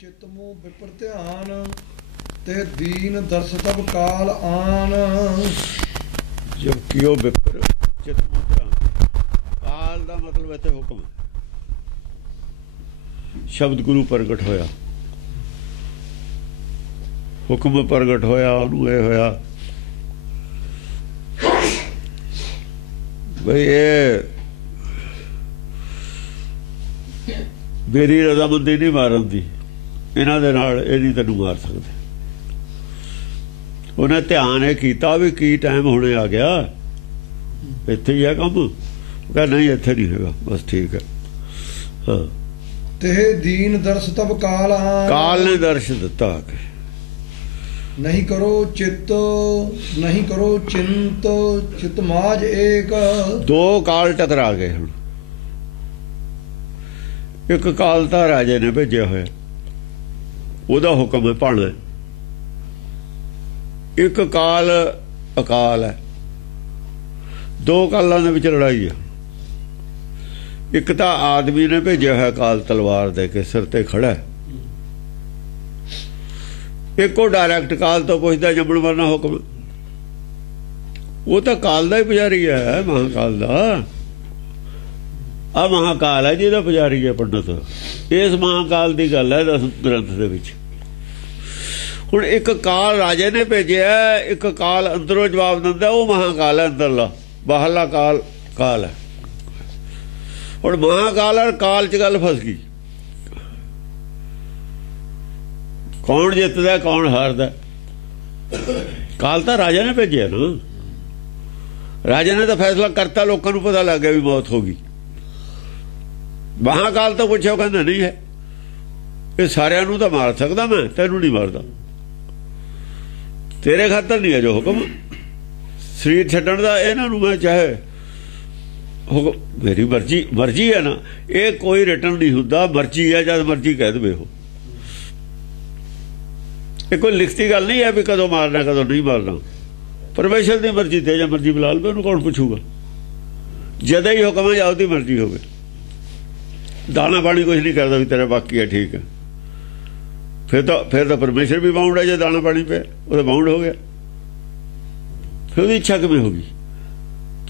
चितमु विपर ध्यान ते दीन दर्श तब काल आन। जब कियो विपर चितमु ध्यान, काल का मतलब इत्थे हुक्म। शब्द गुरु प्रगट होया, हुक्म प्रगट होया, उन्होंने ये होया भाई ये मेरी रजामंदी नहीं मारन दी, इन्हां दे नाल ये नहीं तैनूं मार सकते। उन्हें ध्यान ये कीता भी की टाइम होने आ गया, इत्थे ही है कम। कहा नहीं इत्थे नहीं हैगा, बस ठीक है। हाँ, ते दीन दर्श तब काल आन। काल ने दर्श दिता कि नहीं करो चित नहीं करो चिंत चित माज एक। दो काल टकरा गए हुण। एक काल तां राजे ने भेजिया होया, ਉਹਦਾ हुक्म है भाणा। एक काल अकाल है, दो कालों के विच लड़ाई है। एक तो आदमी ने भेजा है काल तलवार दे के सिर ते खड़ा है, एक को डायरैक्ट काल तो पुछदा जम्मण मरना हुक्म। वो तो काल दा ही पुजारी है, महाकाल दा। आ महाकाल है जिहदा पुजारी है पंडित। इस महाकाल की गल है 10 ग्रंथ दे विच। हुण एक काल राजे ने भेजिया, एक काल अंदरों जवाब दिंदा, वो महाकाल है अंदरला। बाहरला काल काल है। हुण महाकाल और काल च गल फस गई, कौन जितदा कौन हारदा। काल तो राजा ने भेजिया ना, राजा ने तो फैसला करता, लोगों को पता लग गया भी मौत होगी। महाकाल तो पुछो, कहना नहीं है, ये सारिਆਂ ਨੂੰ तो मार सकता मैं, तेनू नहीं मारदा। तेरे खातर नहीं है जो हुक्म शरीर छड्डण दा, इन्हां नूं मैं चाहे हुक्म, मेरी मर्जी मर्जी है ना, ये कोई रिटर्न नहीं हुंदा, मर्जी है, जद मर्जी कह दे हो। ये कोई लिखती गल नहीं है भी कदों मारना कदों नहीं मारना। परमेश्वर की मर्जी ते, जब मर्जी बुला लो, उन्होंने कौन पूछूगा। जद ही हुक्म है, जाओ दी मर्जी हो। दाना पानी कुछ नहीं करता भी तेरा बाकी है, ठीक है। फिर तो परमेश्वर भी बाउंड है, जो दाना पानी पे वो तो बाउंड हो गया। फिर उसकी इच्छा किमें होगी।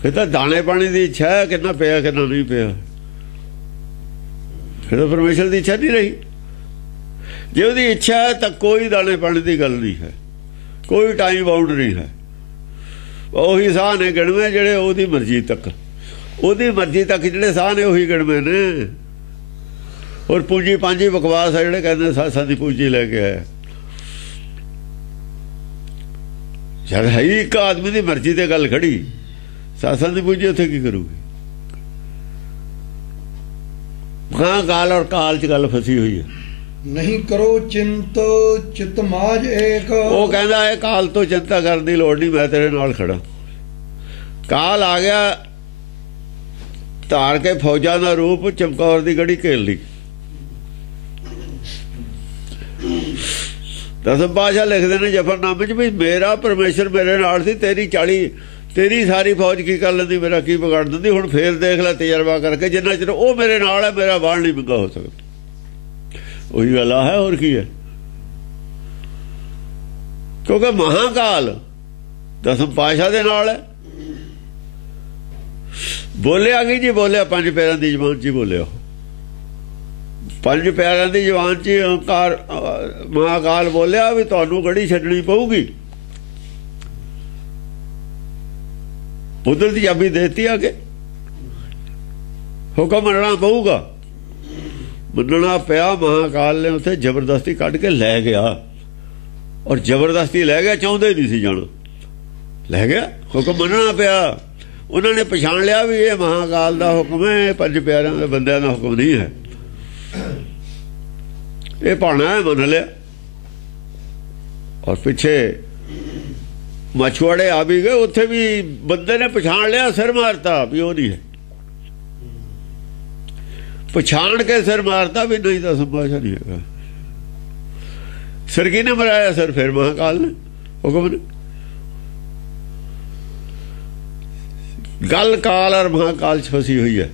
फिर तो दाने पानी की इच्छा है, कितना पिया कितना नहीं पिया, फिर तो परमेश्वर की इच्छा नहीं रही। जे उसकी इच्छा है तो कोई दाने पानी की गल नहीं है, कोई टाइम बाउंड नहीं है। ਉਹੀ ਸਾਹ ने गिणवे ਜਿਹੜੇ ਉਹਦੀ मर्जी तक, ਉਹਦੀ मर्जी तक ਜਿਹੜੇ ਸਾਹ ने ਉਹੀ गिणवे ने। और पूंजी पांजी बकवास है, ਜਿਹੜੇ ਕਹਿੰਦੇ ਸਾਸਾਂ ਦੀ पूंजी लेके आया। जब है ही एक आदमी की मर्जी ते गल खड़ी, सासां ਦੀ पूंजी ਉੱਥੇ की करूगी। हाँ, काल और काल च गल फसी हुई है। नहीं करो चिंत चित माज एक। वो कहता है काल तो चिंता करने की लोड़ नहीं, मैं तेरे नाल खड़ा। काल आ गया, धार के फौजा का रूप, चमकौर की गढ़ी घेर ली। 10 पातशाह लिखते हैं जफरनामे च भी मेरा परमेश्वर मेरे नाल सी, तेरी सारी फौज की कर लेंदी, मेरा की बिगाड़ दिंदी। हुण फिर देख लै तजर्बा करके, जिन्ना चिर वो मेरे नाल है, मेरा बाण नहीं विंगा हो सकता। वही गल है, और की है। क्योंकि महाकाल 10 पातशाह दे नाल है। बोलिया की जी, बोलिया 5 पैरां दी जबान च ही बोलिया। 5 पैरां दी जबान च अहंकार महाकाल बोलिया भी तुहानूं गढ़ी छड्डणी पऊगी। उधर दी चाबी देती आके, हुक्म मनना पऊगा। मनना पिया। महाकाल ने उत्थे जबरदस्ती कढ़ के लै गया, और जबरदस्ती लै गया, चाहुंदे नहीं सी जाना, लै गया। हुक्म मनना पिया। उन्होंने पछाण लिया भी ये महाकाल का हुक्म है, 5 प्यारिਆਂ के बंदिਆਂ का हुक्म नहीं है, ये भाणा है, मन लिया। और पिछे मछुआड़े आ भी गए, उत्थे भी बंदे ने पछाण लिया, सिर मारता भी वो नहीं है। पछाण के सिर मारता भी नहीं, तो संभाषा नहीं है। सिर की ने मराया? सिर फिर महाकाल ने, हुक्म ने। गल काल और महाकाल फसी हुई है।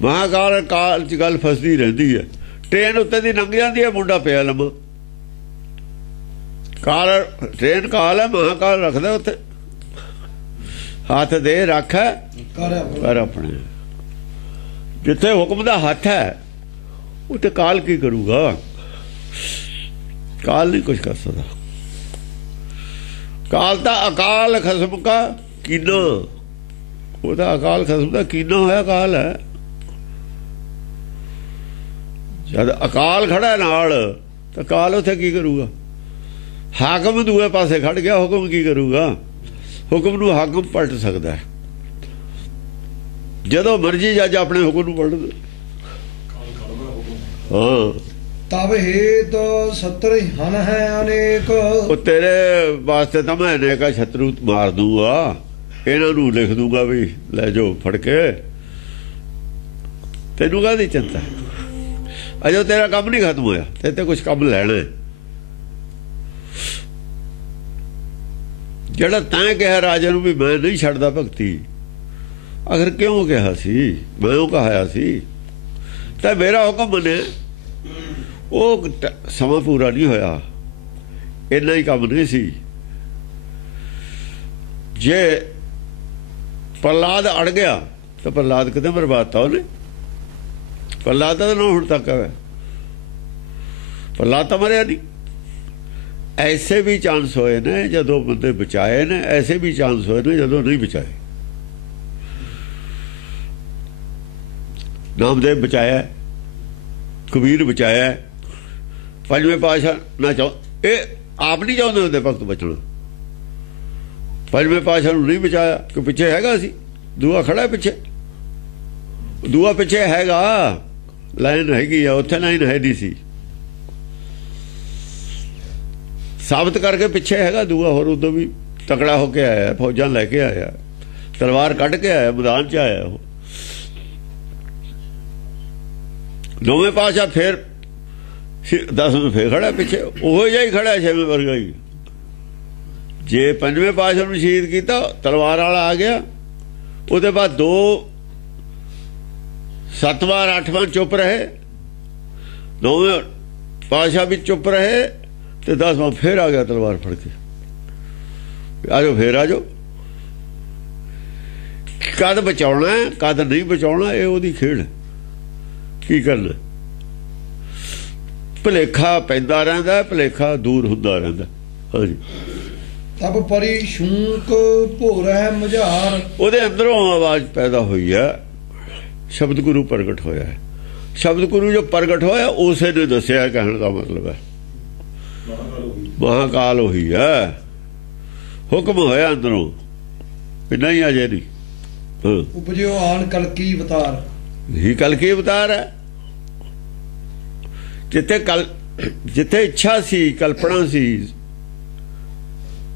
महाकाल और काल च गल फसदी रहती है। ट्रेन उत्ते दी लंघ जाती है, मुंडा पिया लम्मा, काल ट्रेन काल है, महाकाल रखदा उत्ते, हाथ दे रख है कर अपने। जिथे हुक्म दा हथ है उत्ते काल की करूगा? काल नहीं कुछ कर सकता। काल ता अकाल खसम का कीना, ਉਹਦਾ अकाल खसम का कीना होया काल है। जद अकाल खड़ा नाल तो काल उथे की करूगा? हाकम दूए पासे खड़ गया, हुक्म की करूगा? हुक्म नूं हाकम पलट सकता है जदों मर्जी जज अपने हुक्म नूं पलट दे। हाँ तब हेत सत्र हन है अनेक, वो तेरे वास्ते तो मैं अनेका शत्रु मार दूंगा, इन्हां नूं लिख दूंगा भी लै जाओ फड़ के। तेनू काहदी चिंता? अजो तेरा काम नहीं खत्म होया, ते कुछ काम लैना है। ਜਿਹੜਾ तैं कहा राजे नूं भी मैं नहीं छड्डदा भगती, आखिर क्यों कहा सी? मैं ਉਹ कहाया सी तो मेरा हुक्म मने, ਉਹ ਸਮਾਂ पूरा नहीं होया, इन्ना ही काम नहीं सी। जे प्रहलाद अड़ गया तो प्रहलाद कितने बर्बाद था उन्हें? प्रहलाद का ना हुण तक है, प्रहलाद तो मरिया नहीं। ऐसे भी चांस होए ने जदों बंदे बचाए ने, ऐसे भी चांस होए ने जदों नहीं बचाए। नामदेव बचाया, कबीर बचाया, पंजवें पातशाह ना चाह ये आप नहीं चाहते होंगे भगत बचना। पंजवें पातशाह नहीं बचाया कि पिछे हैगा सी, दूआ खड़ा है पिछे, दूआ पिछे हैगा, लाइन हैगी है, उत्थे लाइन है नहीं सी, साबित करके पिछे हैगा दूआ। होर उदों भी तकड़ा होके आया, फौजां लैके आया, तलवार कढ़ के आया, मैदान च आया। वो नौवें पातशाह फिर 10वें फिर खड़ा पिछे, ओहो जिहा ही खड़ा, 6वें वर्गा ही। जे पंजवें पातशाह नूं शहीद किया, तलवार वाला आ गया, उसदे बाद 2 7 वार 8 वार चुप रहे, 9वें पातशाह भी चुप रहे, तो 10वां फिर आ गया तलवार फड़ के, आ जाओ फिर आ जाओ। कद बचाउणा है कद नहीं बचाउणा, ये उहदी खेड है। की करना? भुलेखा पैंदा रहिंदा, भुलेखा दूर हुंदा रहिंदा। हाँ जी। तब परी शूक भोर है मुझार, ਉਹਦੇ ਅੰਦਰੋਂ आवाज पैदा हुई है, शब्द गुरु प्रगट होया है। शब्द गुरु जो प्रगट होया उसे ने दसिया, कहने का मतलब है महाकाल हुई है, हुक्म होया अंदरों, नहीं अजे नहीं। हाँ। उपजो आन कलकी अवतार, ही कलकी अवतार है। जिथे इच्छा सी, कल्पना सी,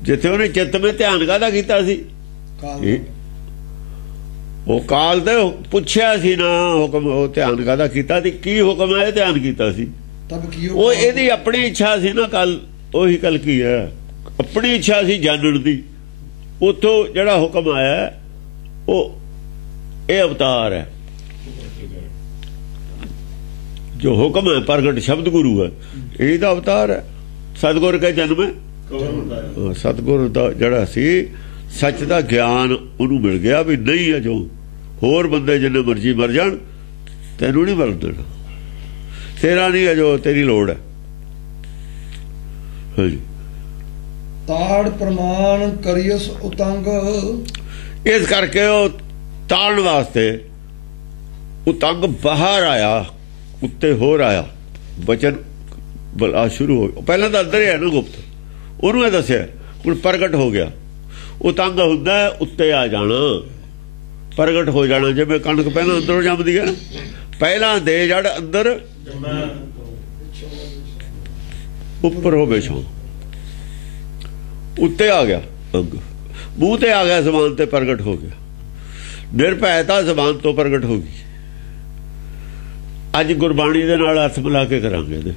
जिथे उन्हें चित्त में ध्यान काहदा कीता सी, वो काल दे पुछया सी ना हुक्म, वो ध्यान काहदा कीता सी, की हुक्म है ध्यान कीता सी। वो एदी अपनी इच्छा सी ना, कल ओही कलकी है, अपनी इच्छा सी जानन दी, उथों जिहड़ा हुक्म आया वो ये अवतार है। जो हुक्म है प्रगट शब्द गुरु है, यही तो अवतार है। सतगुर के जन्म है, सतगुर दा जड़ा सी सच दा ज्ञान उन्होंने मिल गया भी नहीं है। जो होर बंदे जिन्ने मर्जी मर जान, तेनू नहीं मर देना, तेरा नहीं है, जो तेरी लोड़ है। हाँ जी। ताड़ प्रमाण करियस उतंग, इस करके वो ताड़न वास्ते उतंग बाहर आया, उत्ते होर आया, बचन बला शुरू हो। पहले तो अंदर ही है ना गुप्त, उन्होंने दसिया, हुण प्रगट हो गया। उतंग हुंदा है उत्ते आ जाना, प्रगट हो जाना। जिवें कणक पहला अंदरों जमदी है ना, पहला दे जड़ अंदर उपर हो बेछों, उत्ते आ गया अंग, मूँह ते आ गया, जबान ते प्रगट हो गया। निरभैता जबान तो प्रगट होगी। अज गुरबाणी दे नाल अर्थ मिला के करांगे, दे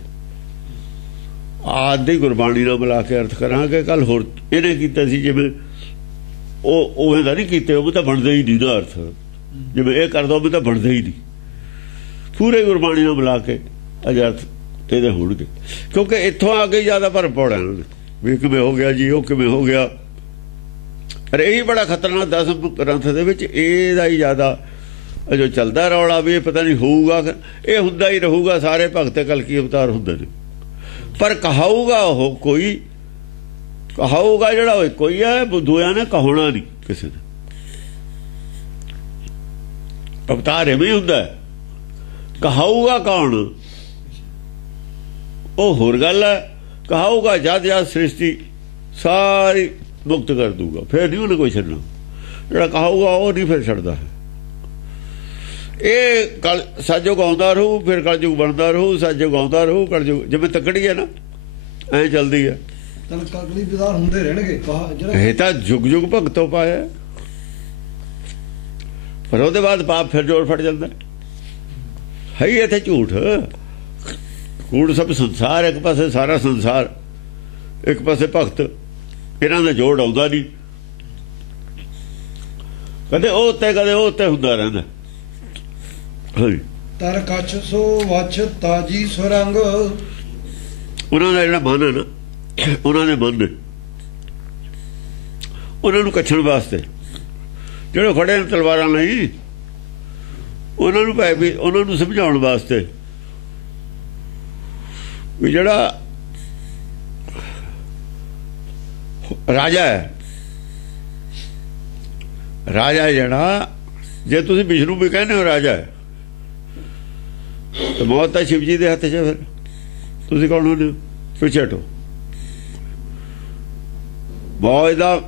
आदि गुरबाणी नाल मिला के अर्थ करांगे। कल होर इहने कीता सी, जिवें उवें दा नहीं कीते, उवें तां बनदे ही नहीं ना अर्थ, जिवें इह करदा उवें तां बनदे ही नहीं। पूरे गुरबाणी नाल मिला के ਅਜਰਥ ਇਹਦੇ ਹੋਣਗੇ, ਕਿਉਂਕਿ ਇੱਥੋਂ ਆ ਕੇ ਜ਼ਿਆਦਾ ਭਰਮ ਪਾਉਣਾ ਇਹਨਾਂ ਨੇ ਵੀ ਕਿਵੇਂ ਹੋ ਗਿਆ ਜੀ, ਉਹ ਕਿਵੇਂ ਹੋ ਗਿਆ। ਪਰ ਇਹੀ ਬੜਾ ਖਤਰਨਾਕ ਦਸਮ ਗ੍ਰੰਥ ਦੇ ਵਿੱਚ ਇਹਦਾ ਹੀ ਜ਼ਿਆਦਾ ਜੋ ਚੱਲਦਾ ਰੌਲਾ ਵੀ ਇਹ ਪਤਾ ਨਹੀਂ ਹੋਊਗਾ, ਇਹ ਹੁੰਦਾ ਹੀ ਰਹੂਗਾ। ਸਾਰੇ ਭਗਤ ਕਲਕੀ ਅਵਤਾਰ ਹੁੰਦੇ ਨੇ, ਪਰ ਕਹਾਊਗਾ ਉਹ ਕੋਈ, ਕਹਾਊਗਾ ਜਿਹੜਾ ਉਹ ਕੋਈ ਹੈ, ਦੂਆਂ ਨੇ ਕਹਾਉਣਾ ਨਹੀਂ ਕਿਸੇ ਨੇ। ਅਵਤਾਰ ਐਵੇਂ ਹੁੰਦਾ, ਕਹਾਊਗਾ ਕੌਣ ਉਹ ਹੋਰ ਗੱਲ ਹੈ। ਕਹਾਊਗਾ ਜਦ ਸ੍ਰਿਸ਼ਟੀ ਸਾਰੀ ਮੁਕਤ ਕਰ ਦੂਗਾ, ਫਿਰ ਨਹੀਂ ਉਹਨੇ ਕੋਈ ਛੱਡਣਾ। ਜਿਹੜਾ ਕਹਾਊਗਾ ਉਹ ਨਹੀਂ ਫਿਰ ਛੱਡਦਾ ਹੈ। ਇਹ ਕਲ ਸੱਜੋ ਗਾਉਂਦਾ ਰਹੂ, ਫਿਰ ਕਲਯੁਗ ਬਣਦਾ ਰਹੂ, ਸੱਜੋ ਗਾਉਂਦਾ ਰਹੂ, ਕਲਯੁਗ ਜਿਵੇਂ ਤੱਕੜੀ ਹੈ ਨਾ, ਐਂ ਚੱਲਦੀ ਹੈ। ਕਲਕੀ ਵਿਦਾਰ ਹੁੰਦੇ ਰਹਿਣਗੇ। ਇਹ ਤਾਂ ਜੁਗ ਜੁਗ ਭਗਤੋਂ ਪਾਇਆ, ਪਰ ਉਹਦੇ ਬਾਅਦ ਪਾਪ ਫਿਰ ਜੋੜ ਫਟ ਜਾਂਦਾ ਹੈ। ਹੀ ਇੱਥੇ ਝੂਠ ਕੂੜ ਸਭ ਸੰਸਾਰ, ਇੱਕ ਪਾਸੇ ਸਾਰਾ ਸੰਸਾਰ, ਇੱਕ ਪਾਸੇ ਭਗਤ, ਇਹਨਾਂ ਦਾ ਜੋੜ ਆਉਂਦਾ ਨਹੀਂ। ਕਦੇ ਉਹ ਤੇ ਕਦੇ ਉਹ ਤੇ ਹੁੰਦਾ ਰਹਿੰਦਾ। ਤਰ ਕੱਛ ਸੋ ਵਛ ਤਾਜੀ ਸੁਰੰਗ, ਉਹਨਾਂ ਦਾ ਜਿਹੜਾ ਮਨ ਹੈ ਨਾ, ਉਹਨਾਂ ਦੇ ਮਨ ਨੇ ਉਹਨਾਂ ਨੂੰ ਕੱਛਣ ਵਾਸਤੇ, ਜਿਹੜੇ ਖੜੇ ਨੇ ਤਲਵਾਰਾਂ ਲਈ, ਉਹਨਾਂ ਨੂੰ ਭਾਵੇਂ ਵੀ ਉਹਨਾਂ ਨੂੰ ਸਮਝਾਉਣ ਵਾਸਤੇ ਵੀ ਜਿਹੜਾ ਰਾਜਾ ਹੈ, ਰਾਜਾ ਜਿਹੜਾ, ਜੇ ਤੁਸੀਂ ਵਿਸ਼ਨੂੰ ਵੀ ਕਹਿੰਦੇ ਹੋ ਰਾਜਾ ਹੈ, ਤੇ ਮੌਤ ਤਾਂ ਸ਼ਿਵ ਜੀ ਦੇ ਹੱਥ 'ਚ। ਫਿਰ ਤੁਸੀਂ ਕੌਣ ਹੁੰਦੇ ਹੋ? ਪਿੱਛੇ ਹਟੋ।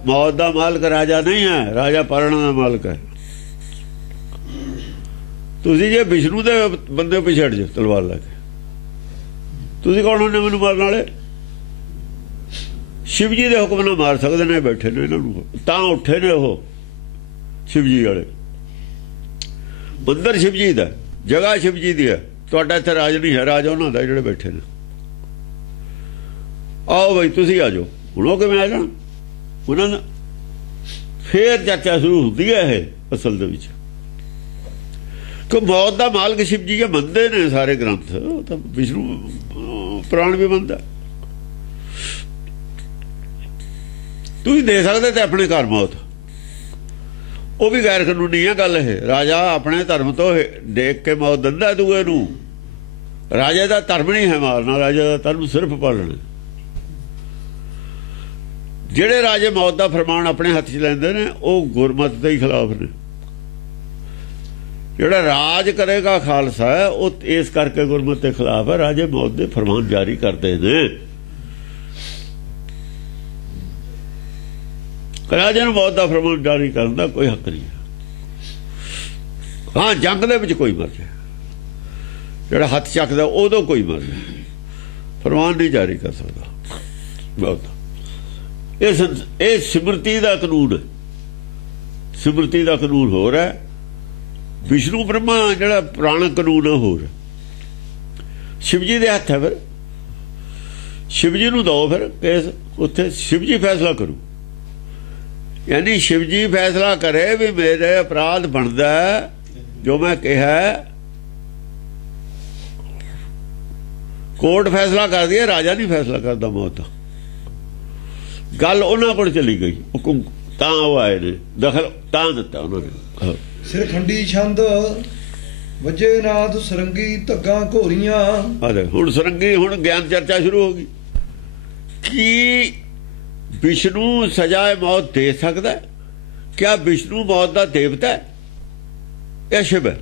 ਮੌਤ ਦਾ ਮਾਲਕ ਰਾਜਾ ਨਹੀਂ ਹੈ, ਰਾਜਾ ਪਰਣ ਦਾ ਮਾਲਕ ਹੈ। ਤੁਸੀਂ ਜੇ ਵਿਸ਼ਨੂੰ ਦੇ ਬੰਦੇ ਪਿੱਛੇ ਹਟ ਜਾਓ ਤਲਵਾਰ ਲੈ ਕੇ, ਤੁਸੀਂ ਕੌਣ ਹੁੰਦੇ ਮੈਨੂੰ ਮਾਰਨ ਵਾਲੇ? ਸ਼ਿਵ ਜੀ ਦੇ ਹੁਕਮ ਨਾਲ ਮਾਰ ਸਕਦੇ ਨੇ, ਬੈਠੇ ਨੇ ਇਹਨਾਂ ਨੂੰ, ਤਾਂ ਉੱਠੇ ਨੇ ਉਹ ਸ਼ਿਵ ਜੀ ਵਾਲੇ। ਮੰਦਰ ਸ਼ਿਵ ਜੀ ਦਾ, ਜਗ੍ਹਾ ਸ਼ਿਵ ਜੀ ਦੀ ਹੈ। ਤੁਹਾਡਾ ਇੱਥੇ ਰਾਜ ਨਹੀਂ ਹੈ, ਰਾਜ ਉਹਨਾਂ ਦਾ ਜਿਹੜੇ ਬੈਠੇ ਨੇ। ਆਓ ਬਈ ਤੁਸੀਂ ਆ ਜਾਓ। ਹੁਣ ਉਹ ਕਿਵੇਂ ਆ ਜਾਣ? ਉਹਨਾਂ ਦਾ ਫੇਰ ਚਰਚਾ ਸ਼ੁਰੂ ਹੁੰਦੀ ਹੈ ਇਹ ਅਸਲ ਦੇ ਵਿੱਚ, ਕਿ ਮੌਤ ਦਾ ਮਾਲਕ ਸ਼ਿਵ ਜੀ ਮੰਨਦੇ ਨੇ ਸਾਰੇ ਗ੍ਰੰਥ, ਤਾਂ ਵਿਸ਼ਨੂੰ ਪੁਰਾਣ ਵੀ ਮੰਨਦਾ। ਤੁਸੀਂ ਦੇ ਸਕਦੇ ਤੇ ਆਪਣੇ ਘਰ ਮੌਤ, ਉਹ ਵੀ ਗੈਰ ਕਾਨੂੰਨੀ ਹੈ ਗੱਲ ਇਹ। ਰਾਜਾ ਆਪਣੇ ਧਰਮ ਤੋਂ ਦੇਖ ਕੇ ਮੌਤ ਦਿੰਦਾ ਦੂਏ ਨੂੰ। ਰਾਜੇ ਦਾ ਧਰਮ ਨਹੀਂ ਹੈ ਮਾਰਨਾ, ਰਾਜੇ ਦਾ ਧਰਮ ਸਿਰਫ ਪਾਲਣਾ। ਜਿਹੜੇ ਰਾਜੇ ਮੌਤ ਦਾ ਫਰਮਾਨ ਆਪਣੇ ਹੱਥ 'ਚ ਲੈਂਦੇ ਨੇ ਉਹ ਗੁਰਮਤਿ ਦੇ ਖਿਲਾਫ ਨੇ। ਜਿਹੜਾ ਰਾਜ ਕਰੇਗਾ ਖਾਲਸਾ ਹੈ ਉਹ ਇਸ ਕਰਕੇ ਗੁਰਮਤਿ ਦੇ ਖਿਲਾਫ ਹੈ। ਰਾਜੇ ਮੌਤ ਦੇ ਫਰਮਾਨ ਜਾਰੀ ਕਰਦੇ ਨੇ। ਰਾਜੇ ਨੂੰ ਮੌਤ ਦਾ ਫਰਮਾਨ ਜਾਰੀ ਕਰਨ ਦਾ ਕੋਈ ਹੱਕ ਨਹੀਂ ਹੈ। ਹਾਂ, ਜੰਗ ਦੇ ਵਿੱਚ ਕੋਈ ਮਰ ਜਾਏ, ਜਿਹੜਾ ਹੱਥ ਚੱਕਦਾ ਉਦੋਂ ਕੋਈ ਮਰ ਜਾਏ, ਫਰਮਾਨ ਨਹੀਂ ਜਾਰੀ ਕਰ ਸਕਦਾ ਮੌਤ। ਇਹ ਸਿਮਰਤੀ ਦਾ ਕਾਨੂੰਨ ਹੈ। ਸਿਮਰਤੀ ਦਾ ਕਾਨੂੰਨ ਹੋਰ ਹੈ, ਵਿਸ਼ਨੂੰ ਬ੍ਰਹਮਾ ਜਿਹੜਾ ਪੁਰਾਣਾ ਕਾਨੂੰਨ ਹੈ ਹੋਰ। ਸ਼ਿਵ ਜੀ ਦੇ ਹੱਥ ਹੈ, ਫਿਰ ਸ਼ਿਵ ਜੀ ਨੂੰ ਦਿਓ ਫਿਰ ਕੇਸ, ਉੱਥੇ ਸ਼ਿਵ ਜੀ ਫੈਸਲਾ ਕਰੂ। ਯਾਨੀ ਸ਼ਿਵ ਜੀ ਫੈਸਲਾ ਕਰੇ ਵੀ ਮੇਰੇ ਅਪਰਾਧ ਬਣਦਾ ਜੋ ਮੈਂ ਕਿਹਾ। ਕੋਰਟ ਫੈਸਲਾ ਕਰਦੀ ਹੈ, ਰਾਜਾ ਨਹੀਂ ਫੈਸਲਾ ਕਰਦਾ ਮੌਤ ਦਾ। ਗੱਲ ਉਹਨਾਂ ਕੋਲ ਚਲੀ ਗਈ, ਹੁਕਮ ਤਾਂ ਉਹ ਆਏ ਨੇ, ਦਖਲ ਤਾਂ ਦਿੱਤਾ ਉਹਨਾਂ ਨੇ। ਸਿਰਖੰਡੀ ਛੰਦ ਵਜੇ ਨਾਥ ਸਰੰਗੀ ਧੱਗਾ ਘੋਰੀਆਂ। ਹੁਣ ਸਰੰਗੀ, ਹੁਣ ਗਿਆਨ ਚਰਚਾ ਸ਼ੁਰੂ ਹੋ ਗਈ। ਕੀ ਵਿਸ਼ਨੂੰ ਸਜ਼ਾਏ ਮੌਤ ਦੇ ਸਕਦਾ? ਕਿਆ ਵਿਸ਼ਨੂੰ ਮੌਤ ਦਾ ਦੇਵਤਾ ਹੈ? ਇਹ ਸ਼ਿਵ ਹੈ।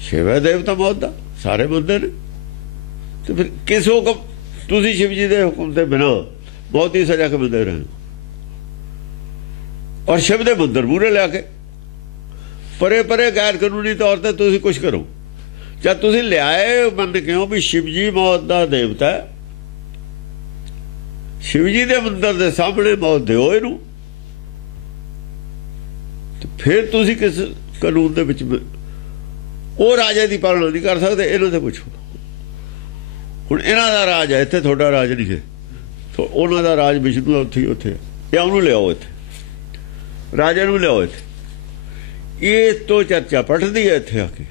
ਸ਼ਿਵ ਹੈ ਦੇਵਤਾ ਮੌਤ ਦਾ, ਸਾਰੇ ਮੰਨਦੇ ਨੇ। ਤੇ ਫਿਰ ਕਿਸ ਹੁਕਮ, ਤੁਸੀਂ ਸ਼ਿਵ ਜੀ ਦੇ ਹੁਕਮ ਦੇ ਬਿਨਾਂ ਮੌਤ ਦੀ ਸਜ਼ਾ ਕਿਵੇਂ ਦੇ ਰਹੇ ਹੋ? ਔਰ ਸ਼ਿਵ ਦੇ ਮੰਦਰ ਮੂਹਰੇ ਲਿਆ ਕੇ ਪਰੇ ਪਰੇ ਗੈਰ ਕਾਨੂੰਨੀ ਤੌਰ ਤੇ ਤੁਸੀਂ ਕੁਛ ਕਰੋ। ਜਦ ਤੁਸੀਂ ਲਿਆਏ ਮੰਨ ਕਿਉਂ ਵੀ ਸ਼ਿਵ ਜੀ ਮੌਤ ਦਾ ਦੇਵਤਾ ਹੈ, ਸ਼ਿਵ ਜੀ ਦੇ ਮੰਦਰ ਦੇ ਸਾਹਮਣੇ ਮੌਤ ਦਿਓ ਇਹਨੂੰ, ਤੇ ਫਿਰ ਤੁਸੀਂ ਕਿਸ ਕਾਨੂੰਨ ਦੇ ਵਿੱਚ? ਉਹ ਰਾਜੇ ਦੀ ਪਾਲਣਾ ਨਹੀਂ ਕਰ ਸਕਦੇ, ਇਹਨਾਂ ਤੇ ਪੁੱਛੋ। ਹੁਣ ਇਹਨਾਂ ਦਾ ਰਾਜ ਹੈ ਇੱਥੇ, ਤੁਹਾਡਾ ਰਾਜ ਨਹੀਂ ਹੈ। ਉਹਨਾਂ ਦਾ ਰਾਜ ਵਿਸ਼ਨੂੰ ਦਾ ਉੱਥੇ ਜਾਂ ਉਹਨੂੰ ਲਿਆਓ ਇੱਥੇ, ਰਾਜੇ ਨੂੰ ਲਿਆਓ ਇੱਥੇ। ਇਹ ਤੋਂ ਚਰਚਾ ਪਟਦੀ ਹੈ ਇੱਥੇ ਆ ਕੇ।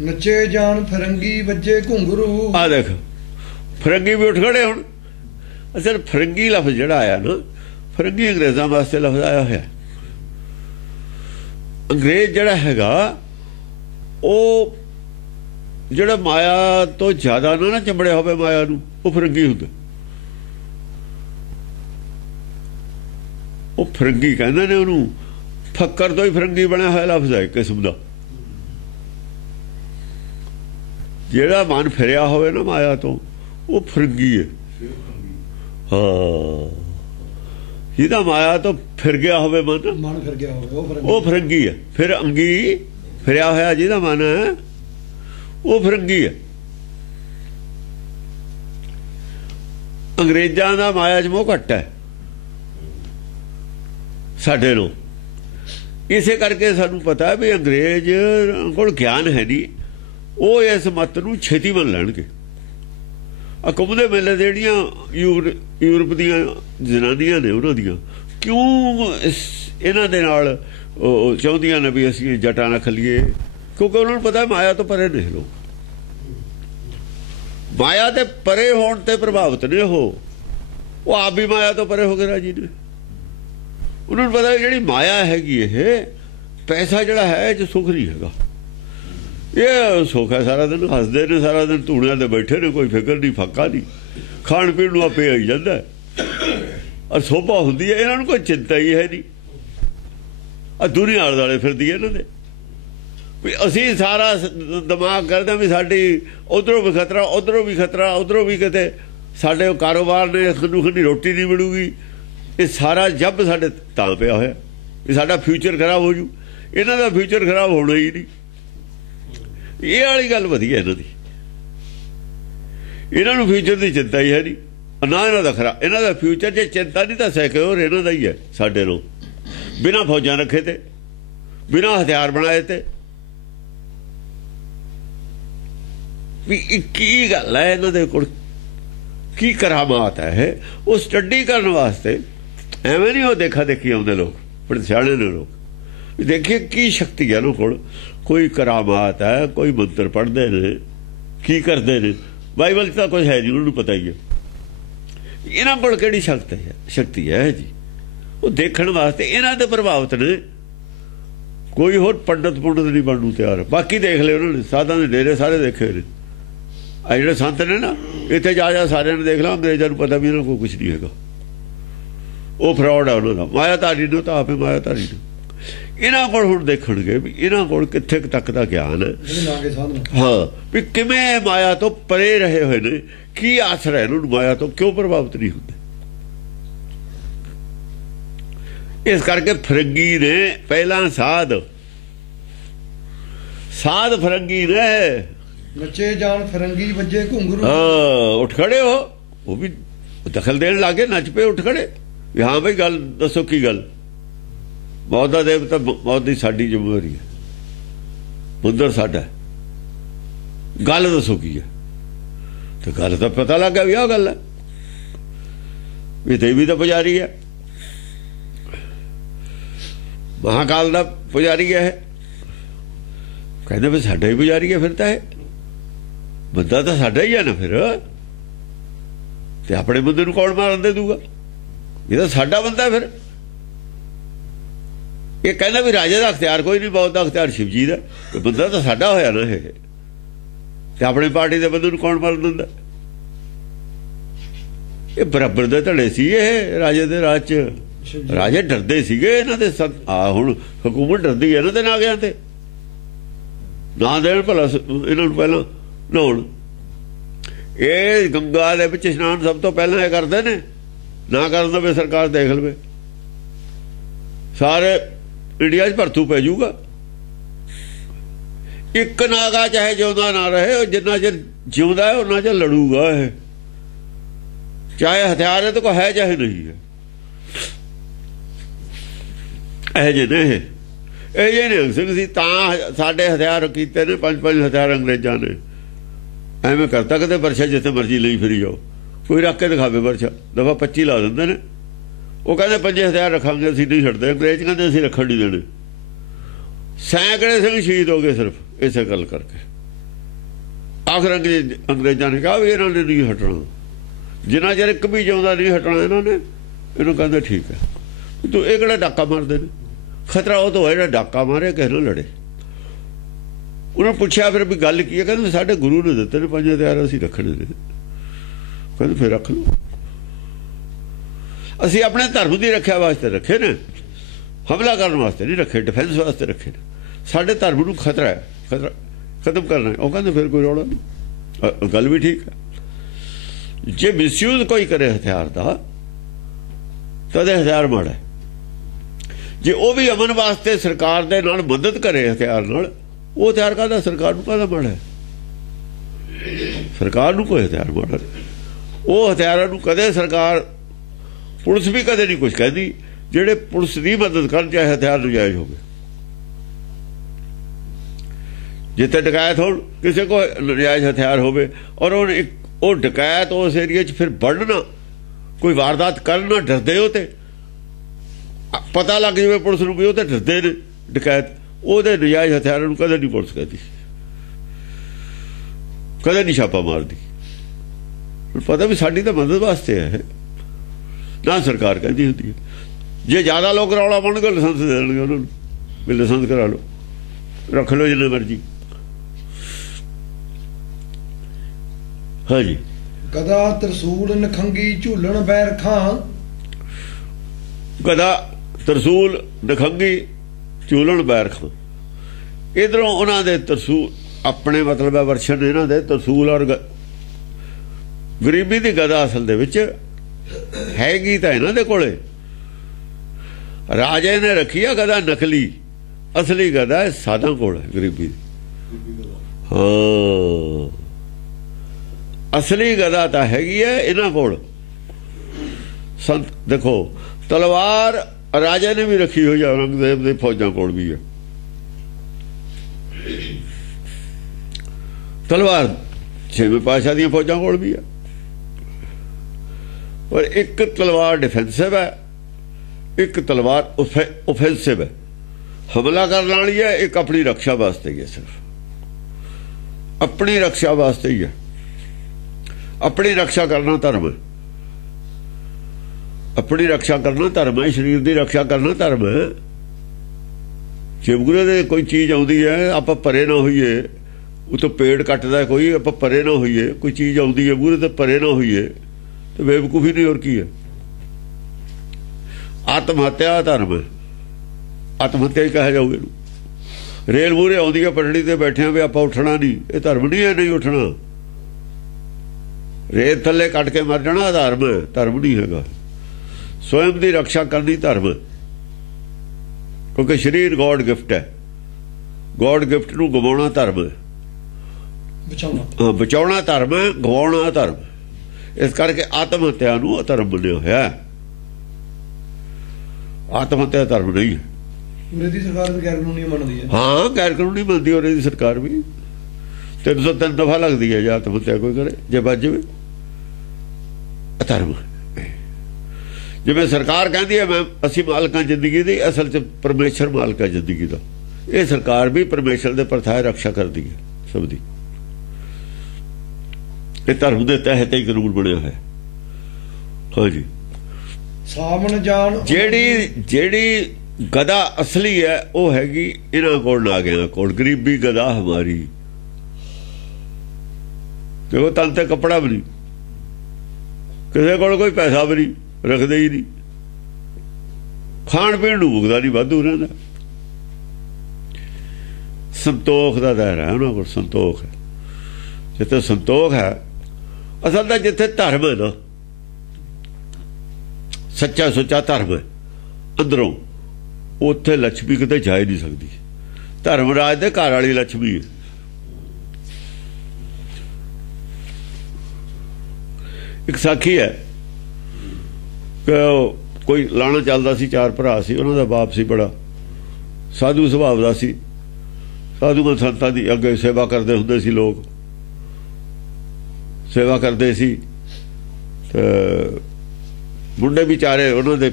ਨੱਚੇ ਜਾਣ ਫਿਰੰਗੀ ਵੱਜੇ ਘੁੰਗਰੂ। ਆ ਦੇਖ ਫਿਰੰਗੀ ਵੀ ਉੱਠ ਖੜੇ ਹੁਣ। ਅਸਲ ਫਿਰੰਗੀ ਲਫ਼ਜ਼ ਜਿਹੜਾ ਆਇਆ ਨਾ, ਫਿਰੰਗੀ ਅੰਗਰੇਜ਼ਾਂ ਵਾਸਤੇ ਲਫ਼ਜ਼ ਆਇਆ ਹੋਇਆ। ਅੰਗਰੇਜ਼ ਜਿਹੜਾ ਹੈਗਾ ਉਹ ਜਿਹੜਾ ਮਾਇਆ ਤੋਂ ਜ਼ਿਆਦਾ ਨਾ ਚੰਬੜਿਆ ਹੋਵੇ ਮਾਇਆ ਨੂੰ, ਉਹ ਫਿਰੰਗੀ ਹੁੰਦਾ। ਉਹ ਫਿਰੰਗੀ ਕਹਿੰਦੇ ਨੇ ਉਹਨੂੰ। ਫੱਕਰ ਤੋਂ ਹੀ ਫਿਰੰਗੀ ਬਣਿਆ ਹੋਇਆ ਲਫ਼ਜ਼ ਹੈ ਕਿਸਮ ਦਾ। ਜਿਹੜਾ ਮਨ ਫਿਰਿਆ ਹੋਵੇ ਨਾ ਮਾਇਆ ਤੋਂ, ਉਹ ਫਿਰੰਗੀ ਹੈ। ਹਾਂ, ਜਿਹਦਾ ਮਾਇਆ ਤੋਂ ਫਿਰ ਗਿਆ ਹੋਵੇ ਮਨ ਫਿਰ ਗਿਆ ਹੋਵੇ, ਉਹ ਫਿਰੰਗੀ ਹੈ। ਫਿਰ ਅੰਗੀ ਫਿਰਿਆ ਹੋਇਆ ਜਿਹਦਾ ਮਨ ਹੈ, ਉਹ ਫਿਰੰਗੀ ਹੈ। ਅੰਗਰੇਜ਼ਾਂ ਦਾ ਮਾਇਆ 'ਚ ਮੋਹ ਘੱਟ ਹੈ ਸਾਡੇ ਨੂੰ। ਇਸੇ ਕਰਕੇ ਸਾਨੂੰ ਪਤਾ ਵੀ ਅੰਗਰੇਜ਼ ਕੋਲ ਗਿਆਨ ਹੈ ਨਹੀਂ। ਉਹ ਇਸ ਮੱਤ ਨੂੰ ਛੇਤੀ ਮੰਨ ਲੈਣਗੇ। ਆ ਕੁੰਭ ਦੇ ਮੇਲੇ ਜਿਹੜੀਆਂ ਯੂਰਪ ਦੀਆਂ ਜਨਾਨੀਆਂ ਨੇ, ਉਹਨਾਂ ਦੀਆਂ ਕਿਉਂ ਇਹਨਾਂ ਦੇ ਨਾਲ ਚਾਹੁੰਦੀਆਂ ਨੇ ਵੀ ਅਸੀਂ ਜਟਾਂ ਨਾ ਖੱਲੀਏ, ਕਿਉਂਕਿ ਉਹਨਾਂ ਨੂੰ ਪਤਾ ਮਾਇਆ ਤੋਂ ਪਰੇ ਨੇ ਲੋਕ। ਮਾਇਆ ਦੇ ਪਰੇ ਹੋਣ ਤੇ ਪ੍ਰਭਾਵਿਤ ਨੇ ਉਹ ਆਪ ਵੀ ਮਾਇਆ ਤੋਂ ਪਰੇ ਹੋ ਗਏ ਰਾਜੀ ਨੇ। ਉਹਨਾਂ ਨੂੰ ਪਤਾ ਜਿਹੜੀ ਮਾਇਆ ਹੈਗੀ, ਇਹ ਪੈਸਾ ਜਿਹੜਾ ਹੈ ਇਹ 'ਚ ਸੁੱਖ ਨਹੀਂ ਹੈਗਾ। ਇਹ ਸੁੱਖ ਹੈ, ਸਾਰਾ ਦਿਨ ਹੱਸਦੇ ਨੇ, ਸਾਰਾ ਦਿਨ ਧੂਣਿਆਂ ਤੇ ਬੈਠੇ ਨੇ, ਕੋਈ ਫਿਕਰ ਨਹੀਂ, ਫਾਕਾ ਨਹੀਂ, ਖਾਣ ਪੀਣ ਨੂੰ ਆਪੇ ਆਈ ਜਾਂਦਾ ਔਰ ਸੋਭਾ ਹੁੰਦੀ ਹੈ। ਇਹਨਾਂ ਨੂੰ ਕੋਈ ਚਿੰਤਾ ਹੀ ਹੈ ਨਹੀਂ। ਆ ਦੁਨੀਆ ਆਲੇ ਦੁਆਲੇ ਫਿਰਦੀ ਹੈ ਇਹਨਾਂ ਦੇ ਵੀ ਅਸੀਂ ਸਾਰਾ ਦਿਮਾਗ ਕਰਦੇ ਵੀ ਸਾਡੀ ਉਧਰੋਂ ਵੀ ਖਤਰਾ, ਉਧਰੋਂ ਵੀ ਖਤਰਾ, ਉਧਰੋਂ ਵੀ ਕਿਤੇ ਸਾਡੇ ਕਾਰੋਬਾਰ ਨੇ ਖੰਡੀ ਰੋਟੀ ਨਹੀਂ ਮਿਲੂਗੀ। ਇਹ ਸਾਰਾ ਜੱਬ ਸਾਡੇ ਤਾਂ ਪਿਆ ਹੋਇਆ ਵੀ ਸਾਡਾ ਫਿਊਚਰ ਖਰਾਬ ਹੋ ਜੂ। ਇਹਨਾਂ ਦਾ ਫਿਊਚਰ ਖਰਾਬ ਹੋਣਾ ਹੀ ਨਹੀਂ। ਇਹ ਵਾਲੀ ਗੱਲ ਵਧੀਆ ਇਹਨਾਂ ਦੀ। ਇਹਨਾਂ ਨੂੰ ਫਿਊਚਰ ਦੀ ਚਿੰਤਾ ਹੀ ਹੈ ਨਹੀਂ ਨਾ। ਇਹਨਾਂ ਦਾ ਖਰਾ, ਇਹਨਾਂ ਦਾ ਫਿਊਚਰ ਜੇ ਚਿੰਤਾ ਨਹੀਂ ਤਾਂ ਸਿਕਿਉਰ ਇਹਨਾਂ ਦਾ ਹੀ ਹੈ। ਸਾਡੇ ਨੂੰ ਬਿਨਾਂ ਫੌਜਾਂ ਰੱਖੇ ਤੇ, ਬਿਨਾਂ ਹਥਿਆਰ ਬਣਾਏ ਤੇ ਵੀ ਕੀ ਗੱਲ ਹੈ ਇਹਨਾਂ ਦੇ ਕੋਲ, ਕੀ ਕਰਾਮਾਤ ਹੈ। ਉਹ ਸਟੱਡੀ ਕਰਨ ਵਾਸਤੇ ਐਵੇਂ ਨਹੀਂ ਉਹ ਦੇਖਾ ਦੇਖੀ ਆਉਂਦੇ ਲੋਕ, ਬੜੇ ਸਿਆਣੇ ਨੇ ਲੋਕ। ਦੇਖੀਏ ਕੀ ਸ਼ਕਤੀ ਹੈ ਉਹਨਾਂ ਕੋਲ, ਕੋਈ ਕਰਾਮਾਤ ਹੈ, ਕੋਈ ਮੰਤਰ ਪੜ੍ਹਦੇ ਨੇ, ਕੀ ਕਰਦੇ ਨੇ। ਬਾਈਬਲ 'ਚ ਤਾਂ ਕੁਝ ਹੈ ਨਹੀਂ, ਉਹਨਾਂ ਨੂੰ ਪਤਾ ਹੀ ਹੈ। ਇਹਨਾਂ ਕੋਲ ਕਿਹੜੀ ਸ਼ਕਤੀ ਹੈ ਜੀ। ਉਹ ਦੇਖਣ ਵਾਸਤੇ ਇਹਨਾਂ ਤੇ ਪ੍ਰਭਾਵਿਤ ਨੇ। ਕੋਈ ਹੋਰ ਪੰਡਤ ਨਹੀਂ ਬਣਨ ਨੂੰ ਤਿਆਰ। ਬਾਕੀ ਦੇਖ ਲਏ ਉਹਨਾਂ ਨੇ, ਸਾਧਾਂ ਦੇ ਡੇਰੇ ਸਾਰੇ ਦੇਖੇ ਨੇ। ਆ ਜਿਹੜੇ ਸੰਤ ਨੇ ਨਾ, ਇੱਥੇ ਜਾ ਸਾਰਿਆਂ ਨੇ ਦੇਖ ਲਾ। ਅੰਗਰੇਜ਼ਾਂ ਨੂੰ ਪਤਾ ਵੀ ਇਹਨਾਂ ਕੋਲ ਕੁਛ ਨਹੀਂ ਹੈਗਾ। ਉਹ ਫਰਾਡ ਹੈ ਉਹਨਾਂ ਦਾ। ਮਾਇਆ ਧਾਰੀ ਨੂੰ ਤਾਂ ਆਪੇ ਮਾਇਆ ਧਾਰੀ ਨੂੰ। ਇਹਨਾਂ ਕੋਲ ਹੁਣ ਦੇਖਣਗੇ ਵੀ ਇਹਨਾਂ ਕੋਲ ਕਿੱਥੇ ਤੱਕ ਦਾ ਗਿਆਨ ਹੈ। ਹਾਂ, ਵੀ ਕਿਵੇਂ ਮਾਇਆ ਤੋਂ ਪਰੇ ਰਹੇ ਹੋਏ ਨੇ, ਕੀ ਆਸਰ ਹੈ ਇਹਨਾਂ ਨੂੰ, ਮਾਇਆ ਤੋਂ ਕਿਉਂ ਪ੍ਰਭਾਵਿਤ ਨਹੀਂ ਹੁੰਦੇ। ਇਸ ਕਰਕੇ ਫਿਰੰਗੀ ਨੇ ਪਹਿਲਾਂ ਸਾਧ ਫਿਰੰਗੀ ਨੇ। ਨੱਚੇ ਜਾਣ ਫਿਰੰਗੀ ਵੱਜੇ ਘੁੰਗਰੂ। ਹਾਂ, ਉੱਠ ਖੜੇ ਹੋ। ਉਹ ਵੀ ਦਖਲ ਦੇਣ ਲੱਗੇ, ਨੱਚ ਪਏ, ਉੱਠ ਖੜੇ ਵੀ ਹਾਂ ਬਈ ਗੱਲ ਦੱਸੋ ਕੀ ਗੱਲ। ਮੌਤ ਦਾ ਦੇਵਤਾ, ਮੌਤ ਦੀ ਸਾਡੀ ਜ਼ਿੰਮੇਵਾਰੀ ਹੈ, ਮੰਦਰ ਸਾਡਾ। ਗੱਲ ਦੱਸੋ ਕੀ ਹੈ। ਤੇ ਗੱਲ ਤਾਂ ਪਤਾ ਲੱਗ ਗਿਆ ਵੀ ਆਹ ਗੱਲ ਹੈ ਵੀ ਦੇਵੀ ਦਾ ਪੁਜਾਰੀ ਹੈ, ਮਹਾਕਾਲ ਦਾ ਪੁਜਾਰੀ ਹੈ। ਕਹਿੰਦੇ ਵੀ ਸਾਡਾ ਹੀ ਪੁਜਾਰੀ ਹੈ। ਫਿਰ ਤਾਂ ਇਹ ਬੰਦਾ ਤਾਂ ਸਾਡਾ ਹੀ ਹੈ ਨਾ। ਫਿਰ ਤੇ ਆਪਣੇ ਬੰਦੇ ਨੂੰ ਕੌਣ ਮਾਰਨ ਦੇ ਦੂਗਾ। ਇਹ ਤਾਂ ਸਾਡਾ ਬੰਦਾ। ਫਿਰ ਇਹ ਕਹਿੰਦਾ ਵੀ ਰਾਜੇ ਦਾ ਅਖਤਿਆਰ ਕੋਈ ਨਹੀਂ, ਬਹੁਤ ਦਾ ਅਖਤਿਆਰ ਸ਼ਿਵ ਜੀ ਦਾ। ਬੰਦਾ ਤਾਂ ਸਾਡਾ ਹੋਇਆ ਨਾ ਇਹ। ਤੇ ਆਪਣੀ ਪਾਰਟੀ ਦੇ ਬੰਦੇ ਨੂੰ ਕੌਣ ਮਾਰਨ ਦਿੰਦਾ। ਇਹ ਬਰਾਬਰ ਦੇ ਧੜੇ ਸੀ ਇਹ ਰਾਜੇ ਦੇ ਰਾਜ 'ਚ। ਰਾਜੇ ਡਰਦੇ ਸੀਗੇ ਇਹਨਾਂ ਦੇ। ਹੁਣ ਹਕੂਮਤ ਡਰਦੀ ਹੈ ਇਹਨਾਂ ਦੇ ਨਾਗਿਆਂ ਤੇ। ਨਾ ਦੇਣ ਭਲਾ ਇਹਨਾਂ ਨੂੰ ਪਹਿਲਾਂ ਨਹਾਉਣ। ਇਹ ਗੰਗਾ ਦੇ ਵਿੱਚ ਇਸ਼ਨਾਨ ਸਭ ਤੋਂ ਪਹਿਲਾਂ ਇਹ ਕਰਦੇ ਨੇ। ਨਾ ਕਰਨ ਦੇਵੇ ਸਰਕਾਰ, ਦੇਖ ਲਵੇ ਸਾਰੇ ਇੰਡੀਆ 'ਚ ਭਰਤੂ ਪੈ ਜਾਊਗਾ। ਇੱਕ ਨਾਗਾ ਚਾਹੇ ਜਿਉਂਦਾ ਨਾ ਰਹੇ, ਜਿੰਨਾ ਚਿਰ ਜਿਉਂਦਾ ਹੈ ਉਹਨਾਂ ਚਿਰ ਲੜੂਗਾ ਇਹ। ਚਾਹੇ ਹਥਿਆਰ ਇਹਦੇ ਕੋਲ ਹੈ ਚਾਹੇ ਨਹੀਂ ਹੈ। ਇਹ ਜਿਹੇ ਨੇ ਇਹ ਜਿਹੇ ਨਿਹੰਗ ਸਿੰਘ ਸੀ ਤਾਂ ਸਾਡੇ ਹਥਿਆਰ ਕੀਤੇ ਨੇ। 5-5 ਹਥਿਆਰ ਅੰਗਰੇਜ਼ਾਂ ਨੇ। ਐਵੇਂ ਕਰਤਾ ਕਿਤੇ ਵਰਸ਼ਾ ਜਿੱਥੇ ਮਰਜ਼ੀ ਲਈ ਫਿਰੀ ਜਾਓ। ਕੋਈ ਰੱਖ ਕੇ ਦਿਖਾਵੇ ਵਰਸ਼ਾ, ਦਫਾ 25 ਲਾ ਦਿੰਦੇ ਨੇ। ਉਹ ਕਹਿੰਦੇ 5 ਹਥਿਆਰ ਰੱਖਾਂਗੇ, ਅਸੀਂ ਨਹੀਂ ਛੱਡਦੇ। ਅੰਗਰੇਜ਼ ਕਹਿੰਦੇ ਅਸੀਂ ਰੱਖਣ ਨਹੀਂ ਦੇਣੇ। ਸੈਂਕੜੇ ਸਿੰਘ ਸ਼ਹੀਦ ਹੋ ਗਏ ਸਿਰਫ ਇਸੇ ਗੱਲ ਕਰਕੇ। ਆਖਰ ਅੰਗਰੇਜ਼ਾਂ ਨੇ ਕਿਹਾ ਵੀ ਇਹਨਾਂ ਨੇ ਨਹੀਂ ਹਟਣਾ, ਜਿੰਨਾ ਚਿਰ ਇੱਕ ਵੀ ਜਿਉਂਦਾ ਨਹੀਂ ਹਟਣਾ ਇਹਨਾਂ ਨੇ। ਇਹਨੂੰ ਕਹਿੰਦੇ ਠੀਕ ਹੈ, ਤੂੰ ਇਹ ਕਿਹੜਾ ਡਾਕਾ ਮਾਰਦੇ ਨੇ, ਖਤਰਾ ਉਹ ਤੋਂ ਹੈ ਜਿਹੜਾ ਡਾਕਾ ਮਾਰੇ ਕਿਸੇ ਨਾਲ ਲੜੇ। ਉਹਨਾਂ ਨੇ ਪੁੱਛਿਆ ਫਿਰ ਵੀ ਗੱਲ ਕੀ ਹੈ, ਕਹਿੰਦੇ ਸਾਡੇ ਗੁਰੂ ਨੇ ਦਿੱਤੇ ਨੇ 5 ਹਥਿਆਰ, ਅਸੀਂ ਰੱਖਣੇ ਨੇ। ਕਹਿੰਦੇ ਫਿਰ ਰੱਖ ਲਓ, ਅਸੀਂ ਆਪਣੇ ਧਰਮ ਦੀ ਰੱਖਿਆ ਵਾਸਤੇ ਰੱਖੇ ਨੇ, ਹਮਲਾ ਕਰਨ ਵਾਸਤੇ ਨਹੀਂ ਰੱਖੇ, ਡਿਫੈਂਸ ਵਾਸਤੇ ਰੱਖੇ ਨੇ। ਸਾਡੇ ਧਰਮ ਨੂੰ ਖਤਰਾ ਹੈ, ਖਤਰਾ ਖਤਮ ਕਰਨਾ ਹੈ। ਉਹ ਕਹਿੰਦੇ ਫਿਰ ਕੋਈ ਰੌਲਾ ਨਹੀਂ, ਗੱਲ ਵੀ ਠੀਕ ਹੈ। ਜੇ ਮਿਸਯੂਜ਼ ਕੋਈ ਕਰੇ ਹਥਿਆਰ ਦਾ ਤਦੇ ਹਥਿਆਰ ਮਾੜਾ ਹੈ। ਜੇ ਉਹ ਵੀ ਅਮਨ ਵਾਸਤੇ ਸਰਕਾਰ ਦੇ ਨਾਲ ਮਦਦ ਕਰੇ ਹਥਿਆਰ ਨਾਲ, ਉਹ ਹਥਿਆਰ ਕਾਹਦਾ, ਸਰਕਾਰ ਨੂੰ ਕਾਹਦਾ ਮਾੜਾ ਹੈ? ਸਰਕਾਰ ਨੂੰ ਕੋਈ ਹਥਿਆਰ ਮਾੜਾ ਨਹੀਂ। ਉਹ ਹਥਿਆਰਾਂ ਨੂੰ ਕਦੇ ਸਰਕਾਰ, ਪੁਲਿਸ ਵੀ ਕਦੇ ਨਹੀਂ ਕੁਝ ਕਹਿੰਦੀ। ਜਿਹੜੇ ਪੁਲਿਸ ਦੀ ਮਦਦ ਕਰਨ ਚਾਹੇ ਹਥਿਆਰ ਨਜਾਇਜ਼ ਹੋਵੇ, ਜਿੱਥੇ ਡਕੈਤ ਹੋਣ ਕਿਸੇ ਕੋਲ ਨਜਾਇਜ਼ ਹਥਿਆਰ ਹੋਵੇ, ਔਰ ਉਹ ਡਕੈਤ ਉਸ ਏਰੀਏ 'ਚ ਫਿਰ ਵੜਨਾ, ਕੋਈ ਵਾਰਦਾਤ ਕਰਨਾ, ਡਰਦੇ ਹੋ ਤੇ ਪਤਾ ਲੱਗ ਜਾਵੇ ਪੁਲਿਸ ਨੂੰ ਵੀ ਉਹ ਤਾਂ ਡਰਦੇ ਨੇ ਡਕੈਤ, ਉਹਦੇ ਨਜਾਇਜ਼ ਹਥਿਆਰਾਂ ਨੂੰ ਕਦੇ ਨਹੀਂ ਪੁਲਿਸ ਕਹਿੰਦੀ, ਕਦੇ ਨਹੀਂ ਛਾਪਾ ਮਾਰਦੀ। ਪਤਾ ਵੀ ਸਾਡੀ ਤਾਂ ਮਦਦ ਵਾਸਤੇ ਹੈ, ਨਾ ਸਰਕਾਰ ਕਹਿੰਦੀ ਹੁੰਦੀ ਹੈ। ਜੇ ਜ਼ਿਆਦਾ ਲੋਕ ਰੌਲਾ ਪਾਉਣਗੇ ਲਾਇਸੈਂਸ ਦੇ ਦੇਣਗੇ ਉਹਨਾਂ ਨੂੰ, ਵੀ ਲਾਇਸੈਂਸ ਕਰਾ ਲਓ, ਰੱਖ ਲਓ ਜਿੰਨੇ ਮਰਜੀ। ਹਾਂਜੀ, ਗਦਾ ਤਰਸੂਲ ਨਖੰਗੀ ਝੂਲਣ ਬੈਰ ਖਾਂ। ਗਦਾ ਤਰਸੂਲ ਨਖੰਗੀ ਝੂਲਣ ਬੈਰ ਖਾਂ। ਇਧਰੋਂ ਉਹਨਾਂ ਦੇ ਤਰਸੂਲ ਆਪਣੇ ਮਤਲਬ ਹੈ ਵਰਸ਼ਨ ਇਹਨਾਂ ਦੇ ਤਰਸੂਲ, ਔਰ ਗਰੀਬੀ ਦੀ ਗਦਾ ਅਸਲ ਦੇ ਵਿੱਚ ਹੈਗੀ ਤਾਂ ਇਹਨਾਂ ਦੇ ਕੋਲੇ। ਰਾਜੇ ਨੇ ਰੱਖੀ ਆ ਗਦਾ ਨਕਲੀ, ਅਸਲੀ ਗਦਾ ਸਾਧਾਂ ਕੋਲ ਹੈ ਗਰੀਬੀ ਦੀ। ਹਾਂ, ਅਸਲੀ ਗਦਾ ਤਾਂ ਹੈਗੀ ਹੈ ਇਹਨਾਂ ਕੋਲ। ਸੰਤ ਦੇਖੋ, ਤਲਵਾਰ ਰਾਜੇ ਨੇ ਵੀ ਰੱਖੀ ਹੋਈ ਹੈ, ਔਰੰਗਜ਼ੇਬ ਦੇ ਫੌਜਾਂ ਕੋਲ ਵੀ ਹੈ ਤਲਵਾਰ, 6ਵੇਂ ਪਾਤਸ਼ਾਹ ਦੀਆਂ ਫੌਜਾਂ ਕੋਲ ਵੀ ਹੈ। ਪਰ ਇੱਕ ਤਲਵਾਰ ਡਿਫੈਂਸਿਵ ਹੈ, ਇੱਕ ਤਲਵਾਰ ਓਫੈਂਸਿਵ ਹੈ, ਹਮਲਾ ਕਰਨ ਵਾਲੀ ਹੈ। ਇੱਕ ਆਪਣੀ ਰੱਖਿਆ ਵਾਸਤੇ ਹੀ ਹੈ, ਸਿਰਫ ਆਪਣੀ ਰੱਖਿਆ ਵਾਸਤੇ ਹੀ ਹੈ। ਆਪਣੀ ਰੱਖਿਆ ਕਰਨਾ ਧਰਮ ਹੈ, ਆਪਣੀ ਰੱਖਿਆ ਕਰਨਾ ਧਰਮ ਹੈ, ਸਰੀਰ ਦੀ ਰੱਖਿਆ ਕਰਨਾ ਧਰਮ ਹੈ। ਜੇ ਗੁਰੂ ਦੇ ਕੋਈ ਚੀਜ਼ ਆਉਂਦੀ ਹੈ, ਆਪਾਂ ਪਰੇ ਨਾ ਹੋਈਏ, ਉਹ ਤੋਂ ਪੇੜ ਕੱਟਦਾ ਕੋਈ, ਆਪਾਂ ਪਰੇ ਨਾ ਹੋਈਏ। ਕੋਈ ਚੀਜ਼ ਆਉਂਦੀ ਹੈ ਗੁਰੂ ਤੇ ਪਰੇ ਨਾ ਹੋਈਏ ਤੇ ਬੇਵਕੂਫੀ ਨਹੀਂ, ਹੋਰ ਕੀ ਹੈ। ਆਤਮ ਹੱਤਿਆ ਧਰਮ ਹੈ, ਆਤਮ ਹੱਤਿਆ ਹੀ ਕਿਹਾ ਜਾਊਗਾ ਇਹਨੂੰ। ਰੇਲ ਮੂਹਰੇ ਆਉਂਦੀ ਹੈ ਪਟੜੀ ਤੇ ਬੈਠਿਆਂ ਵੀ ਆਪਾਂ ਉੱਠਣਾ ਨਹੀਂ, ਇਹ ਧਰਮ ਨਹੀਂ ਹੈ, ਨਹੀਂ ਉੱਠਣਾ। ਰੇਤ ਥੱਲੇ ਕੱਟ ਕੇ ਮਰ ਜਾਣਾ ਧਰਮ ਹੈ, ਧਰਮ ਨਹੀਂ ਹੈਗਾ। ਸਵਯੰ ਦੀ ਰੱਖਿਆ ਕਰਨੀ ਧਰਮ, ਕਿਉਂਕਿ ਸਰੀਰ ਗੋਡ ਗਿਫਟ ਹੈ, ਗੋਡ ਗਿਫਟ ਨੂੰ ਗਵਾਉਣਾ ਧਰਮ ਹੈ, ਬਚਾਉਣਾ ਧਰਮ ਹੈ, ਗਵਾਉਣਾ ਧਰਮ। ਇਸ ਕਰਕੇ ਆਤਮ ਹੱਤਿਆ ਨੂੰ ਧਰਮ ਬਣਿਆ ਹੋਇਆ। ਆਤਮ ਹੱਤਿਆ ਧਰਮ ਨਹੀਂ ਹੈ। ਉਰੇ ਦੀ ਸਰਕਾਰ ਵੀ ਗੈਰ ਕਾਨੂੰਨੀ ਮੰਨਦੀ ਹੈ। ਹਾਂ, ਗੈਰ ਕਾਨੂੰਨੀ ਮੰਨਦੀ ਉਰੇ ਦੀ ਸਰਕਾਰ ਵੀ। 303 ਦਫਾ ਲੱਗਦੀ ਹੈ ਜੇ ਆਤਮ ਹੱਤਿਆ ਕੋਈ ਕਰੇ, ਜੇ ਵੱਜ ਜਾਵੇ ਅਧਰਮ। ਜਿਵੇਂ ਸਰਕਾਰ ਕਹਿੰਦੀ ਹੈ ਅਸੀਂ ਮਾਲਕਾਂ ਜ਼ਿੰਦਗੀ ਦੀ, ਅਸਲ 'ਚ ਪਰਮੇਸ਼ਰ ਮਾਲਕਾਂ ਜ਼ਿੰਦਗੀ ਦਾ। ਇਹ ਸਰਕਾਰ ਵੀ ਪਰਮੇਸ਼ਰ ਦੇ ਪ੍ਰਥਾਏ ਰੱਖਿਆ ਕਰਦੀ ਹੈ ਸਭ ਦੀ। ਇਹ ਧਰਮ ਦੇ ਤਹਿਤ ਹੀ ਕਾਨੂੰਨ ਬਣਿਆ ਹੈ। ਹਾਂਜੀ, ਸਾਵਣ ਜਾਣ। ਜਿਹੜੀ ਗਦਾ ਅਸਲੀ ਹੈ ਉਹ ਹੈਗੀ ਇਹਨਾਂ ਕੋਲ, ਨਾਗਿਆਂ ਕੋਲ। ਗਰੀਬੀ ਗਦਾ ਹਮਾਰੀ, ਦੇਖੋ ਤਨ ਤੇ ਕੱਪੜਾ ਵੀ ਨਹੀਂ, ਕਿਸੇ ਕੋਲ ਕੋਈ ਪੈਸਾ ਵੀ ਨਹੀਂ, ਰੱਖਦੇ ਹੀ ਨਹੀਂ, ਖਾਣ ਪੀਣ ਨੂੰ ਮੁਕਦਾ ਨਹੀਂ, ਵਾਧੂ ਰਹਿੰਦਾ। ਸੰਤੋਖ ਦਾ ਦਾਇਰਾ ਉਹਨਾਂ ਕੋਲ, ਸੰਤੋਖ ਹੈ। ਜਿੱਥੇ ਸੰਤੋਖ ਹੈ, ਅਸਲ ਦਾ ਜਿੱਥੇ ਧਰਮ ਹੈ ਨਾ, ਸੱਚਾ ਸੁੱਚਾ ਧਰਮ ਹੈ ਅੰਦਰੋਂ, ਉੱਥੇ ਲక్ష్ਮੀ ਕਿਤੇ ਜਾ ਹੀ ਨਹੀਂ ਸਕਦੀ। ਧਰਮ ਰਾਜ ਦੇ ਘਰ ਵਾਲੀ ਲక్ష్ਮੀ ਹੈ। ਇੱਕ ਸਾਖੀ ਹੈ ਕਿ ਕੋਈ ਲਾਣਾ ਚੱਲਦਾ ਸੀ, 4 ਭਰਾ ਸੀ, ਉਹਨਾਂ ਦਾ ਬਾਪ ਸੀ ਬੜਾ ਸਾਧੂ ਸੁਭਾਅ ਦਾ ਸੀ। ਸਾਧੂ ਸੰਤਾਂ ਦੀ ਅੱਗੇ ਸੇਵਾ ਕਰਦੇ ਹੁੰਦੇ ਸੀ, ਲੋਕ ਸੇਵਾ ਕਰਦੇ ਸੀ। ਤੇ ਮੁੰਡੇ ਵੀ ਚਾਰੇ ਉਹਨਾਂ ਦੇ,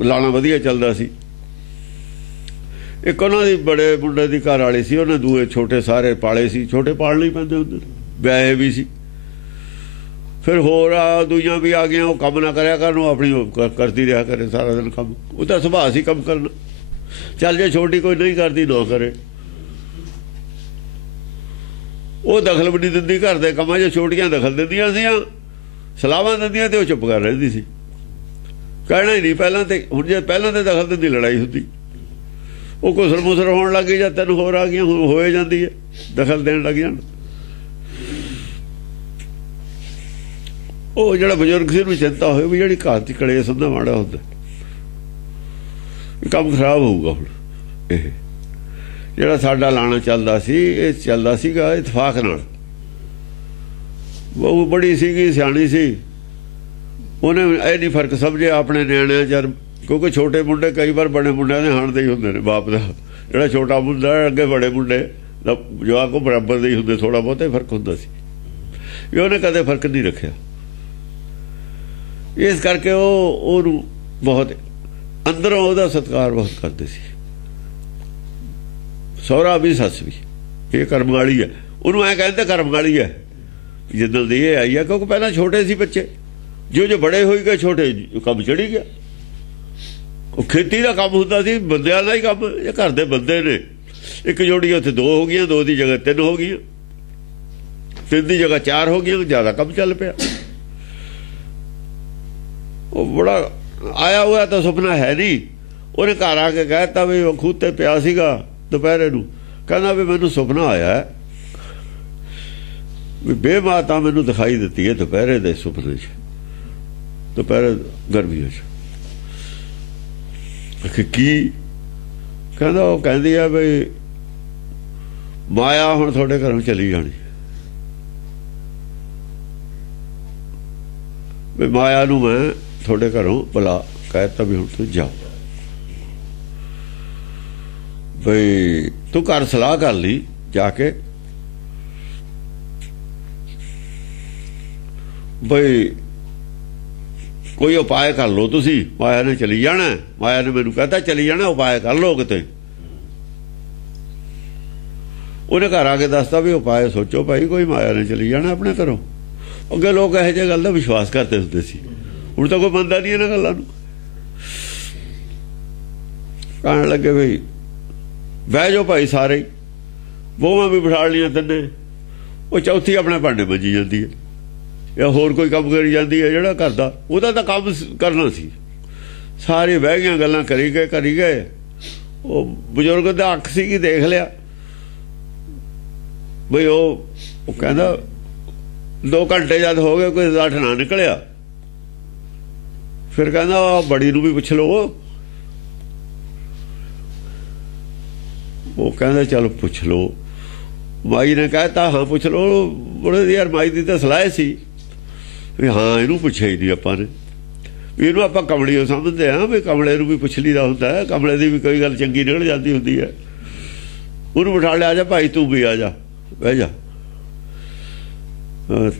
ਲਾਣਾ ਵਧੀਆ ਚੱਲਦਾ ਸੀ। ਇੱਕ ਉਹਨਾਂ ਦੀ ਬੜੇ ਮੁੰਡੇ ਦੀ ਘਰ ਵਾਲੀ ਸੀ, ਉਹਨੇ ਦੂਏ ਛੋਟੇ ਸਾਰੇ ਪਾਲੇ ਸੀ। ਛੋਟੇ ਪਾਲਣੇ ਹੀ ਪੈਂਦੇ ਹੁੰਦੇ, ਵਿਆਹੇ ਵੀ ਸੀ। ਫਿਰ ਹੋਰ ਆ ਦੂਜੀਆਂ ਵੀ ਆ ਗਈਆਂ, ਉਹ ਕੰਮ ਨਾ ਕਰਿਆ ਕਰਨ, ਉਹ ਆਪਣੀ ਕਰਦੀ ਰਿਹਾ ਕਰੇ ਸਾਰਾ ਦਿਨ ਕੰਮ। ਉਹ ਤਾਂ ਸੁਭਾਅ ਸੀ ਕੰਮ ਕਰਨਾ। ਚੱਲ ਜੇ ਛੋਟੀ ਕੋਈ ਨਹੀਂ ਕਰਦੀ ਨਾ ਕਰੇ। ਉਹ ਦਖਲ ਵੀ ਨਹੀਂ ਦਿੰਦੀ ਘਰ ਦੇ ਕੰਮਾਂ 'ਚ। ਛੋਟੀਆਂ ਦਖਲ ਦਿੰਦੀਆਂ ਸੀਆਂ, ਸਲਾਹਾਂ ਦਿੰਦੀਆਂ ਤੇ ਉਹ ਚੁੱਪ ਕਰ ਰਹਿੰਦੀ ਸੀ, ਕਹਿਣਾ ਹੀ ਨਹੀਂ ਪਹਿਲਾਂ। ਤੇ ਹੁਣ ਜੇ ਪਹਿਲਾਂ ਤੇ ਦਖਲ ਦਿੰਦੀ ਲੜਾਈ ਹੁੰਦੀ। ਉਹ ਘੁਸਰ ਮੁਸਰ ਹੋਣ ਲੱਗ ਗਈ ਜਾਂ ਤੈਨੂੰ ਹੋਰ ਆ ਗਈਆਂ, ਹੁਣ ਹੋਏ ਜਾਂਦੀ ਹੈ, ਦਖਲ ਦੇਣ ਲੱਗ ਜਾਣ। ਉਹ ਜਿਹੜਾ ਬਜ਼ੁਰਗ ਸੀ ਉਹਨੂੰ ਚਿੰਤਾ ਹੋਈ ਵੀ ਜਿਹੜੀ ਘਰ 'ਚ ਕਲੇਸ਼ ਹੁੰਦਾ ਮਾੜਾ ਹੁੰਦਾ, ਕੰਮ ਖਰਾਬ ਹੋਊਗਾ। ਹੁਣ ਇਹ ਜਿਹੜਾ ਸਾਡਾ ਲਾਣਾ ਚੱਲਦਾ ਸੀ, ਇਹ ਚੱਲਦਾ ਸੀਗਾ ਇਤਫਾਕ ਨਾਲ। ਉਹ ਬੜੀ ਸੀਗੀ, ਸਿਆਣੀ ਸੀ, ਉਹਨੇ ਇਹ ਨਹੀਂ ਫਰਕ ਸਮਝਿਆ ਆਪਣੇ ਨਿਆਣਿਆਂ 'ਚ। ਕਿਉਂਕਿ ਛੋਟੇ ਮੁੰਡੇ ਕਈ ਵਾਰ ਬੜੇ ਮੁੰਡਿਆਂ ਦੇ ਹਾਣ ਦੇ ਹੀ ਹੁੰਦੇ ਨੇ ਬਾਪ ਦਾ। ਜਿਹੜਾ ਛੋਟਾ ਮੁੰਡਾ ਅੱਗੇ ਬੜੇ ਮੁੰਡੇ ਦਾ ਜਵਾਕ ਉਹ ਬਰਾਬਰ ਦੇ ਹੀ ਹੁੰਦੇ, ਥੋੜ੍ਹਾ ਬਹੁਤਾ ਹੀ ਫਰਕ ਹੁੰਦਾ ਸੀ। ਵੀ ਉਹਨੇ ਕਦੇ ਫਰਕ ਨਹੀਂ ਰੱਖਿਆ। ਇਸ ਕਰਕੇ ਉਹਨੂੰ ਬਹੁਤ ਅੰਦਰੋਂ ਉਹਦਾ ਸਤਿਕਾਰ ਬਹੁਤ ਕਰਦੇ ਸੀ। ਸਹੁਰਾ ਵੀ ਸੱਸ ਵੀ, ਇਹ ਕਰਮ ਵਾਲੀ ਹੈ। ਉਹਨੂੰ ਐਂ ਕਹਿੰਦੇ ਕਰਮ ਵਾਲੀ ਹੈ ਜਿੱਦਣ ਦੀ ਇਹ ਆਈ ਹੈ। ਕਿਉਂਕਿ ਪਹਿਲਾਂ ਛੋਟੇ ਸੀ ਬੱਚੇ, ਜੋ ਬੜੇ ਹੋਈ ਗਏ ਛੋਟੇ ਕੰਮ ਚੜੀ ਗਿਆ। ਉਹ ਖੇਤੀ ਦਾ ਕੰਮ ਹੁੰਦਾ ਸੀ, ਬੰਦਿਆਂ ਦਾ ਹੀ ਕੰਮ। ਇਹ ਘਰ ਦੇ ਬੰਦੇ ਨੇ, ਇੱਕ ਜੋੜੀ ਉੱਥੇ 2 ਹੋ ਗਈਆਂ, 2 ਦੀ ਜਗ੍ਹਾ 3 ਹੋ ਗਈਆਂ, 3 ਦੀ ਜਗ੍ਹਾ 4 ਹੋ ਗਈਆਂ। ਜ਼ਿਆਦਾ ਕੰਮ ਚੱਲ ਪਿਆ। ਉਹ ਬੜਾ ਆਇਆ ਹੋਇਆ ਤਾਂ ਸੁਪਨਾ ਹੈ ਨਹੀਂ। ਉਹਨੇ ਘਰ ਆ ਕੇ ਕਹਿ ਦਿੱਤਾ ਵੀ ਖੂਹ ਤੇ ਪਿਆ ਸੀਗਾ ਦੁਪਹਿਰੇ ਨੂੰ, ਕਹਿੰਦਾ ਵੀ ਮੈਨੂੰ ਸੁਪਨਾ ਆਇਆ ਵੀ ਬੇਮਾਤਾ ਮੈਨੂੰ ਦਿਖਾਈ ਦਿੱਤੀ ਹੈ ਦੁਪਹਿਰੇ ਦੇ ਸੁਪਨੇ 'ਚ, ਦੁਪਹਿਰੇ ਗਰਮੀਆਂ 'ਚ। ਕੀ ਕਹਿੰਦਾ? ਉਹ ਕਹਿੰਦੀ ਆ ਵੀ ਮਾਇਆ ਹੁਣ ਤੁਹਾਡੇ ਘਰੋਂ ਚਲੀ ਜਾਣੀ। ਵੀ ਮਾਇਆ ਨੂੰ ਮੈਂ ਤੁਹਾਡੇ ਘਰੋਂ ਬੁਲਾ ਕਹਿਤਾ ਵੀ ਹੁਣ ਤੂੰ ਜਾ, ਬਈ ਤੂੰ ਘਰ ਸਲਾਹ ਕਰ ਲਈ ਜਾ ਕੇ, ਬਈ ਕੋਈ ਉਪਾਅ ਕਰ ਲਓ ਤੁਸੀਂ। ਮਾਇਆ ਨੇ ਚਲੀ ਜਾਣਾ, ਮਾਇਆ ਨੇ ਮੈਨੂੰ ਕਹਤਾ ਚਲੀ ਜਾਣਾ, ਉਪਾਅ ਕਰ ਲਓ ਕਿਤੇ। ਉਹਨੇ ਘਰ ਆ ਕੇ ਦੱਸਤਾ ਵੀ ਉਪਾਅ ਸੋਚੋ ਭਾਈ, ਕੋਈ ਮਾਇਆ ਨੇ ਚਲੀ ਜਾਣਾ ਆਪਣੇ ਘਰੋਂ। ਅੱਗੇ ਲੋਕ ਇਹੋ ਜਿਹੀ ਗੱਲ ਦਾ ਵਿਸ਼ਵਾਸ ਕਰਦੇ ਹੁੰਦੇ ਸੀ, ਹੁਣ ਤਾਂ ਕੋਈ ਮੰਨਦਾ ਨਹੀਂ ਇਹਨਾਂ ਗੱਲਾਂ ਨੂੰ। ਕਹਿਣ ਲੱਗੇ ਬਈ ਬਹਿ ਜਾਓ ਭਾਈ ਸਾਰੇ ਹੀ, ਬੋਹਾਂ ਵੀ ਬਿਠਾ ਲਈਆਂ ਤਿੰਨੇ। ਉਹ ਚੌਥੀ ਆਪਣੇ ਭਾਂਡੇ ਮੰਜੀ ਜਾਂਦੀ ਹੈ ਜਾਂ ਹੋਰ ਕੋਈ ਕੰਮ ਕਰੀ ਜਾਂਦੀ ਹੈ ਜਿਹੜਾ ਕਰਦਾ, ਉਹਦਾ ਤਾਂ ਕੰਮ ਕਰਨਾ ਸੀ। ਸਾਰੇ ਬਹਿ ਗਈਆਂ, ਗੱਲਾਂ ਕਰੀ ਗਏ। ਉਹ ਬਜ਼ੁਰਗ ਦਾ ਅੱਖ ਸੀ ਕਿ ਦੇਖ ਲਿਆ ਬਈ ਉਹ ਕਹਿੰਦਾ 2 ਘੰਟੇ ਜਦ ਹੋ ਗਏ ਕੋਈ ਰਿਜ਼ਲਟ ਨਾ ਨਿਕਲਿਆ। ਫਿਰ ਕਹਿੰਦਾ ਬੜੀ ਨੂੰ ਵੀ ਪੁੱਛ ਲਓ। ਉਹ ਕਹਿੰਦਾ ਚਲ ਪੁੱਛ ਲਓ। ਮਾਈ ਨੇ ਕਹਿਤਾ ਹਾਂ ਪੁੱਛ ਲਓ। ਬੜੇ ਯਾਰ ਮਾਈ ਦੀ ਤਾਂ ਸਲਾਹ ਸੀ ਵੀ ਹਾਂ ਇਹਨੂੰ ਪੁੱਛਿਆ ਹੀ ਨਹੀਂ ਆਪਾਂ ਨੇ, ਵੀ ਇਹਨੂੰ ਆਪਾਂ ਕਮਲੀ ਸਮਝਦੇ ਹਾਂ ਵੀ ਕਮਲੇ ਨੂੰ ਵੀ ਪੁੱਛ ਲਈਦਾ ਹੁੰਦਾ ਹੈ, ਕਮਲੇ ਦੀ ਵੀ ਕੋਈ ਗੱਲ ਚੰਗੀ ਨਿਕਲ ਜਾਂਦੀ ਹੁੰਦੀ ਹੈ। ਉਹਨੂੰ ਬਿਠਾ ਲਿਆ, ਆ ਜਾ ਭਾਈ ਤੂੰ ਵੀ ਆ ਜਾ, ਬਹਿ ਜਾ,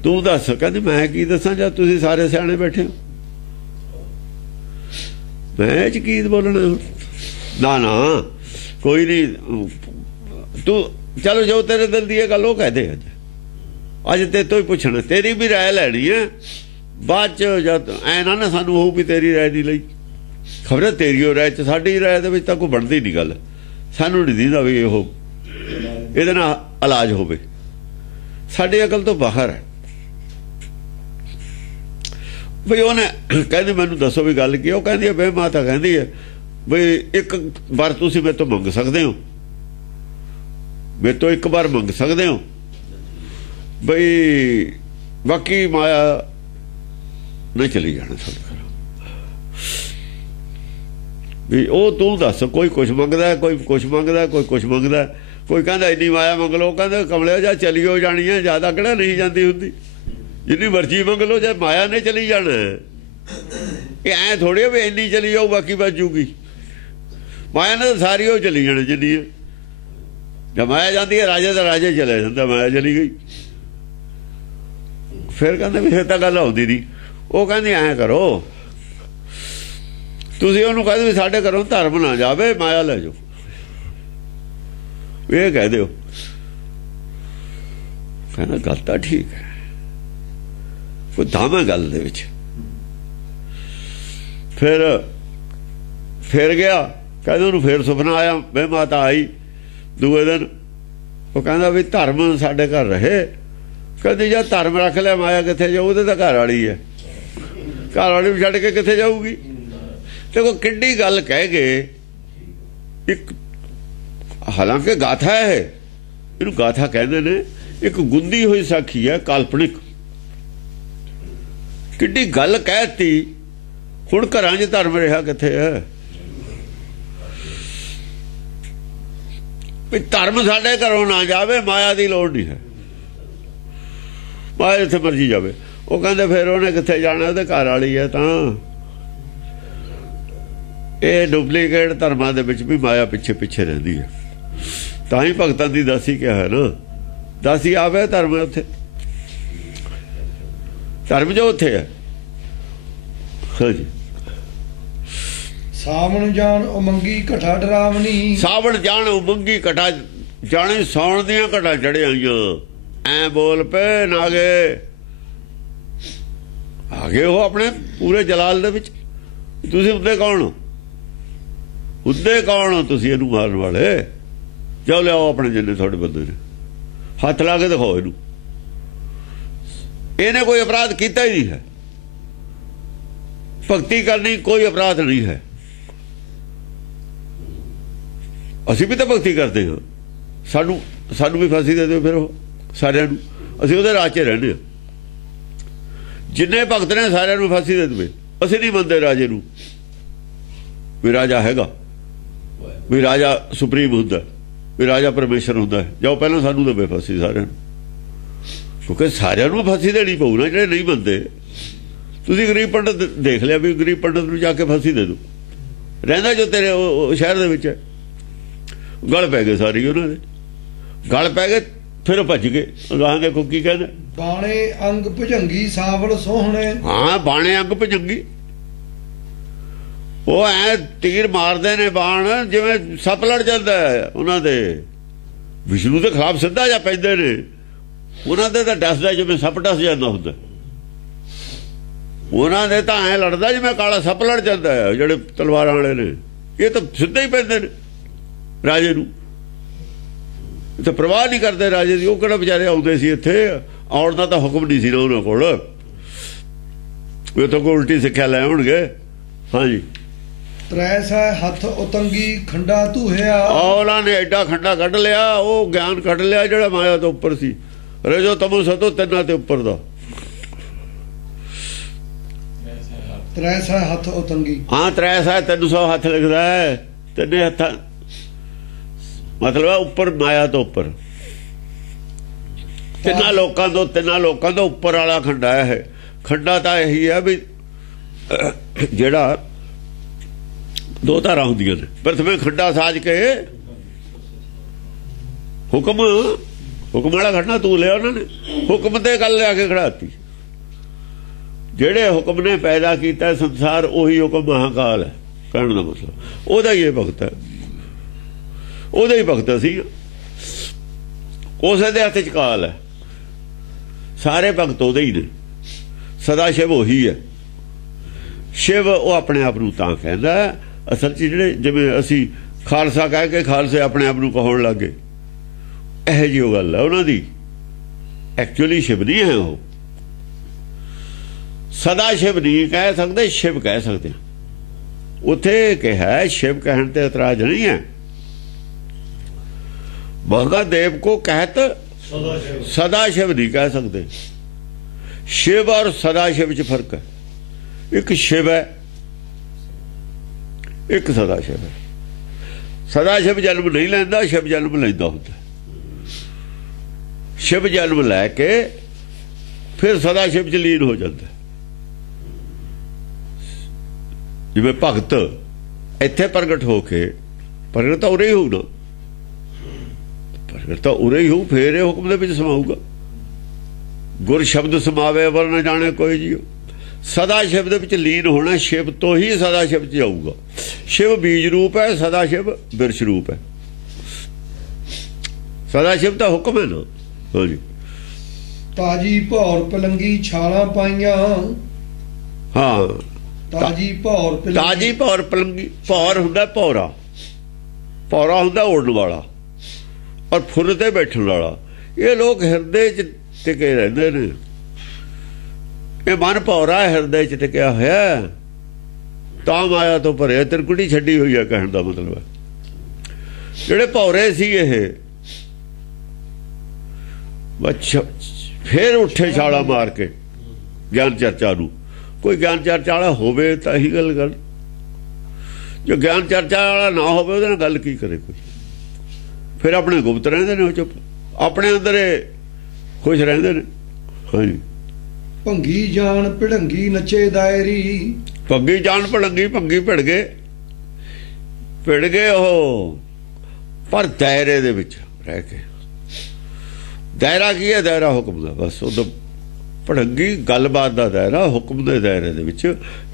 ਤੂੰ ਦੱਸ। ਕਹਿੰਦੀ ਮੈਂ ਕੀ ਦੱਸਾਂ ਜਦ ਤੁਸੀਂ ਸਾਰੇ ਸਿਆਣੇ ਬੈਠੇ ਹੋ, ਮੈਂ ਚ ਕੀ ਬੋਲਣਾ। ਨਾ ਕੋਈ ਨਹੀਂ, ਤੂੰ ਚਲੋ ਜੋ ਤੇਰੇ ਦਿਲ ਦੀ ਇਹ ਗੱਲ ਉਹ ਕਹਿ ਦੇ। ਅੱਜ ਤੇ ਤੋਂ ਹੀ ਪੁੱਛਣਾ, ਤੇਰੀ ਵੀ ਰਾਏ ਲੈਣੀ ਹੈ ਬਾਅਦ ਚ। ਜਦ ਐ ਨਾ ਸਾਨੂੰ ਹੋਊ ਵੀ ਤੇਰੀ ਰਾਏ ਨਹੀਂ ਲਈ, ਖਬਰ ਤੇਰੀ ਉਹ ਰਾਏ ਚ ਸਾਡੀ ਰਾਏ ਦੇ ਵਿੱਚ ਤਾਂ ਕੋਈ ਬਣਦੀ ਨਹੀਂ ਗੱਲ। ਸਾਨੂੰ ਨਹੀਂ ਦਿੰਦਾ ਵੀ ਉਹ ਇਹਦੇ ਨਾਲ ਇਲਾਜ ਹੋਵੇ, ਸਾਡੀ ਅਕਲ ਤੋਂ ਬਾਹਰ ਹੈ। ਬਈ ਉਹਨੇ ਕਹਿੰਦੀ ਮੈਨੂੰ ਦੱਸੋ ਵੀ ਗੱਲ ਕੀ। ਉਹ ਕਹਿੰਦੀ ਹੈ ਬੇ ਮਾਤਾ ਕਹਿੰਦੀ ਹੈ ਬਈ ਇੱਕ ਵਾਰ ਤੁਸੀਂ ਮੇਰੇ ਤੋਂ ਮੰਗ ਸਕਦੇ ਹੋ, ਮੇਰੇ ਤੋਂ ਇੱਕ ਵਾਰ ਮੰਗ ਸਕਦੇ ਹੋ, ਬਈ ਬਾਕੀ ਮਾਇਆ ਨਹੀਂ ਚਲੀ ਜਾਣਾ ਸਾਡੇ ਘਰ। ਵੀ ਉਹ ਤੂੰ ਦੱਸ, ਕੋਈ ਕੁਛ ਮੰਗਦਾ, ਕੋਈ ਕੁਛ ਮੰਗਦਾ, ਕੋਈ ਕੁਛ ਮੰਗਦਾ। ਕੋਈ ਕਹਿੰਦਾ ਇੰਨੀ ਮਾਇਆ ਮੰਗ ਲਓ, ਕਹਿੰਦੇ ਕਮਲਿਓ ਜਾਂ ਚਲੀ ਹੋ ਜਾਣੀ ਹੈ, ਜ਼ਿਆਦਾ ਕਿਹੜਾ ਨਹੀਂ ਜਾਂਦੀ ਹੁੰਦੀ, ਜਿੰਨੀ ਮਰਜ਼ੀ ਮੰਗ ਲਓ, ਜੇ ਮਾਇਆ ਨੇ ਚਲੀ ਜਾਣਾ। ਇਹ ਐਂ ਥੋੜ੍ਹੀ ਵੀ ਇੰਨੀ ਚਲੀ ਜਾਊ ਬਾਕੀ ਬਚ ਜੂਗੀ। ਮਾਇਆ ਨੇ ਤਾਂ ਸਾਰੀ ਉਹ ਚਲੀ ਜਾਣੀ ਜਿੰਨੀ ਹੈ। ਜਦ ਮਾਇਆ ਜਾਂਦੀ ਹੈ ਰਾਜੇ ਦਾ ਰਾਜੇ ਚਲੇ ਜਾਂਦਾ, ਮਾਇਆ ਚਲੀ ਗਈ। ਫਿਰ ਕਹਿੰਦੇ ਵੀ ਫਿਰ ਤਾਂ ਗੱਲ ਆਉਂਦੀ ਨਹੀਂ। ਉਹ ਕਹਿੰਦੀ ਐਂ ਕਰੋ ਤੁਸੀਂ ਉਹਨੂੰ ਕਹਿੰਦੇ ਵੀ ਸਾਡੇ ਘਰੋਂ ਧਰਮ ਨਾ ਜਾਵੇ, ਮਾਇਆ ਲੈ ਜਾਓ, ਇਹ ਕਹਿ ਦਿਓ। कहना गल तां ठीक है, कोई दम है गल दे विच। फिर गया, कहते उन्होंने फिर सुपना आया, मैं माता आई दूए दिन, वो कहता भी धर्म साढ़े घर रहे। कहते जा धर्म रख लिया माया कितने जाऊ, वो तो घर वाली है, घर वाली भी छड़ के कितने जाऊगी। देखो किड्डी गल कह गए एक, हालांकि गाथा है, इनू गाथा कहते ने, एक गुंदी हुई साखी है काल्पनिक। किड्डी गल कहती, हुण घरां च धर्म रहा कित्थे है। धर्म साडे घरों ना जावे, माया की लोड़ नहीं है, माया जिथे मर्जी जावे। वो कहते फिर उन्हें कित्थे जाना, तो घर वाली है। तां ये डुप्लीकेट धर्मां दे विच भी माया पिछे पिछे रहिंदी है। तां ही भगतां दी दासी क्या है ना, दासी आवे धर्म है उत्थे, धर्म जो उत्थे है। हाँ जी। सावण जान उमंगी घटा डरावनी, सावण जान उमंगी घटा जाने, सौण दियां घटा चढ़े आईयां। ऐ बोल पे नागे, आगे हो अपने पूरे जलाल दे विच। तुसीं उद्दे कौन हो, उद्दे कौन हो तुसीं इहनूं मारन वाले। जाओ लियाओ अपने जिन्ने थोड़े बंदे ने, हथ ला के दिखाओ इहनूं। इहने कोई अपराध कीता ही नहीं है, भगती करनी कोई अपराध नहीं है। असीं भी तो भगती करते हाँ, सानू भी फांसी दे दो फिर सारिਆਂ ਨੂੰ, ਅਸੀਂ ਉਹਦੇ ਰਾਜ 'ਚ ਰਹਿੰਦੇ ਹਾਂ। जिन्ने भगत ने सारिਆਂ ਨੂੰ फांसी दे देवे, ਅਸੀਂ नहीं ਮੰਨਦੇ राजे ਨੂੰ भी राजा हैगा, भी राजा सुप्रीम हुंदा, भी राजा परमेश्वर हुंदा है। जाओ पहले सानू देवे फांसी सारिਆਂ ਨੂੰ, क्योंकि सारिਆਂ ਨੂੰ फांसी देनी पऊ ना ਜਿਹੜੇ नहीं ਮੰਨਦੇ। ਤੁਸੀਂ गरीब पंडित देख लिया भी गरीब पंडित ਨੂੰ जाके फांसी दे दो, ਰਹਿੰਦਾ जो तेरे शहर ਦੇ ਵਿੱਚ है। गल पै गए सारी उन्होंने, गल पै गए, फिर भज गए। अगां देखो की कहते, बाणे अंग भुजंगी सावल सोहणे। हाँ बाणे अंग भुजंगी, वो ऐ तीर मारते ने बाण जिवें सप लड़ जाता है उन्होंने। विष्णु के खिलाफ सीधा जा पैंदे ने, उन्होंने तो डसदा जिवें सप डस जाता हुंदा। उन्होंने तो ऐ लड़दा जिवें काला सप लड़ जाता है जिहड़े तलवारां वाले ने। ये तो सीधे ही पैंदे ने राजे नूं, तो परवाह नहीं करते राजे की। वो किहड़ा बेचारे आउंदे सी इत्थे, आउण दा तां हुक्म नहीं सी ना उन्हां कोल, इत्थों कोई उल्टी सिक्ख्या लै आउणगे। हाँ जी। त्रैस है हथ उतंगी खंडा धूहिया। उन्होंने एडा खंडा कढ लिया, वो ज्ञान कढ लिया जिहड़ा माया तो उपर सी। रजो तमो सतो तिन्नां ते उपर दा। त्रैस है हथ उतंगी, हाँ 300 300 हथ लिखदा है, तिन्ने हत्थां मतलब उपर माया तो उपर। तिन्ना लोकां तो उपर वाला खंडा है। खंडा तो यही है भी जेड़ा दो धारा होंदियां ने, प्रथमे खंडा साज के हुक्म वाला खंडा तू लिया उन्होंने, हुक्म ते गल लिया के खड़ाती। जेड़े हुक्म ने पैदा किया संसार, उही हुक्म महाकाल है। कहने का मतलब ओदा ही भगत है, ओदा ही भगत सी, उस हथ च काल है। सारे भगत ओदे ही ने, सदा शिव उही है। शिव वो अपने आप तां कहंदा है, असल च जिहड़े जिवें असीं खालसा कह के खालसे अपने आप कहण लग गए, इहो जी गल है उन्हां दी। एक्चुअली शिव नहीं है वो, सदा शिव नहीं कह सकते, शिव कह सकते हैं। उत्थे कहा शिव कहण ते इतराज नहीं है। महादेव को कहत सदा शिव नहीं कह सकते। शिव और सदा शिव च फर्क है। एक शिव है, एक सदा शिव है। सदा शिव जन्म नहीं लैंदा, शिव जन्म लैंदा हुंदा। शिव जन्म लैके फिर सदा शिव च लीन हो जाता है। जिवें भगत इत्थे प्रगट होके, प्रगट तो उरे ही होऊ ना, प्रगट तो उरे ही होऊ, फिर ये हुक्म दे विच समाऊगा। गुर शब्द समावे अवर न जाने कोई जियो। सदा शिव दे विच लीन होना, शिव तो ही सदा शिव च जाऊगा। शिव बीज रूप है, सदा शिव बिरछ रूप है। सदा शिव तो हुक्म है ना। हाँ जी। ਤਾਜੀ ਭੌਰ ਪਲੰਗੀ ਛਾਲਾਂ ਪਾਈਆਂ। ਹਾਂ, ਤਾਜੀ ਭੌਰ ਪਲੰਗੀ। ਤਾਜੀ ਭੌਰ ਪਲੰਗੀ। ਭੌਰ ਹੁੰਦਾ ਭੌਰਾ, ਭੌਰਾ ਹੁੰਦਾ ਉੜਨ ਵਾਲਾ ਔਰ ਫੁੱਲ ਤੇ ਬੈਠਣ ਵਾਲਾ। ਇਹ ਲੋਕ ਹਿਰਦੇ 'ਚ ਟਿਕੇ ਰਹਿੰਦੇ ਨੇ। ਇਹ ਮਨ ਭੌਰਾ ਹਿਰਦੇ 'ਚ ਟਿਕਿਆ ਹੋਇਆ, ਤਾਂ ਮਾਇਆ ਤੋਂ ਭਰਿਆ, ਤਿਰਕੁਟੀ ਛੱਡੀ ਹੋਈ ਹੈ ਕਹਿਣ ਦਾ ਮਤਲਬ ਹੈ। ਜਿਹੜੇ ਭੌਰੇ ਸੀ ਇਹ ਫਿਰ ਉੱਠੇ ਛਾਲਾ ਮਾਰ ਕੇ ਗਿਆਨ ਚਰਚਾ ਨੂੰ। ਕੋਈ ਗਿਆਨ ਚਰਚਾ ਵਾਲਾ ਹੋਵੇ ਤਾਂ ਹੀ ਗੱਲ ਕਰ, ਜੋ ਗਿਆਨ ਚਰਚਾ ਵਾਲਾ ਨਾ ਹੋਵੇ ਉਹਦੇ ਨਾਲ ਗੱਲ ਕੀ ਕਰੇ ਕੋਈ। ਫਿਰ ਆਪਣੇ ਗੁਪਤ ਰਹਿੰਦੇ ਨੇ, ਉਹ ਚੁੱਪ, ਆਪਣੇ ਅੰਦਰ ਖੁਸ਼ ਰਹਿੰਦੇ ਨੇ। ਹਾਂਜੀ, ਭੰਗੀ ਜਾਣ ਭਿੜੰਗੀ ਨੱਚੇ ਦਾਇਰੀ। ਭੰਗੀ ਜਾਣ ਭਿੜੰਗੀ, ਭੰਗੀ ਭਿੜ ਗਏ ਉਹ, ਪਰ ਦਾਇਰੇ ਦੇ ਵਿੱਚ ਰਹਿ ਕੇ। ਦਾਇਰਾ ਕੀ ਹੈ? ਦਾਇਰਾ ਹੁਕਮ ਦਾ। ਬਸ ਉਦੋਂ ਭਿੜੰਗੀ ਗੱਲਬਾਤ ਦਾ ਦਾਇਰਾ, ਹੁਕਮ ਦੇ ਦਾਇਰੇ ਦੇ ਵਿੱਚ।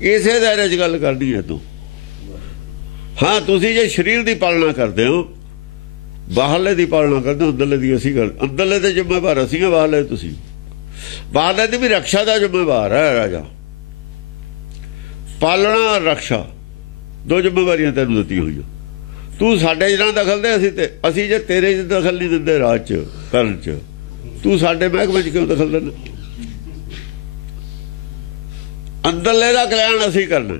ਇਸੇ ਦਾਇਰੇ 'ਚ ਗੱਲ ਕਰਨੀ ਹੈ ਤੂੰ। ਹਾਂ, ਤੁਸੀਂ ਜੇ ਸਰੀਰ ਦੀ ਪਾਲਣਾ ਕਰਦੇ ਹੋ, ਬਾਹਰਲੇ ਦੀ ਪਾਲਣਾ ਕਰਦੇ ਹੋ, ਅੰਦਰਲੇ ਦੀ ਅਸੀਂ ਕਰ। ਅੰਦਰਲੇ ਦੇ ਜ਼ਿੰਮੇਵਾਰ ਅਸੀਂ ਹਾਂ, ਬਾਹਰਲੇ ਤੁਸੀਂ। ਬਾਹਰਲੇ ਦੀ ਵੀ ਰਕਸ਼ਾ ਦਾ ਜ਼ਿੰਮੇਵਾਰ ਹੈ ਰਾਜਾ। ਪਾਲਣਾ, ਰਕਸ਼ਾ, ਦੋ ਜ਼ਿੰਮੇਵਾਰੀਆਂ ਤੈਨੂੰ ਦਿੱਤੀਆਂ ਹੋਈਆਂ। ਤੂੰ ਸਾਡੇ ਜਿਹੜਾ ਦਖਲ ਦੇ, ਅਸੀਂ ਜੇ ਤੇਰੇ 'ਚ ਦਖਲ ਨਹੀਂ ਦਿੰਦੇ ਰਾਜ 'ਚ ਕਰਨ 'ਚ, ਤੂੰ ਸਾਡੇ ਮਹਿਕਮੇ 'ਚ ਕਿਉਂ ਦਖਲ ਦਿੰਦਾ? ਅੰਦਰਲੇ ਦਾ ਕਲਿਆਣ ਅਸੀਂ ਕਰਨਾ,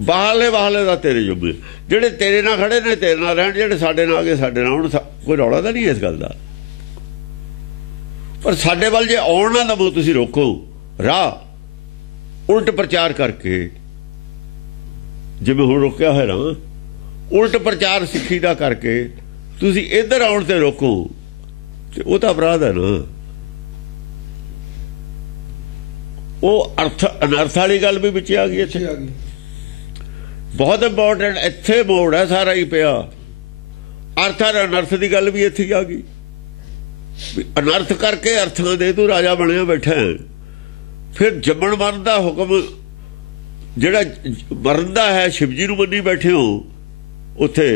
ਬਾਹਰਲੇ ਦਾ ਤੇਰੇ ਜੁਮੇ। ਜਿਹੜੇ ਤੇਰੇ ਨਾਲ ਖੜੇ ਨੇ ਤੇਰੇ ਨਾਲ ਰਹਿਣ, ਜਿਹੜੇ ਸਾਡੇ ਨਾਲ ਆ ਗਏ ਸਾਡੇ ਨਾਲ। ਹੁਣ ਕੋਈ ਰੌਲਾ ਤਾਂ ਨਹੀਂ ਇਸ ਗੱਲ ਦਾ, ਪਰ ਸਾਡੇ ਵੱਲ ਜੇ ਆਉਣ ਨਾ ਦਵੋ ਤੁਸੀਂ, ਰੋਕੋ ਰਾਹ। ਉਲਟ ਪ੍ਰਚਾਰ ਕਰਕੇ, ਜਿਵੇਂ ਹੁਣ ਰੋਕਿਆ ਹੋਇਆ ਨਾ, ਉਲਟ ਪ੍ਰਚਾਰ ਸਿੱਖੀ ਦਾ ਕਰਕੇ ਤੁਸੀਂ ਇੱਧਰ ਆਉਣ ਤੇ ਰੋਕੋ, ਤੇ ਉਹ ਤਾਂ ਅਪਰਾਧ ਹੈ ਨਾ। ਉਹ ਅਨਰਥ ਵਾਲੀ ਗੱਲ ਵੀ ਵਿੱਚ ਆ ਗਈ ਇੱਥੇ। ਬਹੁਤ ਇੰਪੋਰਟੈਂਟ ਇੱਥੇ ਮੋੜ ਹੈ ਸਾਰਾ ਹੀ ਪਿਆ। ਅਰਥ ਔਰ ਅਨਰਥ ਦੀ ਗੱਲ ਵੀ ਇੱਥੇ ਆ ਗਈ। ਅਨਰਥ ਕਰਕੇ ਅਰਥਾਂ ਦੇ ਤੂੰ ਰਾਜਾ ਬਣਿਆ ਬੈਠਾ। ਫਿਰ ਜੰਮਣ ਮਰਨ ਦਾ ਹੁਕਮ ਜਿਹੜਾ ਮਰਨ ਦਾ ਹੈ, ਸ਼ਿਵ ਜੀ ਨੂੰ ਮੰਨੀ ਬੈਠੇ ਹੋ ਉੱਥੇ।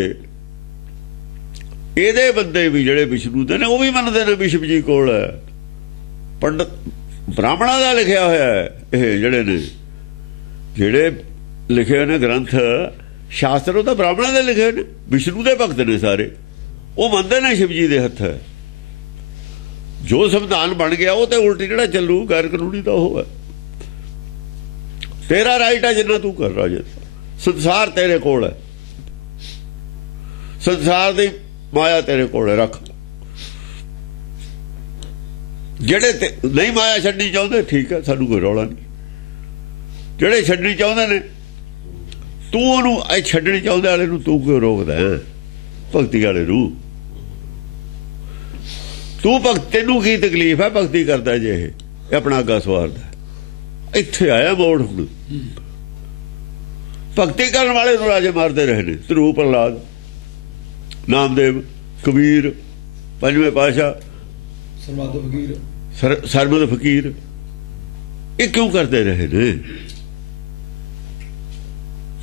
ਇਹਦੇ ਬੰਦੇ ਵੀ ਜਿਹੜੇ ਵਿਸ਼ਨੂੰ ਦੇ ਨੇ, ਉਹ ਵੀ ਮੰਨਦੇ ਨੇ ਵੀ ਸ਼ਿਵ ਜੀ ਕੋਲ ਹੈ। ਪੰਡਤ ਬ੍ਰਾਹਮਣਾਂ ਦਾ ਲਿਖਿਆ ਹੋਇਆ ਹੈ। ਇਹ ਜਿਹੜੇ ਨੇ, ਜਿਹੜੇ ਲਿਖੇ ਹੋਏ ਨੇ ਗ੍ਰੰਥ ਸ਼ਾਸਤਰ, ਉਹ ਤਾਂ ਬ੍ਰਾਹਮਣਾਂ ਦੇ ਲਿਖੇ ਹੋਏ ਨੇ। ਵਿਸ਼ਨੂੰ ਦੇ ਭਗਤ ਨੇ ਸਾਰੇ, ਉਹ ਮੰਨਦੇ ਨੇ ਸ਼ਿਵ ਜੀ ਦੇ ਹੱਥ ਹੈ। ਜੋ ਸੰਵਿਧਾਨ ਬਣ ਗਿਆ ਉਹ ਤੇ ਉਲਟੀ ਜਿਹੜਾ ਚੱਲੂ, ਗੈਰ ਕਾਨੂੰਨੀ ਤਾਂ ਉਹ ਹੈ। ਤੇਰਾ ਰਾਈਟ ਹੈ ਜਿੰਨਾ ਤੂੰ ਕਰ ਰਾਜੇ। ਸੰਸਾਰ ਤੇਰੇ ਕੋਲ ਹੈ, ਸੰਸਾਰ ਦੀ ਮਾਇਆ ਤੇਰੇ ਕੋਲ ਹੈ, ਰੱਖ। ਜਿਹੜੇ ਨਹੀਂ ਮਾਇਆ ਛੱਡਣੀ ਚਾਹੁੰਦੇ, ਠੀਕ ਹੈ, ਸਾਨੂੰ ਕੋਈ ਰੌਲਾ ਨਹੀਂ। ਜਿਹੜੇ ਛੱਡਣੀ ਚਾਹੁੰਦੇ ਨੇ, ਤੂੰ ਉਹਨੂੰ ਛੱਡਣੀ ਚਾਹੁੰਦੇ ਵਾਲੇ ਨੂੰ ਤੂੰ ਕਿਉਂ ਰੋਕਦਾ ਹੈ? ਭਗਤੀ ਵਾਲੇ ਨੂੰ ਤੂੰ ਤੈਨੂੰ ਕੀ ਤਕਲੀਫ ਹੈ? ਭਗਤੀ ਕਰਦਾ ਜੇ ਇਹ ਆਪਣਾ ਅੱਗਾ ਸਵਾਰਦਾ। ਇੱਥੇ ਆਇਆ ਮੋੜ। ਹੁਣ ਭਗਤੀ ਕਰਨ ਵਾਲੇ ਨੂੰ ਰਾਜੇ ਮਾਰਦੇ ਰਹੇ ਨੇ। ਧਰੂ, ਪ੍ਰਹਲਾਦ, ਨਾਮਦੇਵ, ਕਬੀਰ, ਪੰਜਵੇਂ ਪਾਤਸ਼ਾਹ, ਸਰਮਦ ਫਕੀਰ। ਇਹ ਕਿਉਂ ਕਰਦੇ ਰਹੇ ਨੇ?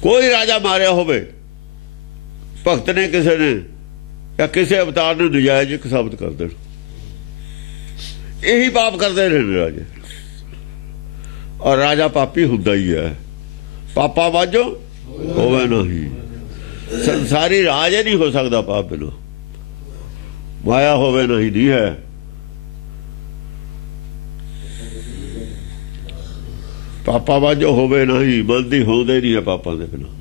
ਕੋਈ ਰਾਜਾ ਮਾਰਿਆ ਹੋਵੇ ਭਗਤ ਨੇ, ਕਿਸੇ ਨੇ ਜਾਂ ਕਿਸੇ ਅਵਤਾਰ ਨੂੰ ਨਜਾਇਜ਼ ਇੱਕ ਸਾਬਤ ਕਰ ਦੇਣ, ਇਹੀ ਪਾਪ ਕਰਦੇ ਰਹੇ ਨੇ ਰਾਜੇ। ਔਰ ਰਾਜਾ ਪਾਪੀ ਹੁੰਦਾ ਹੀ ਹੈ। ਪਾਪਾ ਵਾਜੋ ਹੋਵੇ ਨਹੀਂ। ਸੰਸਾਰੀ ਰਾਜ ਨਹੀਂ ਹੋ ਸਕਦਾ ਪਾਪ ਬਿਨਾਂ। ਮਾਇਆ ਹੋਵੇ ਨਹੀਂ ਹੈ। ਪਾਪਾ ਵਾਜੋ ਹੋਵੇ ਨਹੀਂ, ਬੰਦੀ ਹੁੰਦੇ ਨਹੀਂ ਹੈ ਪਾਪਾਂ ਦੇ ਬਿਨਾਂ।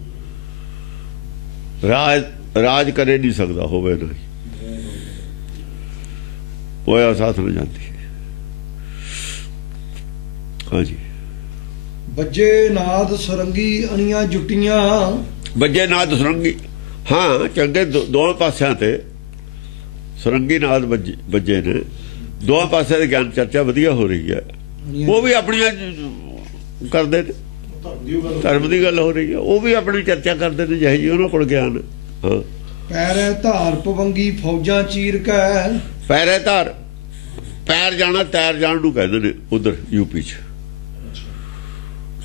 ਰਾਜ ਕਰੇ ਨਹੀਂ ਸਕਦਾ ਹੋਵੇ ਨਹੀਂ। ਹੋਇਆ ਸਾਥ ਨੂੰ ਜਾਂਦੀ। ਹਾਂਜੀ, ਬੱਜੇ ਨਾਦ ਸੁਰੰਗੀ ਅਣੀਆਂ ਜੁੱਟੀਆਂ। ਬੱਜੇ ਨਾਦ ਸੁਰੰਗੀ, ਹਾਂ, ਚੰਗੇ ਦੋਵਾਂ ਪਾਸਿਆਂ ਤੇ ਸੁਰੰਗੀ ਨਾਦ ਬੱਜੇ ਨੇ। ਦੋਵਾਂ ਪਾਸਿਆਂ ਦੀ ਗਿਆਨ ਚਰਚਾ ਵਧੀਆ ਹੋ ਰਹੀ ਹੈ। ਉਹ ਵੀ ਆਪਣੀਆਂ ਕਰਦੇ ਨੇ, ਧਰਮ ਦੀ ਗੱਲ ਹੋ ਰਹੀ ਹੈ। ਉਹ ਵੀ ਆਪਣੀ ਚਰਚਾ ਕਰਦੇ ਨੇ ਜਿਹੇ ਜੀ ਉਹਨਾਂ ਕੋਲ ਗਿਆਨ। ਹਾਂ, ਪੈਰੇ ਧਾਰ ਪਵੰਗੀ ਫੌਜਾਂ ਚੀਰ ਕੇ। ਪੈਰੇ ਧਾਰ, ਪੈਰ ਜਾਣਾ ਤੈਰ ਜਾਣ ਨੂੰ ਕਹਿੰਦੇ ਨੇ ਉਧਰ ਯੂਪੀ 'ਚ।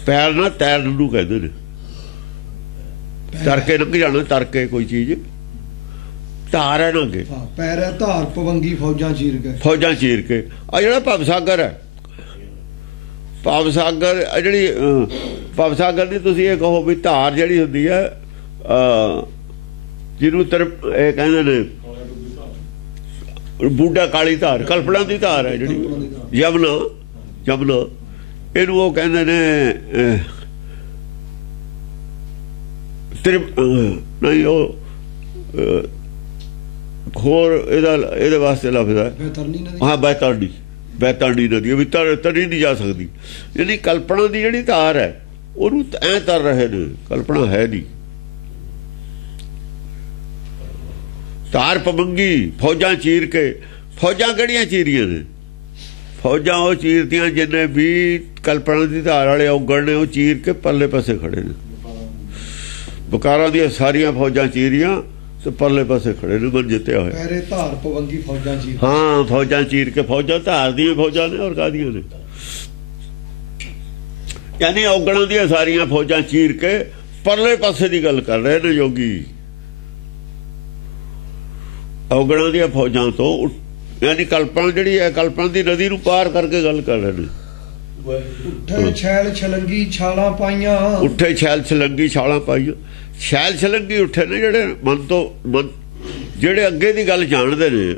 ਪੈਰ ਨਾਲ ਤੈਰਨ ਨੂੰ ਕਹਿੰਦੇ ਨੇ। ਤਰ ਕੇ ਲੰਘ ਜਾਣਾ, ਤਰ ਕੇ ਕੋਈ ਚੀਜ਼ ਧਾਰ ਹੈ ਨਾ ਅੱਗੇ, ਹਾਂ ਪੈਰੇ ਧਾਰ ਪਵੰਗੀ ਫੌਜਾਂ ਚੀਰ ਕੇ, ਫੌਜਾਂ ਚੀਰ ਕੇ। ਆ ਜਿਹੜਾ ਭਵ ਸਾਗਰ ਹੈ, ਭਵ ਸਾਗਰ ਜਿਹੜੀ ਭਵ ਸਾਗਰ ਦੀ ਤੁਸੀਂ ਇਹ ਕਹੋ ਵੀ ਧਾਰ ਜਿਹੜੀ ਹੁੰਦੀ ਹੈ, ਜਿਹਨੂੰ ਇਹ ਕਹਿੰਦੇ ਨੇ ਬੂਢਾ ਕਾਲੀ ਧਾਰ, ਕਲਪਨਾ ਦੀ ਧਾਰ ਹੈ ਜਿਹੜੀ ਯਮਨਾ, ਯਮਨਾ ਇਹਨੂੰ ਉਹ ਕਹਿੰਦੇ ਨੇ ਨਹੀਂ ਉਹ ਹੋਰ ਇਹਦੇ ਵਾਸਤੇ ਲਫ਼ਜ਼ ਹੈ ਹਾਂ ਬੈਤਾੜੀ, ਬੈਤਾੜੀ ਨਦੀ ਵੀ ਤਰੀ ਨਹੀਂ ਜਾ ਸਕਦੀ। ਜਿਹੜੀ ਕਲਪਨਾ ਦੀ ਜਿਹੜੀ ਧਾਰ ਹੈ ਉਹਨੂੰ ਐਂ ਤਰ ਰਹੇ ਨੇ, ਕਲਪਨਾ ਹੈ ਨਹੀਂ। ਧਾਰ ਪਵੰਗੀ ਫੌਜਾਂ ਚੀਰ ਕੇ, ਫੌਜਾਂ ਕਿਹੜੀਆਂ ਚੀਰੀਆਂ ਨੇ? ਫੌਜਾਂ ਉਹ ਚੀਰਦੀਆਂ ਜਿੰਨੇ ਵੀ ਕਲਪਨਾ ਦੀ ਧਾਰ ਵਾਲੇ ਔਗਣ ਨੇ, ਉਹ ਚੀਰ ਕੇ ਪਰਲੇ ਪਾਸੇ ਖੜੇ ਨੇ। ਬਕਾਰਾਂ ਦੀਆਂ ਸਾਰੀਆਂ ਫੌਜਾਂ ਚੀਰੀਆਂ ਤੇ ਪਰਲੇ ਪਾਸੇ ਖੜੇ ਨੇ, ਮਨ ਜਿੱਤਿਆ ਹੋਇਆ। ਪੈਰੇ ਧਾਰ ਪਵੰਗੀ ਫੌਜਾਂ ਚੀਰ, ਹਾਂ ਫੌਜਾਂ ਚੀਰ ਕੇ, ਫੌਜਾਂ ਧਾਰ ਦੀਆਂ ਫੌਜਾਂ ਨੇ ਔਰ ਕਾਹਦੀਆਂ ਨੇ? ਯਾਨੀ ਔਗਣਾਂ ਦੀਆਂ ਸਾਰੀਆਂ ਫੌਜਾਂ ਚੀਰ ਕੇ ਪਰਲੇ ਪਾਸੇ ਦੀ ਗੱਲ ਕਰ ਰਹੇ ਨੇ ਯੋਗੀ। ਔਗਣਾਂ ਦੀਆਂ ਫੌਜਾਂ ਤੋਂ ਯਾਨੀ ਕਲਪਨਾ ਜਿਹੜੀ ਹੈ, ਕਲਪਨਾ ਦੀ ਨਦੀ ਨੂੰ ਪਾਰ ਕਰਕੇ ਗੱਲ ਕਰ ਰਹੇ ਨੇ। ਉੱਠੇ ਛੈਲ ਛਲੰਗੀ ਛਾਲਾਂ ਪਾਈਆਂ, ਉੱਠੇ ਛੈਲ ਛਲੰਗੀ ਛਾਲਾਂ ਪਾਈਆਂ। ਛੈਲ ਛਲੰਗੀ ਉੱਠੇ ਨੇ ਜਿਹੜੇ ਮਨ ਤੋਂ, ਜਿਹੜੇ ਅੱਗੇ ਦੀ ਗੱਲ ਜਾਣਦੇ ਨੇ,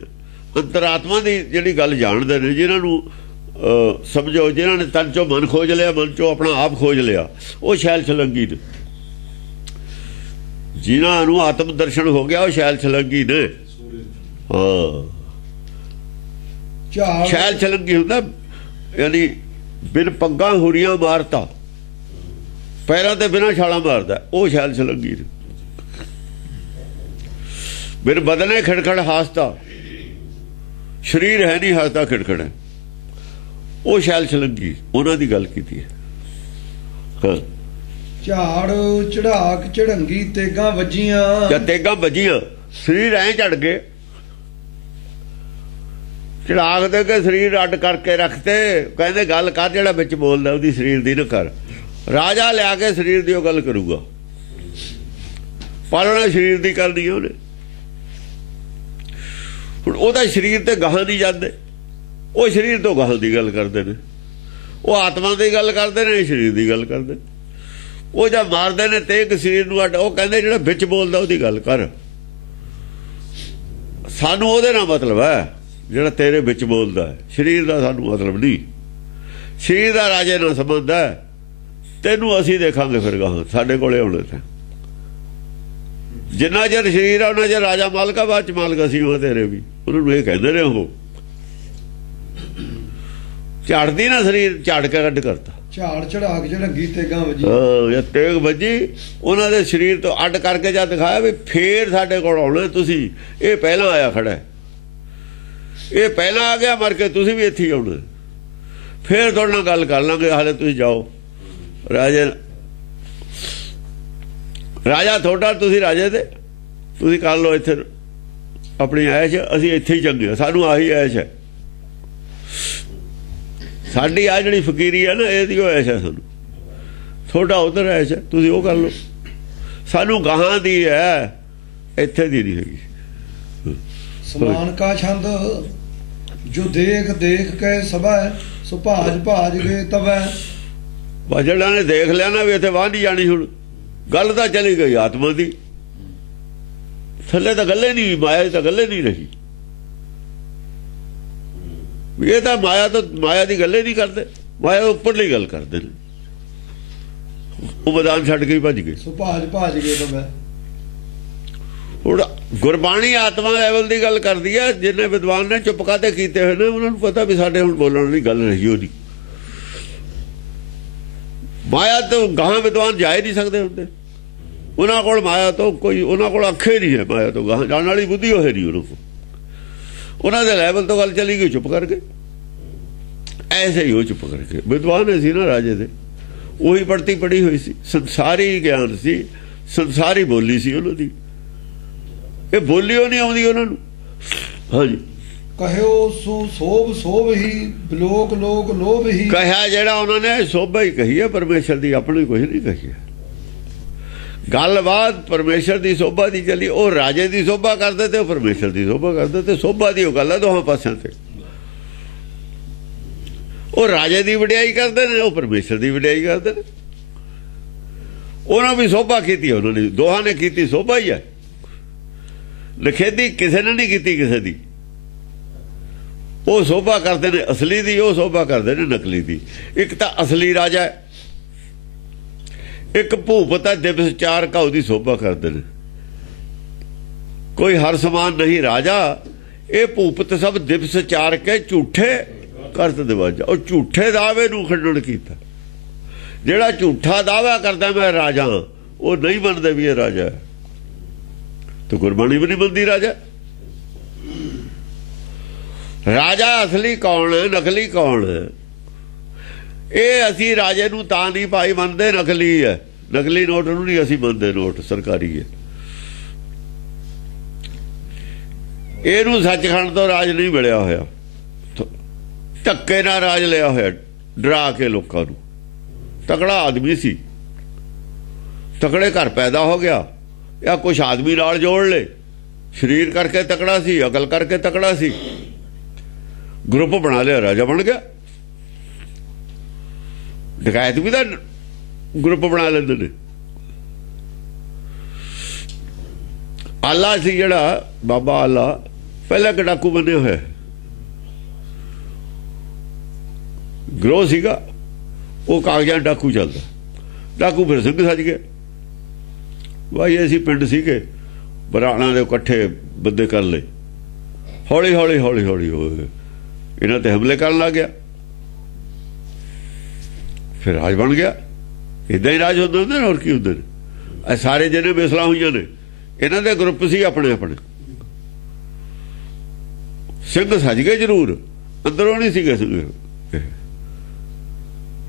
ਅੰਤਰਾਤਮਾ ਦੀ ਜਿਹੜੀ ਗੱਲ ਜਾਣਦੇ ਨੇ, ਜਿਨ੍ਹਾਂ ਨੂੰ ਸਮਝੋ, ਜਿਨ੍ਹਾਂ ਨੇ ਤਨ ਚੋਂ ਮਨ ਖੋਜ ਲਿਆ, ਮਨ ਚੋਂ ਆਪਣਾ ਆਪ ਖੋਜ ਲਿਆ, ਉਹ ਛੈਲ ਛਲੰਗੀ ਨੇ। ਜਿਨ੍ਹਾਂ ਨੂੰ ਆਤਮ ਦਰਸ਼ਨ ਹੋ ਗਿਆ ਉਹ ਛੈਲ ਛਲੰਗੀ ਨੇ। ਹਾਂ ਛੈਲ ਛਲੰਗੀ ਹੁੰਦਾ ਯਾਨੀ ਬਿਨ ਪੱਗਾਂ ਹੁਰੀਆਂ ਮਾਰਤਾ, ਪੈਰਾਂ ਤੇ ਬਿਨਾਂ ਛਾਲਾਂ ਮਾਰਦਾ, ਉਹ ਛੈਲ ਛਲੰਗੀ। ਬਿਨ ਬਦਨੇ ਖੜਖੜ ਹਾਸਤਾ, ਸਰੀਰ ਹੈ ਨਹੀਂ ਹਾਸਤਾ ਖੜਖੜ ਹੈ, ਉਹ ਛੈਲ ਛਲੰਗੀ। ਉਹਨਾਂ ਦੀ ਗੱਲ ਕੀਤੀ ਹੈ। ਹਾਂ ਝਾੜ ਚੜਾਕ ਝੜੰਗੀ ਤੇਗਾਂ ਵੱਜੀਆਂ, ਜਾਂ ਤੇਗਾਂ ਵੱਜੀਆਂ, ਸਰੀਰ ਐਂ ਝੜ ਗਏ, ਚੜਾਕ ਦੇ ਕੇ ਸਰੀਰ ਅੱਡ ਕਰਕੇ ਰੱਖਤੇ। ਕਹਿੰਦੇ ਗੱਲ ਕਰ, ਜਿਹੜਾ ਵਿੱਚ ਬੋਲਦਾ ਉਹਦੀ ਸਰੀਰ ਦੀ ਨਾ ਕਰ। ਰਾਜਾ ਲਿਆ ਕੇ ਸਰੀਰ ਦੀ ਉਹ ਗੱਲ ਕਰੂਗਾ, ਪਰ ਉਹਨੇ ਸਰੀਰ ਦੀ ਕਰਨੀ ਉਹਨੇ। ਹੁਣ ਉਹਦਾ ਸਰੀਰ ਤੇ ਗਾਹਾਂ ਨਹੀਂ ਜਾਂਦੇ, ਉਹ ਸਰੀਰ ਤੋਂ ਗਾਹਾਂ ਦੀ ਗੱਲ ਕਰਦੇ ਨੇ। ਉਹ ਆਤਮਾ ਦੀ ਗੱਲ ਕਰਦੇ ਨੇ, ਸਰੀਰ ਦੀ ਗੱਲ ਕਰਦੇ। ਉਹ ਜਦ ਮਾਰਦੇ ਨੇ ਤੇਗ ਸਰੀਰ ਨੂੰ ਅੱਡ, ਉਹ ਕਹਿੰਦੇ ਜਿਹੜਾ ਵਿੱਚ ਬੋਲਦਾ ਉਹਦੀ ਗੱਲ ਕਰ। ਸਾਨੂੰ ਉਹਦੇ ਨਾਲ ਮਤਲਬ ਹੈ ਜਿਹੜਾ ਤੇਰੇ ਵਿੱਚ ਬੋਲਦਾ ਹੈ, ਸਰੀਰ ਦਾ ਸਾਨੂੰ ਮਤਲਬ ਨਹੀਂ। ਸਰੀਰ ਦਾ ਰਾਜੇ ਨਾਲ ਸੰਬੰਧ ਹੈ। ਤੈਨੂੰ ਅਸੀਂ ਦੇਖਾਂਗੇ ਫਿਰ ਗਾਹਾਂ, ਸਾਡੇ ਕੋਲੇ ਆਉਣੇ ਤੇ। ਜਿੰਨਾ ਚਿਰ ਸਰੀਰ ਆ ਉਹਨਾਂ ਚਿਰ ਰਾਜਾ ਮਾਲਕ ਆ, ਬਾਅਦ ਚ ਮਾਲਕ ਅਸੀਂ ਉਹ ਤੇਰੇ ਵੀ। ਉਹਨਾਂ ਨੂੰ ਇਹ ਕਹਿੰਦੇ ਨੇ ਉਹ ਝਾੜਦੀ ਨਾ ਸਰੀਰ, ਝਾੜ ਕੇ ਅੱਡ ਕਰਤਾ। ਝਾੜ ਚੜਾਕ ਝੜੰਗੀ ਤੇਗਾਂ ਵੱਜੀ, ਹਾਂ ਤੇਗ ਵੱਜੀ ਉਹਨਾਂ ਦੇ ਸਰੀਰ ਤੋਂ ਅੱਡ ਕਰਕੇ ਜਦ ਦਿਖਾਇਆ ਵੀ ਫੇਰ ਸਾਡੇ ਕੋਲ ਆਉਣਾ ਤੁਸੀਂ। ਇਹ ਪਹਿਲਾਂ ਆਇਆ ਖੜਾ, ਇਹ ਪਹਿਲਾਂ ਆ ਗਿਆ ਮਰ ਕੇ, ਤੁਸੀਂ ਵੀ ਇੱਥੇ ਹੀ ਆਉਣਾ। ਫੇਰ ਤੁਹਾਡੇ ਨਾਲ ਗੱਲ ਕਰ ਲਾਂਗੇ, ਹਾਲੇ ਤੁਸੀਂ ਜਾਓ। ਰਾਜਾ ਤੁਹਾਡਾ, ਤੁਸੀਂ ਰਾਜੇ ਦੇ, ਤੁਸੀਂ ਕਰ ਲਓ ਇੱਥੇ ਆਪਣੀ ਐਸ਼, ਅਸੀਂ ਇੱਥੇ ਹੀ ਚੰਗੇ, ਸਾਨੂੰ ਆਹੀ ਐਸ਼ ਹੈ। ਸਾਡੀ ਆ ਜਿਹੜੀ ਫਕੀਰੀ ਹੈ ਨਾ, ਇਹਦੀ ਉਹ ਐਸ਼ ਹੈ ਸਾਨੂੰ। ਤੁਹਾਡਾ ਉਧਰ ਐਸ਼ ਹੈ, ਤੁਸੀਂ ਉਹ ਕਰ ਲਓ। ਸਾਨੂੰ ਗਾਹਾਂ ਦੀ ਹੈ, ਇੱਥੇ ਦੀ ਨਹੀਂ ਹੈਗੀ। ਸਮਾਨ ਕਾ ਛੰਦ ਜੋ ਦੇਖ ਦੇਖ ਕੇ ਸਭੈ, ਸੋ ਭਾਜ ਭਾਜ ਗਏ ਤਵੈ। ਜਿਹੜਾ ਨੇ ਦੇਖ ਲਿਆ ਨਾ ਵੀ ਇੱਥੇ ਵਾਹ ਨਹੀਂ ਜਾਣੀ, ਹੁਣ ਗੱਲ ਤਾਂ ਚਲੀ ਗਈ ਆਤਮਾ ਦੀ। ਥੱਲੇ ਤਾਂ ਗੱਲੇ ਨਹੀਂ, ਮਾਇਆ ਦੀ ਤਾਂ ਗੱਲੇ ਨਹੀਂ ਰਹੀ। ਇਹ ਤਾਂ ਮਾਇਆ ਦੀ ਗੱਲੇ ਨਹੀਂ ਕਰਦੇ, ਮਾਇਆ ਉੱਪਰਲੀ ਗੱਲ ਕਰਦੇ ਨੇ। ਉਹ ਮੈਦਾਨ ਛੱਡ ਕੇ ਭੱਜ ਗਏ, ਸੋ ਭਾਜ ਭਾਜ ਗਏ ਤਵੈ। ਹੁਣ ਗੁਰਬਾਣੀ ਆਤਮਾ ਲੈਵਲ ਦੀ ਗੱਲ ਕਰਦੀ ਹੈ। ਜਿੰਨੇ ਵਿਦਵਾਨ ਨੇ ਚੁੱਪ ਕਾਤੇ ਕੀਤੇ ਹੋਏ ਨੇ, ਉਹਨਾਂ ਨੂੰ ਪਤਾ ਵੀ ਸਾਡੇ ਹੁਣ ਬੋਲਣ ਦੀ ਗੱਲ ਰਹੀ ਉਹਦੀ। ਮਾਇਆ ਤੋਂ ਗਾਹਾਂ ਵਿਦਵਾਨ ਜਾ ਹੀ ਨਹੀਂ ਸਕਦੇ ਹੁੰਦੇ। ਉਹਨਾਂ ਕੋਲ ਮਾਇਆ ਤੋਂ ਕੋਈ, ਉਹਨਾਂ ਕੋਲ ਅੱਖੇ ਨਹੀਂ ਹੈ ਮਾਇਆ ਤੋਂ ਗਾਹਾਂ ਜਾਣ ਵਾਲੀ ਬੁੱਧੀ ਹੋਏ ਨਹੀਂ ਉਹਨਾਂ ਕੋਲ। ਉਹਨਾਂ ਦੇ ਲੈਵਲ ਤੋਂ ਗੱਲ ਚਲੀ ਗਈ, ਚੁੱਪ ਕਰਕੇ। ਐਸੇ ਹੀ ਉਹ ਚੁੱਪ ਕਰਕੇ। ਵਿਦਵਾਨ ਸੀ ਨਾ ਰਾਜੇ ਦੇ, ਉਹੀ ਪੜਤੀ ਪੜੀ ਹੋਈ ਸੀ, ਸੰਸਾਰੀ ਗਿਆਨ ਸੀ, ਸੰਸਾਰੀ ਬੋਲੀ ਸੀ ਉਹਨਾਂ ਦੀ। ਇਹ ਬੋਲੀ ਉਹ ਨਹੀਂ ਆਉਂਦੀ ਉਹਨਾਂ ਨੂੰ। ਹਾਂਜੀ ਕਹਿਓ ਸੋ ਸੋਭ ਸੋਭ ਹੀ, ਲੋਕ ਲੋਕ ਲੋਭ ਹੀ। ਕਹਿਆ ਜਿਹੜਾ ਉਹਨਾਂ ਨੇ ਸੋਭਾ ਹੀ ਕਹੀ ਹੈ ਪਰਮੇਸ਼ਰ ਦੀ, ਆਪਣੀ ਕੁਝ ਨਹੀਂ ਕਹੀ ਹੈ। ਗੱਲਬਾਤ ਪਰਮੇਸ਼ਰ ਦੀ ਸੋਭਾ ਦੀ ਚੱਲੀ। ਉਹ ਰਾਜੇ ਦੀ ਸੋਭਾ ਕਰਦੇ ਤੇ ਉਹ ਪਰਮੇਸ਼ਰ ਦੀ ਸੋਭਾ ਕਰਦੇ, ਤੇ ਸੋਭਾ ਦੀ ਉਹ ਗੱਲ ਹੈ ਦੋਹਾਂ ਪਾਸਿਆਂ ਤੇ। ਉਹ ਰਾਜੇ ਦੀ ਵਡਿਆਈ ਕਰਦੇ ਨੇ, ਉਹ ਪਰਮੇਸ਼ਰ ਦੀ ਵਡਿਆਈ ਕਰਦੇ ਨੇ। ਉਹਨਾਂ ਵੀ ਸੋਭਾ ਕੀਤੀ, ਉਹਨਾਂ ਨੇ ਦੋਹਾਂ ਨੇ ਕੀਤੀ, ਸੋਭਾ ਹੀ ਹੈ। ਨਿਖੇਧੀ ਕਿਸੇ ਨੇ ਨਹੀਂ ਕੀਤੀ ਕਿਸੇ ਦੀ। ਉਹ ਸੋਭਾ ਕਰਦੇ ਨੇ ਅਸਲੀ ਦੀ, ਉਹ ਸੋਭਾ ਕਰਦੇ ਨੇ ਨਕਲੀ ਦੀ। ਇੱਕ ਤਾਂ ਅਸਲੀ ਰਾਜਾ ਹੈ, ਇੱਕ ਭੂਪਤ ਹੈ ਦਿਵਸ ਚਾਰ ਘਾਉ ਦੀ ਸੋਭਾ ਕਰਦੇ ਨੇ। ਕੋਈ ਹਰ ਸਮਾਨ ਨਹੀਂ ਰਾਜਾ, ਇਹ ਭੂਪਤ ਸਭ ਦਿਵਸ ਚਾਰ ਕੇ ਝੂਠੇ ਕਰਤ ਦਿਵਾਜਾ। ਉਹ ਝੂਠੇ ਦਾਅਵੇ ਨੂੰ ਖੰਡਨ ਕੀਤਾ। ਜਿਹੜਾ ਝੂਠਾ ਦਾਅਵਾ ਕਰਦਾ ਮੈਂ ਰਾਜਾ, ਉਹ ਨਹੀਂ ਮੰਨਦੇ ਵੀ ਇਹ ਰਾਜਾ ਹੈ। ਤੇ ਗੁਰਬਾਣੀ ਵੀ ਨਹੀਂ ਮੰਨਦੀ ਰਾਜਾ। ਰਾਜਾ ਅਸਲੀ ਕੌਣ ਹੈ, ਨਕਲੀ ਕੌਣ ਹੈ? ਇਹ ਅਸੀਂ ਰਾਜੇ ਨੂੰ ਤਾਂ ਨਹੀਂ ਭਾਈ ਮੰਨਦੇ, ਨਕਲੀ ਹੈ। ਨਕਲੀ ਨੋਟ ਨੂੰ ਨਹੀਂ ਅਸੀਂ ਮੰਨਦੇ, ਨੋਟ ਸਰਕਾਰੀ ਹੈ। ਇਹਨੂੰ ਸੱਚਖੰਡ ਤੋਂ ਰਾਜ ਨਹੀਂ ਮਿਲਿਆ ਹੋਇਆ, ਧੱਕੇ ਨਾਲ ਰਾਜ ਲਿਆ ਹੋਇਆ, ਡਰਾ ਕੇ ਲੋਕਾਂ ਨੂੰ। ਤਕੜਾ ਆਦਮੀ ਸੀ, ਤਕੜੇ ਘਰ ਪੈਦਾ ਹੋ ਗਿਆ, ਜਾਂ ਕੁਛ ਆਦਮੀ ਨਾਲ ਜੋੜ ਲੇ। ਸਰੀਰ ਕਰਕੇ ਤਕੜਾ ਸੀ, ਅਕਲ ਕਰਕੇ ਤਕੜਾ ਸੀ, ਗਰੁੱਪ ਬਣਾ ਲਿਆ, ਰਾਜਾ ਬਣ ਗਿਆ। ਡਕੈਤ ਵੀ ਤਾਂ ਗਰੁੱਪ ਬਣਾ ਲੈਂਦੇ ਨੇ। ਆਲਾ ਸੀ ਜਿਹੜਾ ਬਾਬਾ ਆਲਾ, ਪਹਿਲਾਂ ਕਿ ਡਾਕੂ ਬਣਿਆ ਹੋਇਆ ਗਰੋਹ ਸੀਗਾ, ਉਹ ਕਾਗਜ਼ਾਂ ਡਾਕੂ ਚੱਲਦਾ। ਡਾਕੂ ਫਿਰ ਸਿੰਘ ਸੱਜ ਗਏ। ਭਾਈ ਅਸੀਂ ਪਿੰਡ ਸੀਗੇ, ਬਰਾਣਾ ਦੇ ਇਕੱਠੇ ਬੰਦੇ ਕਰ ਲਏ। ਹੌਲੀ ਹੌਲੀ ਹੌਲੀ ਹੌਲੀ ਹੋਏ ਇਹਨਾਂ ਤੇ ਹਮਲੇ ਕਰਨ ਲੱਗ ਗਿਆ, ਫਿਰ ਰਾਜ ਬਣ ਗਿਆ। ਇੱਦਾਂ ਹੀ ਰਾਜ ਹੁੰਦੇ ਹੁੰਦੇ ਨੇ, ਹੋਰ ਕੀ ਹੁੰਦੇ ਨੇ। ਇਹ ਸਾਰੇ ਜਿਹਨੇ ਮਿਸਲਾਂ ਹੋਈਆਂ ਨੇ, ਇਹਨਾਂ ਦੇ ਗਰੁੱਪ ਸੀ ਆਪਣੇ ਆਪਣੇ। ਸਿੰਘ ਸੱਜ ਗਏ ਜ਼ਰੂਰ, ਅੰਦਰੋਂ ਨਹੀਂ ਸੀਗੇ ਸਿੰਘ।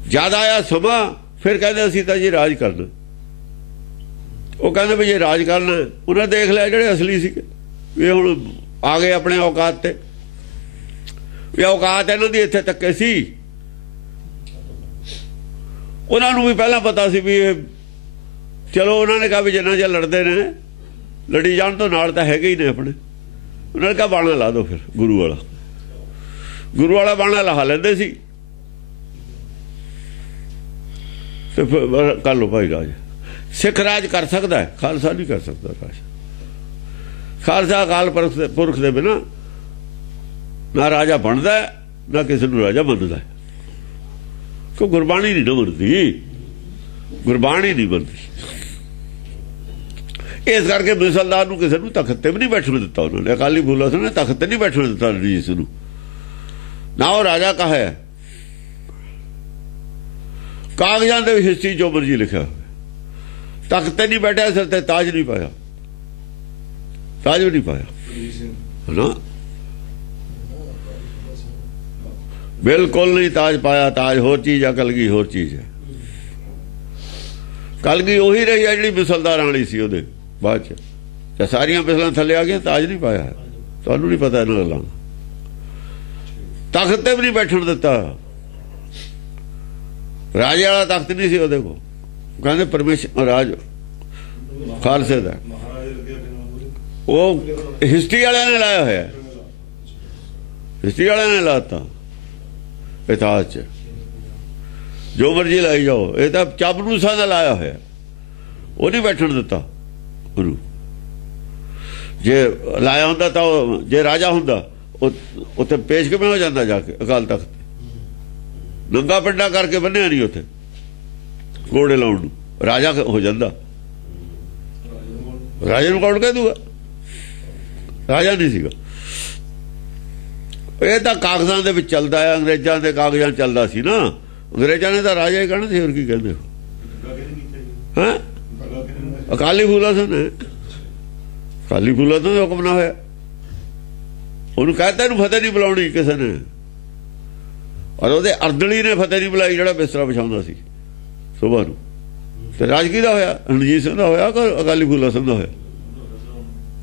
ਜਦ ਆਇਆ ਸਮਾਂ, ਫਿਰ ਕਹਿੰਦੇ ਅਸੀਂ ਤਾਂ ਜੀ ਰਾਜ ਕਰਨਾ। ਉਹ ਕਹਿੰਦੇ ਵੀ ਜੇ ਰਾਜ ਕਰਨਾ, ਉਹਨਾਂ ਦੇਖ ਲਿਆ ਜਿਹੜੇ ਅਸਲੀ ਸੀਗੇ ਇਹ ਹੁਣ ਆ ਗਏ ਆਪਣੇ ਔਕਾਤ ਤੇ। ਵੀ ਔਕਾਤ ਇਹਨਾਂ ਦੀ ਇੱਥੇ ਤੱਕੇ ਸੀ। ਉਹਨਾਂ ਨੂੰ ਵੀ ਪਹਿਲਾਂ ਪਤਾ ਸੀ ਵੀ ਇਹ, ਚਲੋ ਉਹਨਾਂ ਨੇ ਕਿਹਾ ਵੀ ਜਿੰਨਾ ਚਿਰ ਲੜਦੇ ਨੇ ਲੜੀ ਜਾਣ, ਤੋਂ ਨਾਲ ਤਾਂ ਹੈਗੇ ਹੀ ਨੇ ਆਪਣੇ। ਉਹਨਾਂ ਨੇ ਕਿਹਾ ਬਾਣਾ ਲਾ ਦਿਓ ਫਿਰ ਗੁਰੂ ਵਾਲਾ। ਗੁਰੂ ਵਾਲਾ ਬਾਣਾ ਲਾ ਲੈਂਦੇ ਸੀ ਤੇ ਫਿਰ ਕਰ ਲਓ ਭਾਈ ਰਾਜ। ਸਿੱਖ ਰਾਜ ਕਰ ਸਕਦਾ ਹੈ, ਖਾਲਸਾ ਨਹੀਂ ਕਰ ਸਕਦਾ ਰਾਜ। ਖਾਲਸਾ ਅਕਾਲ ਪੁਰਖ ਦੇ ਬਿਨਾਂ ਨਾ ਰਾਜਾ ਬਣਦਾ, ਨਾ ਕਿਸੇ ਨੂੰ ਰਾਜਾ ਮੰਨਦਾ। ਕਿਉਂ? ਗੁਰਬਾਣੀ ਨਹੀਂ ਮੰਨਦੀ, ਗੁਰਬਾਣੀ ਨਹੀਂ ਮੰਨਦੀ। ਇਸ ਕਰਕੇ ਮਿਸਲਦਾਰ ਨੂੰ ਕਿਸੇ ਨੂੰ ਤਖਤ ਤੇ ਵੀ ਨਹੀਂ ਬੈਠਣ ਦਿੱਤਾ ਉਹਨਾਂ ਨੇ। ਅਕਾਲੀ ਫੂਲਾ ਸਿੰਘ ਨੇ ਤਖਤ ਤੇ ਨਹੀਂ ਬੈਠਣ ਦਿੱਤਾ ਰਣਜੀਤ ਨੂੰ, ਨਾ ਉਹ ਰਾਜਾ ਕਹੇ। ਕਾਗਜ਼ਾਂ ਦੇ ਵਿੱਚ ਹਿਸਟਰੀ ਜੋ ਮਰਜੀ ਲਿਖਿਆ, ਤਖਤ ਤੇ ਨਹੀਂ ਬੈਠਿਆ, ਸਿਰ ਤੇ ਤਾਜ ਨਹੀਂ ਪਾਇਆ, ਤਾਜ ਵੀ ਨਹੀਂ ਪਾਇਆ ਨਾ, ਬਿਲਕੁਲ ਨਹੀਂ ਤਾਜ ਪਾਇਆ। ਤਾਜ ਹੋਰ ਚੀਜ਼ ਆ, ਕਲਗੀ ਹੋਰ ਚੀਜ਼ ਹੈ। ਕਲਗੀ ਉਹੀ ਰਹੀ ਹੈ ਜਿਹੜੀ ਮਿਸਲਦਾਰ ਵਾਲੀ ਸੀ। ਉਹਦੇ ਬਾਅਦ ਚ ਸਾਰੀਆਂ ਮਿਸਲਾਂ ਥੱਲੇ ਆ ਗਈਆਂ, ਤਾਜ ਨਹੀਂ ਪਾਇਆ। ਤੁਹਾਨੂੰ ਨਹੀਂ ਪਤਾ ਇਹਨਾਂ ਗੱਲਾਂ। ਤਖਤ ਤੇ ਵੀ ਨਹੀਂ ਬੈਠਣ ਦਿੱਤਾ। ਰਾਜੇ ਵਾਲਾ ਤਖਤ ਨਹੀਂ ਸੀ ਉਹਦੇ ਕੋਲ। ਕਹਿੰਦੇ ਪਰਮੇਸ਼ਰ ਰਾਜ ਖਾਲਸੇ ਦਾ, ਉਹ ਹਿਸਟਰੀ ਵਾਲਿਆਂ ਨੇ ਲਾਇਆ ਹੋਇਆ। ਹਿਸਟਰੀ ਵਾਲਿਆਂ ਨੇ ਲਾਤਾ ਇਤਿਹਾਸ ਚ, ਜੋ ਮਰਜੀ ਲਾਈ ਜਾਓ। ਇਹ ਤਾਂ ਚਾਬਨੂਸਾਂ ਦਾ ਲਾਇਆ ਹੋਇਆ, ਉਹ ਨਹੀਂ ਬੈਠਣ ਦਿੱਤਾ ਗੁਰੂ। ਜੇ ਲਾਇਆ ਹੁੰਦਾ ਤਾਂ ਜੇ ਰਾਜਾ ਹੁੰਦਾ ਉੱਥੇ ਪੇਸ਼ ਕਿਵੇਂ ਹੋ ਜਾਂਦਾ ਜਾ ਕੇ ਅਕਾਲ ਤਖਤ। ਨੰਗਾ ਪਿੰਡਾ ਕਰਕੇ ਬੰਨਿਆ ਨਹੀਂ ਉੱਥੇ ਘੋੜੇ ਲਾਉਣ ਨੂੰ, ਰਾਜਾ ਹੋ ਜਾਂਦਾ। ਰਾਜੇ ਨੂੰ ਕੌਣ ਕਹਿ ਦੂਗਾ? ਰਾਜਾ ਨਹੀਂ ਸੀਗਾ। ਇਹ ਤਾਂ ਕਾਗਜ਼ਾਂ ਦੇ ਵਿੱਚ ਚੱਲਦਾ ਹੈ, ਅੰਗਰੇਜ਼ਾਂ ਦੇ ਕਾਗਜ਼ਾਂ ਚੱਲਦਾ ਸੀ ਨਾ। ਅੰਗਰੇਜ਼ਾਂ ਨੇ ਤਾਂ ਰਾਜਾ ਹੀ ਕਹਿਣਾ ਸੀ, ਹੋਰ ਕੀ ਕਹਿੰਦੇ ਹੋ? ਹੈਂ? ਅਕਾਲੀ ਫੂਲਾ ਸਿੰਘ ਨੇ, ਅਕਾਲੀ ਫੂਲਾ ਤੋਂ ਹੁਕਮ ਨਾ ਹੋਇਆ। ਉਹਨੂੰ ਕਹਿੰਦਾ ਇਹਨੂੰ ਫਤਿਹ ਨਹੀਂ ਬੁਲਾਉਣੀ ਕਿਸੇ ਨੇ, ਔਰ ਉਹਦੇ ਅਰਦਲੀ ਨੇ ਫਤਿਹ ਨਹੀਂ ਬੁਲਾਈ ਜਿਹੜਾ ਬਿਸਤਰਾ ਵਿਛਾਉਂਦਾ ਸੀ ਸੁਬਾਹ ਨੂੰ। ਤੇ ਰਾਜ ਕਿਹਦਾ ਹੋਇਆ? ਰਣਜੀਤ ਸਿੰਘ ਦਾ ਹੋਇਆ ਕਿ ਅਕਾਲੀ ਫੂਲਾ ਸਿੰਘ ਦਾ ਹੋਇਆ?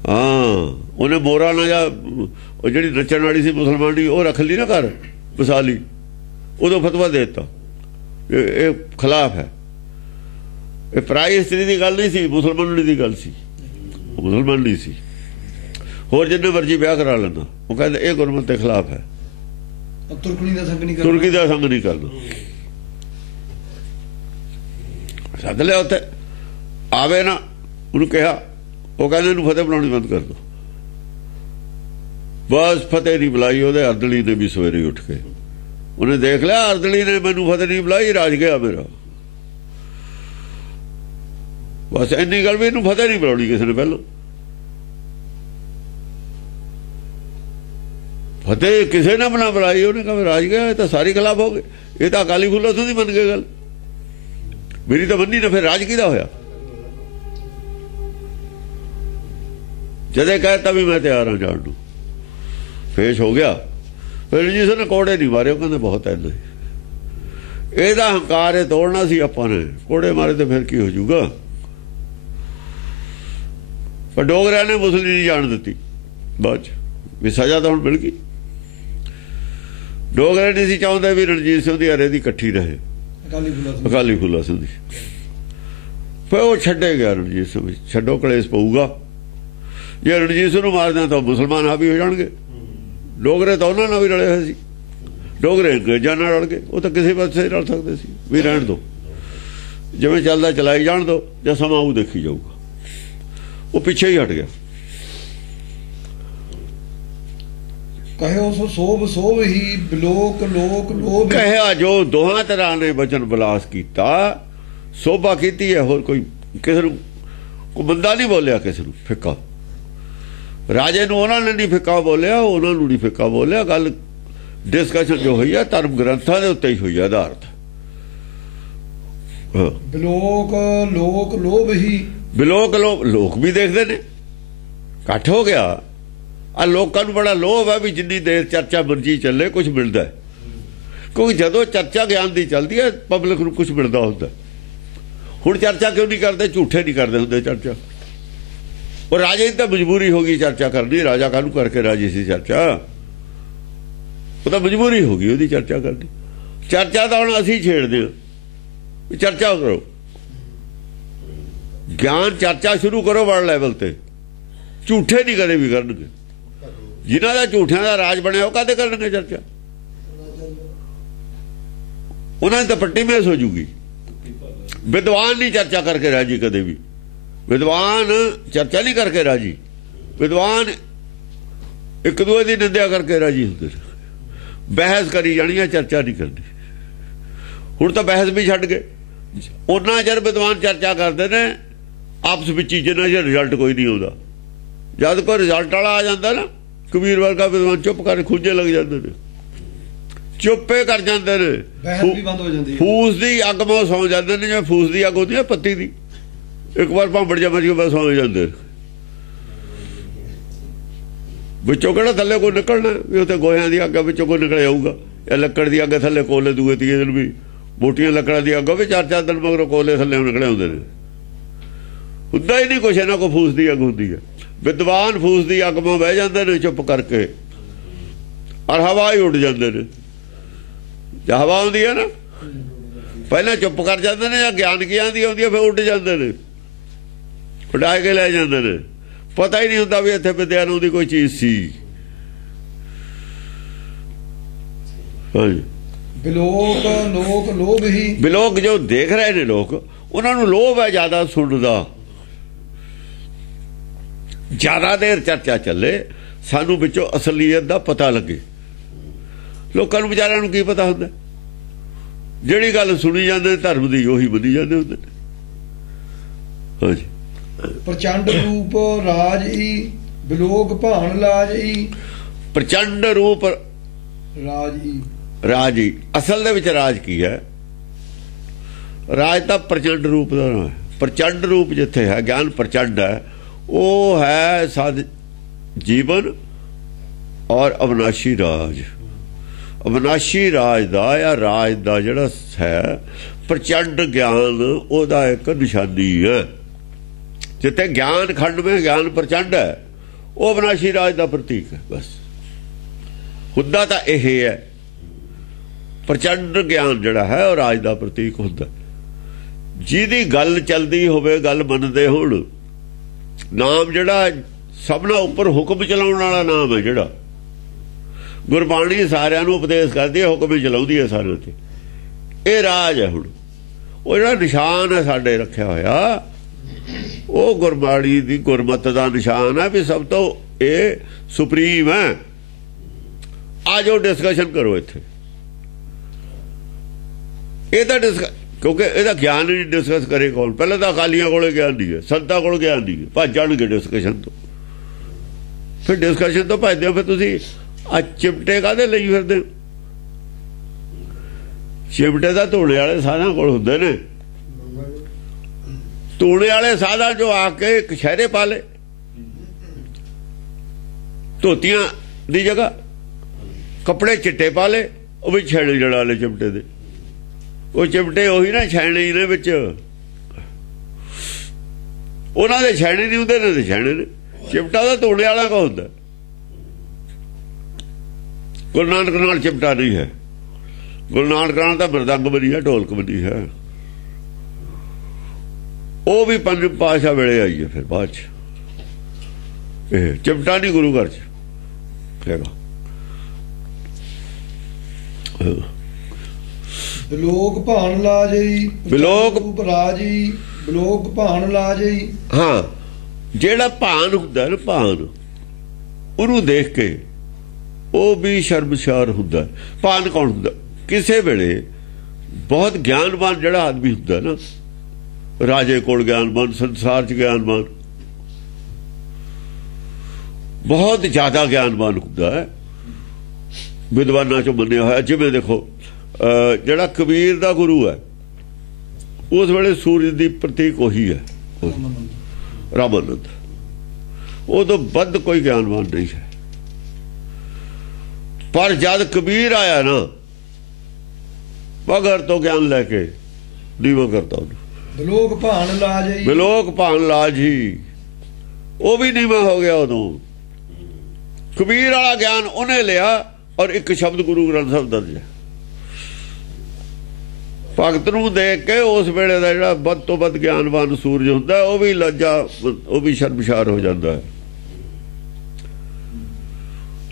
ਹਾਂ, ਉਹਨੇ ਮੋਰਾ ਨਾਲ ਜਾਂ ਉਹ ਜਿਹੜੀ ਨੱਚਣ ਵਾਲੀ ਸੀ ਮੁਸਲਮਾਨ ਦੀ, ਉਹ ਰੱਖ ਲਈ ਨਾ ਘਰ ਵਸਾਲੀ। ਉਦੋਂ ਫਤਵਾ ਦੇ ਦਿੱਤਾ ਇਹ ਖਿਲਾਫ ਹੈ। ਇਹ ਪਰਾਈ ਇਸਤਰੀ ਦੀ ਗੱਲ ਨਹੀਂ ਸੀ, ਮੁਸਲਮਾਨ ਦੀ ਗੱਲ ਸੀ। ਮੁਸਲਮਾਨ ਨਹੀਂ ਸੀ, ਹੋਰ ਜਿੰਨੇ ਮਰਜੀ ਵਿਆਹ ਕਰਾ ਲੈਂਦਾ। ਉਹ ਕਹਿੰਦੇ ਇਹ ਗੁਰਮਤਿ ਦੇ ਖਿਲਾਫ ਹੈ, ਤੁਰਕੀ ਦਾ ਸੰਗ ਨਹੀਂ ਕਰਨਾ, ਤੁਰਕੀ ਦਾ ਸੰਗ ਨਹੀਂ ਕਰਨਾ। ਸੱਦ ਲਿਆ ਉੱਥੇ, ਆਵੇ ਨਾ, ਉਹਨੂੰ ਕਿਹਾ, ਉਹ ਕਹਿੰਦੇ ਇਹਨੂੰ ਫਤਿਹ ਬੁਲਾਉਣੀ ਬੰਦ ਕਰ ਦੋ। ਬਸ ਫਤਿਹ ਨਹੀਂ ਬੁਲਾਈ ਉਹਦੇ। ਅਰਦਲੀ ਨੇ ਵੀ ਸਵੇਰੇ ਉੱਠ ਕੇ ਉਹਨੇ ਦੇਖ ਲਿਆ, ਅਰਦਲੀ ਨੇ ਮੈਨੂੰ ਫਤਿਹ ਨਹੀਂ ਬੁਲਾਈ, ਰਾਜ ਗਿਆ ਮੇਰਾ। ਬਸ ਇੰਨੀ ਗੱਲ ਵੀ ਇਹਨੂੰ ਫਤਿਹ ਨਹੀਂ ਬੁਲਾਉਣੀ ਕਿਸੇ ਨੇ ਪਹਿਲਾਂ। ਫਤਿਹ ਕਿਸੇ ਨੇ ਬਣਾ ਬੁਲਾਈ, ਉਹਨੇ ਕਹਾ ਰਾਜ ਗਿਆ। ਇਹ ਤਾਂ ਸਾਰੇ ਖਿਲਾਫ ਹੋ ਗਏ, ਇਹ ਤਾਂ ਅਕਾਲੀ ਫੂਲਾ ਤੋਂ ਨਹੀਂ ਮੰਨ ਗਏ ਗੱਲ ਮੇਰੀ, ਤਾਂ ਮੰਨੀ ਨਾ। ਫਿਰ ਰਾਜ ਕਿਹਦਾ ਹੋਇਆ? ਜਦੇ ਕਹਿਤਾ ਵੀ ਮੈਂ ਤਿਆਰ ਹਾਂ ਜਾਣ ਨੂੰ, ਪੇਸ਼ ਹੋ ਗਿਆ। ਫਿਰ ਜੀ ਨੇ ਕੋੜੇ ਨਹੀਂ ਮਾਰੇ, ਉਹ ਕਹਿੰਦੇ ਬਹੁਤ ਐ ਨਹੀਂ, ਇਹਦਾ ਹੰਕਾਰ ਇਹ ਤੋੜਨਾ ਸੀ ਆਪਾਂ ਨੇ। ਕੋੜੇ ਮਾਰੇ ਤੇ ਫਿਰ ਕੀ ਹੋ ਜਾਊਗਾ? ਪਰ ਡੋਗਰਿਆਂ ਨੇ ਮੁਸਲਿਮ ਨਹੀਂ ਜਾਣ ਦਿੱਤੀ। ਬਾਅਦ ਚ ਵੀ ਸਜ਼ਾ ਤਾਂ ਹੁਣ ਮਿਲ ਗਈ। ਡੋਗਰੇ ਨਹੀਂ ਸੀ ਚਾਹੁੰਦੇ ਵੀ ਰਣਜੀਤ ਸਿੰਘ ਦੀ ਹਰੇ ਦੀ ਇਕੱਠੀ ਰਹੇ, ਅਕਾਲੀ ਫੂਲਾ ਸਿੰਘ ਦੀ। ਫਿਰ ਉਹ ਛੱਡੇ ਗਿਆ ਰਣਜੀਤ ਸਿੰਘ। ਛੱਡੋ, ਕਲੇਸ਼ ਪਊਗਾ। ਜੇ ਰਣਜੀਤ ਸਿੰਘ ਨੂੰ ਮਾਰਦੇ ਤਾਂ ਮੁਸਲਮਾਨ ਹਾਵੀ ਹੋ ਜਾਣਗੇ। ਡੋਗਰੇ ਤਾਂ ਉਹਨਾਂ ਨਾਲ ਵੀ ਰਲੇ ਹੋਏ ਸੀ, ਡੋਗਰੇ ਅੰਗਰੇਜ਼ਾਂ ਨਾਲ ਰਲ ਗਏ। ਉਹ ਤਾਂ ਕਿਸੇ ਪਾਸੇ ਰਲ ਸਕਦੇ ਸੀ, ਵੀ ਰਹਿਣ ਦਿਓ, ਜਿਵੇਂ ਚੱਲਦਾ ਚਲਾਈ ਜਾਣ ਦਿਓ, ਜਾਂ ਸਮਾਂ ਉਹ ਦੇਖੀ ਜਾਊਗਾ। ਉਹ ਪਿੱਛੇ ਹੀ ਹਟ ਗਿਆ। ਕਹਿਓ ਸੋ ਸੋਭ ਸੋਭ ਹੀ ਬਿਲੋਕ ਲੋਕ ਲੋਭ। ਕਹਿਆ ਜੋ ਦੋਹਾਂ ਤਰ੍ਹਾਂ ਨੇ ਬਚਨ ਬਲਾਸ ਕੀਤਾ, ਸੋਭਾ ਕੀਤੀ ਹੈ। ਹੋਰ ਕੋਈ ਕਿਸੇ ਨੂੰ ਕੋਈ ਬੰਦਾ ਨਹੀਂ ਬੋਲਿਆ, ਕਿਸੇ ਨੂੰ ਫਿੱਕਾ। ਰਾਜੇ ਨੂੰ ਉਹਨਾਂ ਨੇ ਨਹੀਂ ਫਿੱਕਾ ਬੋਲਿਆ, ਉਹਨਾਂ ਨੂੰ ਨਹੀਂ ਫਿੱਕਾ ਬੋਲਿਆ। ਗੱਲ ਡਿਸਕਸ਼ਨ ਜੋ ਹੋਈ ਹੈ ਧਰਮ ਗ੍ਰੰਥਾਂ ਦੇ ਉੱਤੇ ਹੀ ਹੋਈ ਹੈ ਆਧਾਰਿਤ। ਬਿਲੋਕ ਲੋਕ ਲੋਭ ਹੀ। ਬਿਲੋਕ ਲੋਕ ਵੀ ਦੇਖਦੇ ਨੇ। ਇਕੱਠ ਹੋ ਗਿਆ ਆ, ਲੋਕਾਂ ਨੂੰ ਬੜਾ ਲੋਭ ਹੈ ਵੀ ਜਿੰਨੀ ਦੇਰ ਚਰਚਾ ਮਰਜੀ ਚੱਲੇ ਕੁਝ ਮਿਲਦਾ। ਕਿਉਂਕਿ ਜਦੋਂ ਚਰਚਾ ਗਿਆਨ ਦੀ ਚੱਲਦੀ ਹੈ ਪਬਲਿਕ ਨੂੰ ਕੁਝ ਮਿਲਦਾ ਹੁੰਦਾ। ਹੁਣ ਚਰਚਾ ਕਿਉਂ ਨਹੀਂ ਕਰਦੇ? ਝੂਠੇ ਨਹੀਂ ਕਰਦੇ ਹੁੰਦੇ ਚਰਚਾ। ਉਹ ਰਾਜੇ ਦੀ ਤਾਂ ਮਜਬੂਰੀ ਹੋ ਗਈ ਚਰਚਾ ਕਰਨੀ। ਰਾਜਾ ਕਾਹਨੂੰ ਕਰਕੇ ਰਾਜੀ ਸੀ ਚਰਚਾ? ਉਹ ਤਾਂ ਮਜਬੂਰੀ ਹੋ ਗਈ ਉਹਦੀ ਚਰਚਾ ਕਰਨੀ। ਚਰਚਾ ਤਾਂ ਹੁਣ ਅਸੀਂ ਛੇੜਦੇ ਹਾਂ, ਚਰਚਾ ਕਰੋ, ਗਿਆਨ ਚਰਚਾ ਸ਼ੁਰੂ ਕਰੋ ਵਰਲਡ ਲੈਵਲ ਤੇ। ਝੂਠੇ ਨਹੀਂ ਕਦੇ ਵੀ ਕਰਨਗੇ। ਜਿਨ੍ਹਾਂ ਦਾ ਝੂਠਿਆਂ ਦਾ ਰਾਜ ਬਣਿਆ ਉਹ ਕਾਹਦੇ ਕਰਨਗੇ ਚਰਚਾ? ਉਹਨਾਂ ਦੀ ਤਾਂ ਪੱਟੀ ਮੇਸ ਹੋ ਜੂਗੀ। ਵਿਦਵਾਨ ਨਹੀਂ ਚਰਚਾ ਕਰਕੇ ਰਾਜੀ ਕਦੇ ਵੀ। ਵਿਦਵਾਨ ਚਰਚਾ ਨਹੀਂ ਕਰਕੇ ਰਾਜੀ। ਵਿਦਵਾਨ ਇੱਕ ਦੂਜੇ ਦੀ ਨਿੰਦਿਆ ਕਰਕੇ ਰਾਜੀ ਹੁੰਦੇ। ਬਹਿਸ ਕਰੀ ਜਾਣੀ ਹੈ, ਚਰਚਾ ਨਹੀਂ ਕਰਨੀ। ਹੁਣ ਤਾਂ ਬਹਿਸ ਵੀ ਛੱਡ ਗਏ। ਉਹਨਾਂ ਚਿਰ ਵਿਦਵਾਨ ਚਰਚਾ ਕਰਦੇ ਨੇ ਆਪਸ ਵਿੱਚ ਹੀ, ਜਿੰਨਾ ਚਿਰ ਰਿਜ਼ਲਟ ਕੋਈ ਨਹੀਂ ਆਉਂਦਾ। ਜਦ ਕੋਈ ਰਿਜ਼ਲਟ ਵਾਲਾ ਆ ਜਾਂਦਾ ਨਾ, ਕਬੀਰ ਵਰਗਾ ਵਿਦਵਾਨ ਚੁੱਪ ਕਰ ਖੁੱਜੇ ਲੱਗ ਜਾਂਦੇ ਨੇ, ਚੁੱਪੇ ਕਰ ਜਾਂਦੇ ਨੇ। ਬਹਿਸ ਵੀ ਬੰਦ ਹੋ ਜਾਂਦੀ ਹੈ। ਫੂਸ ਦੀ ਅੱਗ ਮੋ ਸੌਂ ਜਾਂਦੇ ਨੇ, ਜਿਵੇਂ ਫੂਸ ਦੀ ਅੱਗ ਹੁੰਦੀ ਹੈ ਪੱਤੀ ਦੀ। ਇੱਕ ਵਾਰ ਭਾਂਬੜ ਜਾ ਮਰ ਕੇ ਬਸ ਸੌਂ ਜਾਂਦੇ। ਵਿੱਚੋਂ ਕਿਹੜਾ ਥੱਲੇ ਕੋਈ ਨਿਕਲਣਾ ਵੀ? ਉੱਥੇ ਗੋਹਿਆਂ ਦੀ ਅੱਗ ਵਿੱਚੋਂ ਕੋਈ ਨਿਕਲ ਆਊਗਾ। ਇਹ ਲੱਕੜ ਦੀ ਅੱਗ ਥੱਲੇ ਕੋਲੇ ਦੂਏ ਤੀਏ ਦਿਨ ਵੀ, ਮੋਟੀਆਂ ਲੱਕੜਾਂ ਦੀ ਅੱਗ ਵੀ 4-4 ਦਿਨ ਮਗਰੋਂ ਕੋਲੇ ਥੱਲੇ ਨਿਕਲੇ ਹੁੰਦੇ ਨੇ। ਹੁੰਦਾ ਹੀ ਨਹੀਂ ਕੁਛ। ਇਹਨਾਂ ਕੋਲ ਫੂਸ ਦੀ ਅੱਗ ਹੁੰਦੀ ਹੈ। ਵਿਦਵਾਨ ਫੂਸ ਦੀ ਅੱਗ ਮੋਂ ਬਹਿ ਜਾਂਦੇ ਨੇ ਚੁੱਪ ਕਰਕੇ, ਔਰ ਹਵਾ ਹੀ ਉੱਡ ਜਾਂਦੇ ਨੇ। ਜਾਂ ਹਵਾ ਆਉਂਦੀ ਹੈ ਨਾ, ਪਹਿਲਾਂ ਚੁੱਪ ਕਰ ਜਾਂਦੇ ਨੇ, ਜਾਂ ਗਿਆਨ ਕੀ ਆਉਂਦੀ ਹੈ ਫਿਰ ਉੱਡ ਜਾਂਦੇ ਨੇ, ਉਡਾ ਕੇ ਲੈ ਜਾਂਦੇ ਨੇ। ਪਤਾ ਹੀ ਨਹੀਂ ਹੁੰਦਾ ਵੀ ਇੱਥੇ ਵਿਦਿਆ ਨੂੰ ਦੀ ਕੋਈ ਚੀਜ਼ ਸੀ। ਹਾਂਜੀ, ਬਿਲੋਕ ਲੋਕ ਲੋਭ ਹੀ। ਬਿਲੋਕ ਜੋ ਦੇਖ ਰਹੇ ਨੇ ਲੋਕ, ਉਹਨਾਂ ਨੂੰ ਲੋਭ ਹੈ ਜ਼ਿਆਦਾ ਸੁਣਨ ਦਾ। ਜ਼ਿਆਦਾ ਦੇਰ ਚਰਚਾ ਚੱਲੇ, ਸਾਨੂੰ ਵਿੱਚੋਂ ਅਸਲੀਅਤ ਦਾ ਪਤਾ ਲੱਗੇ। ਲੋਕਾਂ ਨੂੰ ਵਿਚਾਰਿਆਂ ਨੂੰ ਕੀ ਪਤਾ ਹੁੰਦਾ? ਜਿਹੜੀ ਗੱਲ ਸੁਣੀ ਜਾਂਦੇ ਧਰਮ ਦੀ ਉਹੀ ਮੰਨੀ ਜਾਂਦੇ ਹੁੰਦੇ ਨੇ। ਹਾਂਜੀ, ਪ੍ਰਚੰਡ ਰੂਪ ਰਾਜ ਈ ਬਿਲੋਕ ਭਾਣ ਲਾਜ ਈ। ਪ੍ਰਚੰਡ ਰੂਪ ਰਾਜ ਈ। ਰਾਜ ਈ ਅਸਲ ਦੇ ਵਿੱਚ ਰਾਜ ਕੀ ਹੈ? ਰਾਜ ਤਾਂ ਪ੍ਰਚੰਡ ਰੂਪ ਦਾ ਨਾਮ ਹੈ। ਪ੍ਰਚੰਡ ਰੂਪ ਜਿੱਥੇ ਹੈ, ਗਿਆਨ ਪ੍ਰਚੰਡ ਹੈ, ਉਹ ਹੈ ਸਦ ਜੀਵਨ ਔਰ ਅਵਿਨਾਸ਼ੀ ਰਾਜ। ਅਵਿਨਾਸ਼ੀ ਰਾਜ ਦਾ ਜਾਂ ਰਾਜ ਦਾ ਜਿਹੜਾ ਹੈ ਪ੍ਰਚੰਡ ਗਿਆਨ, ਉਹਦਾ ਇੱਕ ਨਿਸ਼ਾਨੀ ਹੈ। ਜਿੱਥੇ ਗਿਆਨ ਖੰਡ ਵਿੱਚ ਗਿਆਨ ਪ੍ਰਚੰਡ ਹੈ, ਉਹ ਅਵਿਨਾਸ਼ੀ ਰਾਜ ਦਾ ਪ੍ਰਤੀਕ ਹੈ। ਬਸ ਹੁੰਦਾ ਤਾਂ ਇਹ ਹੈ, ਪ੍ਰਚੰਡ ਗਿਆਨ ਜਿਹੜਾ ਹੈ ਉਹ ਰਾਜ ਦਾ ਪ੍ਰਤੀਕ ਹੁੰਦਾ। ਜਿਹਦੀ ਗੱਲ ਚੱਲਦੀ ਹੋਵੇ, ਗੱਲ ਮੰਨਦੇ ਹੋਣ। ਨਾਮ ਜਿਹੜਾ ਸਭਨਾਂ ਉੱਪਰ ਹੁਕਮ ਚਲਾਉਣ ਵਾਲਾ ਨਾਮ ਹੈ, ਜਿਹੜਾ ਗੁਰਬਾਣੀ ਸਾਰਿਆਂ ਨੂੰ ਉਪਦੇਸ਼ ਕਰਦੀ ਹੈ, ਹੁਕਮ ਹੀ ਚਲਾਉਂਦੀ ਹੈ ਸਾਰਿਆਂ ਤੇ। ਇਹ ਰਾਜ ਹੈ। ਹੁਣ ਉਹ ਜਿਹੜਾ ਨਿਸ਼ਾਨ ਹੈ ਸਾਡੇ ਰੱਖਿਆ ਹੋਇਆ, ਉਹ ਗੁਰਬਾਣੀ ਦੀ ਗੁਰਮਤ ਦਾ ਨਿਸ਼ਾਨ ਹੈ ਵੀ ਸਭ ਤੋਂ ਇਹ ਸੁਪਰੀਮ ਹੈ। ਆ ਜਾਓ ਡਿਸਕਸ਼ਨ ਕਰੋ ਇੱਥੇ। ਇਹਦਾ ਕਿਉਂਕਿ ਇਹਦਾ ਗਿਆਨ ਹੀ ਡਿਸਕਸ ਕਰੇ ਕੌਣ? ਪਹਿਲਾਂ ਤਾਂ ਅਕਾਲੀਆਂ ਕੋਲੇ ਗਿਆਨ ਨਹੀਂ ਹੈ, ਸੰਤਾਂ ਕੋਲ ਗਿਆਨ ਨਹੀਂ ਹੈ, ਭੱਜ ਜਾਣਗੇ ਡਿਸਕਸ਼ਨ ਤੋਂ। ਫਿਰ ਡਿਸਕਸ਼ਨ ਤੋਂ ਭੱਜਦੇ ਹੋ, ਫਿਰ ਤੁਸੀਂ ਆ ਚਿਮਟੇ ਕਾਹਦੇ ਲਈ ਫਿਰਦੇ? ਚਿਮਟੇ ਦਾ ਧੋਣੇ ਵਾਲੇ ਸਾਧਾਂ ਕੋਲ ਹੁੰਦੇ ਨੇ। ਧੋਣੇ ਵਾਲੇ ਸਾਧਾ ਜੋ ਆ ਕੇ ਕਛਹਿਰੇ ਪਾ ਲੇ ਧੋਤੀਆਂ ਦੀ ਜਗ੍ਹਾ, ਕੱਪੜੇ ਚਿੱਟੇ ਪਾ ਲੇ, ਉਹ ਵੀ ਛੇੜੇ ਜੜਾ ਲੈ ਚਿਮਟੇ ਦੇ। ਉਹ ਚਿਮਟੇ ਉਹੀ ਨਾ ਛੈਣੇ ਨੇ ਵਿੱਚ, ਉਹਨਾਂ ਦੇ ਛੈਣੇ ਨਹੀਂ ਹੁੰਦੇ, ਇਹਨਾਂ ਦੇ ਛੈਣੇ ਨੇ। ਚਿਮਟਾ ਦਾ ਧੋਣੇ ਵਾਲਾ ਕੋ ਹੁੰਦਾ। ਗੁਰੂ ਨਾਨਕ ਨਾਲ ਚਿਮਟਾ ਨਹੀਂ ਹੈ। ਗੁਰੂ ਨਾਨਕ ਨਾਲ ਤਾਂ ਮਰਦੰਗ ਬਣੀ ਹੈ, ਢੋਲਕ ਬਣੀ ਹੈ। ਉਹ ਵੀ ਪੰਜ ਪਾਤਸ਼ਾਹ ਵੇਲੇ ਆਈ ਹੈ। ਫਿਰ ਬਾਅਦ ਚ ਇਹ ਚਿਮਟਾ ਨਹੀਂ ਗੁਰੂ ਘਰ ਚ ਹੈਗਾ। ਬਿਲੋਕ ਭਾਣ ਲਾ ਜਈ, ਬਿਲੋਕ ਰਾਜੀ, ਬਿਲੋਕ ਭਾਣ ਲਾ ਜਈ। ਹਾਂ, ਜਿਹੜਾ ਭਾਨ ਹੁੰਦਾ ਨਾ, ਭਾਨ, ਉਹਨੂੰ ਦੇਖ ਕੇ ਉਹ ਵੀ ਸ਼ਰਮਸ਼ਾਰ ਹੁੰਦਾ। ਭਾਨ ਕੌਣ ਹੁੰਦਾ? ਕਿਸੇ ਵੇਲੇ ਬਹੁਤ ਗਿਆਨਵਾਨ ਜਿਹੜਾ ਆਦਮੀ ਹੁੰਦਾ ਨਾ, ਰਾਜੇ ਕੋਲ ਗਿਆਨਵਾਨ, ਸੰਸਾਰ 'ਚ ਗਿਆਨਵਾਨ, ਬਹੁਤ ਜ਼ਿਆਦਾ ਗਿਆਨਵਾਨ ਹੁੰਦਾ ਹੈ, ਵਿਦਵਾਨਾਂ 'ਚੋਂ ਮੰਨਿਆ ਹੋਇਆ। ਜਿਵੇਂ ਦੇਖੋ ਜਿਹੜਾ ਕਬੀਰ ਦਾ ਗੁਰੂ ਹੈ, ਉਸ ਵੇਲੇ ਸੂਰਜ ਦੀ ਪ੍ਰਤੀਕ ਉਹੀ ਹੈ, ਰਾਮਾਨੰਦ। ਉਹ ਤੋਂ ਵੱਧ ਕੋਈ ਗਿਆਨਵਾਨ ਨਹੀਂ ਹੈ। ਪਰ ਜਦ ਕਬੀਰ ਆਇਆ ਨਾ, ਮਗਰ ਤੋਂ ਗਿਆਨ ਲੈ ਕੇ ਨੀਵਾਂ ਕਰਤਾ ਉਹਨੂੰ। ਬਿਲੋਕ ਭਾਣ ਲਾ ਜਈ, ਬਿਲੋਕ ਭਾਣ ਲਾ ਜੀ, ਉਹ ਵੀ ਨੀਵਾਂ ਹੋ ਗਿਆ ਉਦੋਂ। ਕਬੀਰ ਵਾਲਾ ਗਿਆਨ ਉਹਨੇ ਲਿਆ, ਔਰ ਇੱਕ ਸ਼ਬਦ ਗੁਰੂ ਗ੍ਰੰਥ ਸਾਹਿਬ ਦਰਜ ਹੈ। ਭਗਤ ਨੂੰ ਦੇਖ ਕੇ ਉਸ ਵੇਲੇ ਦਾ ਜਿਹੜਾ ਵੱਧ ਤੋਂ ਵੱਧ ਗਿਆਨਵਾਨ ਸੂਰਜ ਹੁੰਦਾ, ਉਹ ਵੀ ਲੱਜਾ, ਉਹ ਵੀ ਸ਼ਰਮਸ਼ਾਰ ਹੋ ਜਾਂਦਾ ਹੈ।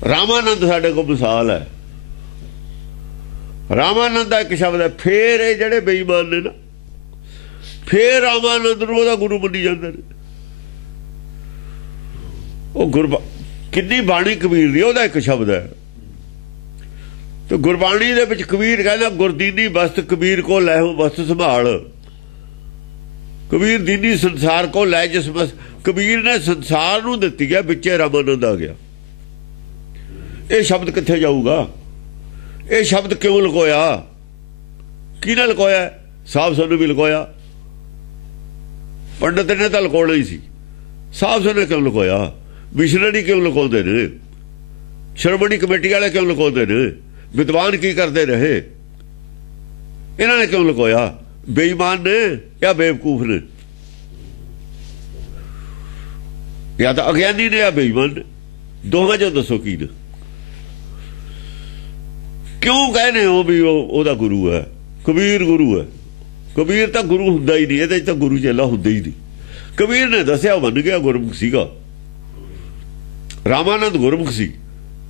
ਰਾਮਾਨੰਦ ਸਾਡੇ ਕੋਲ ਮਿਸਾਲ ਹੈ। ਰਾਮਾਨੰਦ ਦਾ ਇੱਕ ਸ਼ਬਦ ਹੈ। ਫੇਰ ਇਹ ਜਿਹੜੇ ਬੇਈਮਾਨ ਨੇ ਨਾ, ਫੇਰ ਰਾਮਾਨੰਦ ਨੂੰ ਉਹਦਾ ਗੁਰੂ ਮੰਨੀ ਜਾਂਦੇ ਨੇ। ਉਹ ਕਿੰਨੀ ਬਾਣੀ ਕਬੀਰ ਦੀ, ਉਹਦਾ ਇੱਕ ਸ਼ਬਦ ਹੈ। ਤੇ ਗੁਰਬਾਣੀ ਦੇ ਵਿੱਚ ਕਬੀਰ ਕਹਿੰਦਾ, ਗੁਰਦੀਨੀ ਬਸਤ ਕਬੀਰ ਕੋ ਲੈ ਹੋ ਬਸਤ ਸੰਭਾਲ। ਕਬੀਰ ਦੀਨੀ ਸੰਸਾਰ ਕੋ ਲੈ ਜਿਸ ਬਸ। ਕਬੀਰ ਨੇ ਸੰਸਾਰ ਨੂੰ ਦਿੱਤੀ ਹੈ, ਵਿੱਚੇ ਰਾਮਾਨੰਦ ਆ ਗਿਆ। ਇਹ ਸ਼ਬਦ ਕਿੱਥੇ ਜਾਊਗਾ? ਇਹ ਸ਼ਬਦ ਕਿਉਂ ਲੁਕੋਇਆ? ਕਿਹਨੇ ਲੁਕੋਇਆ? ਸਾਹਿਬ ਸਾਨੂੰ ਵੀ ਲੁਕੋਇਆ। ਪੰਡਤ ਨੇ ਤਾਂ ਲੁਕਾਉਣਾ ਹੀ ਸੀ, ਸਾਹਿਬ ਸਾਨੂੰ ਕਿਉਂ ਲੁਕੋਇਆ? ਮਿਸ਼ਨਰੀ ਕਿਉਂ ਲੁਕਾਉਂਦੇ ਨੇ? ਸ਼੍ਰੋਮਣੀ ਕਮੇਟੀ ਵਾਲੇ ਕਿਉਂ ਲੁਕਾਉਂਦੇ ਨੇ? ਵਿਦਵਾਨ ਕੀ ਕਰਦੇ ਰਹੇ? ਇਹਨਾਂ ਨੇ ਕਿਉਂ ਲੁਕੋਇਆ? ਬੇਈਮਾਨ ਨੇ ਜਾਂ ਬੇਵਕੂਫ ਨੇ? ਜਾਂ ਤਾਂ ਅਗਿਆਨੀ ਨੇ ਜਾਂ ਬੇਈਮਾਨ ਨੇ। ਦੋਵਾਂ ਚੋਂ ਦੱਸੋ ਕੀ ਨੇ? ਕਿਉਂ ਕਹਿੰਦੇ ਹੋ ਵੀ ਉਹਦਾ ਗੁਰੂ ਹੈ? ਕਬੀਰ ਗੁਰੂ ਹੈ। ਕਬੀਰ ਤਾਂ ਗੁਰੂ ਹੁੰਦਾ ਹੀ ਨਹੀਂ, ਇਹਦੇ ਚ ਤਾਂ ਗੁਰੂ ਚੇਲਾ ਹੁੰਦਾ ਹੀ ਨਹੀਂ। ਕਬੀਰ ਨੇ ਦੱਸਿਆ, ਉਹ ਮੰਨ ਗਿਆ, ਗੁਰਮੁਖ ਸੀਗਾ। ਰਾਮਾਨੰਦ ਗੁਰਮੁਖ ਸੀ,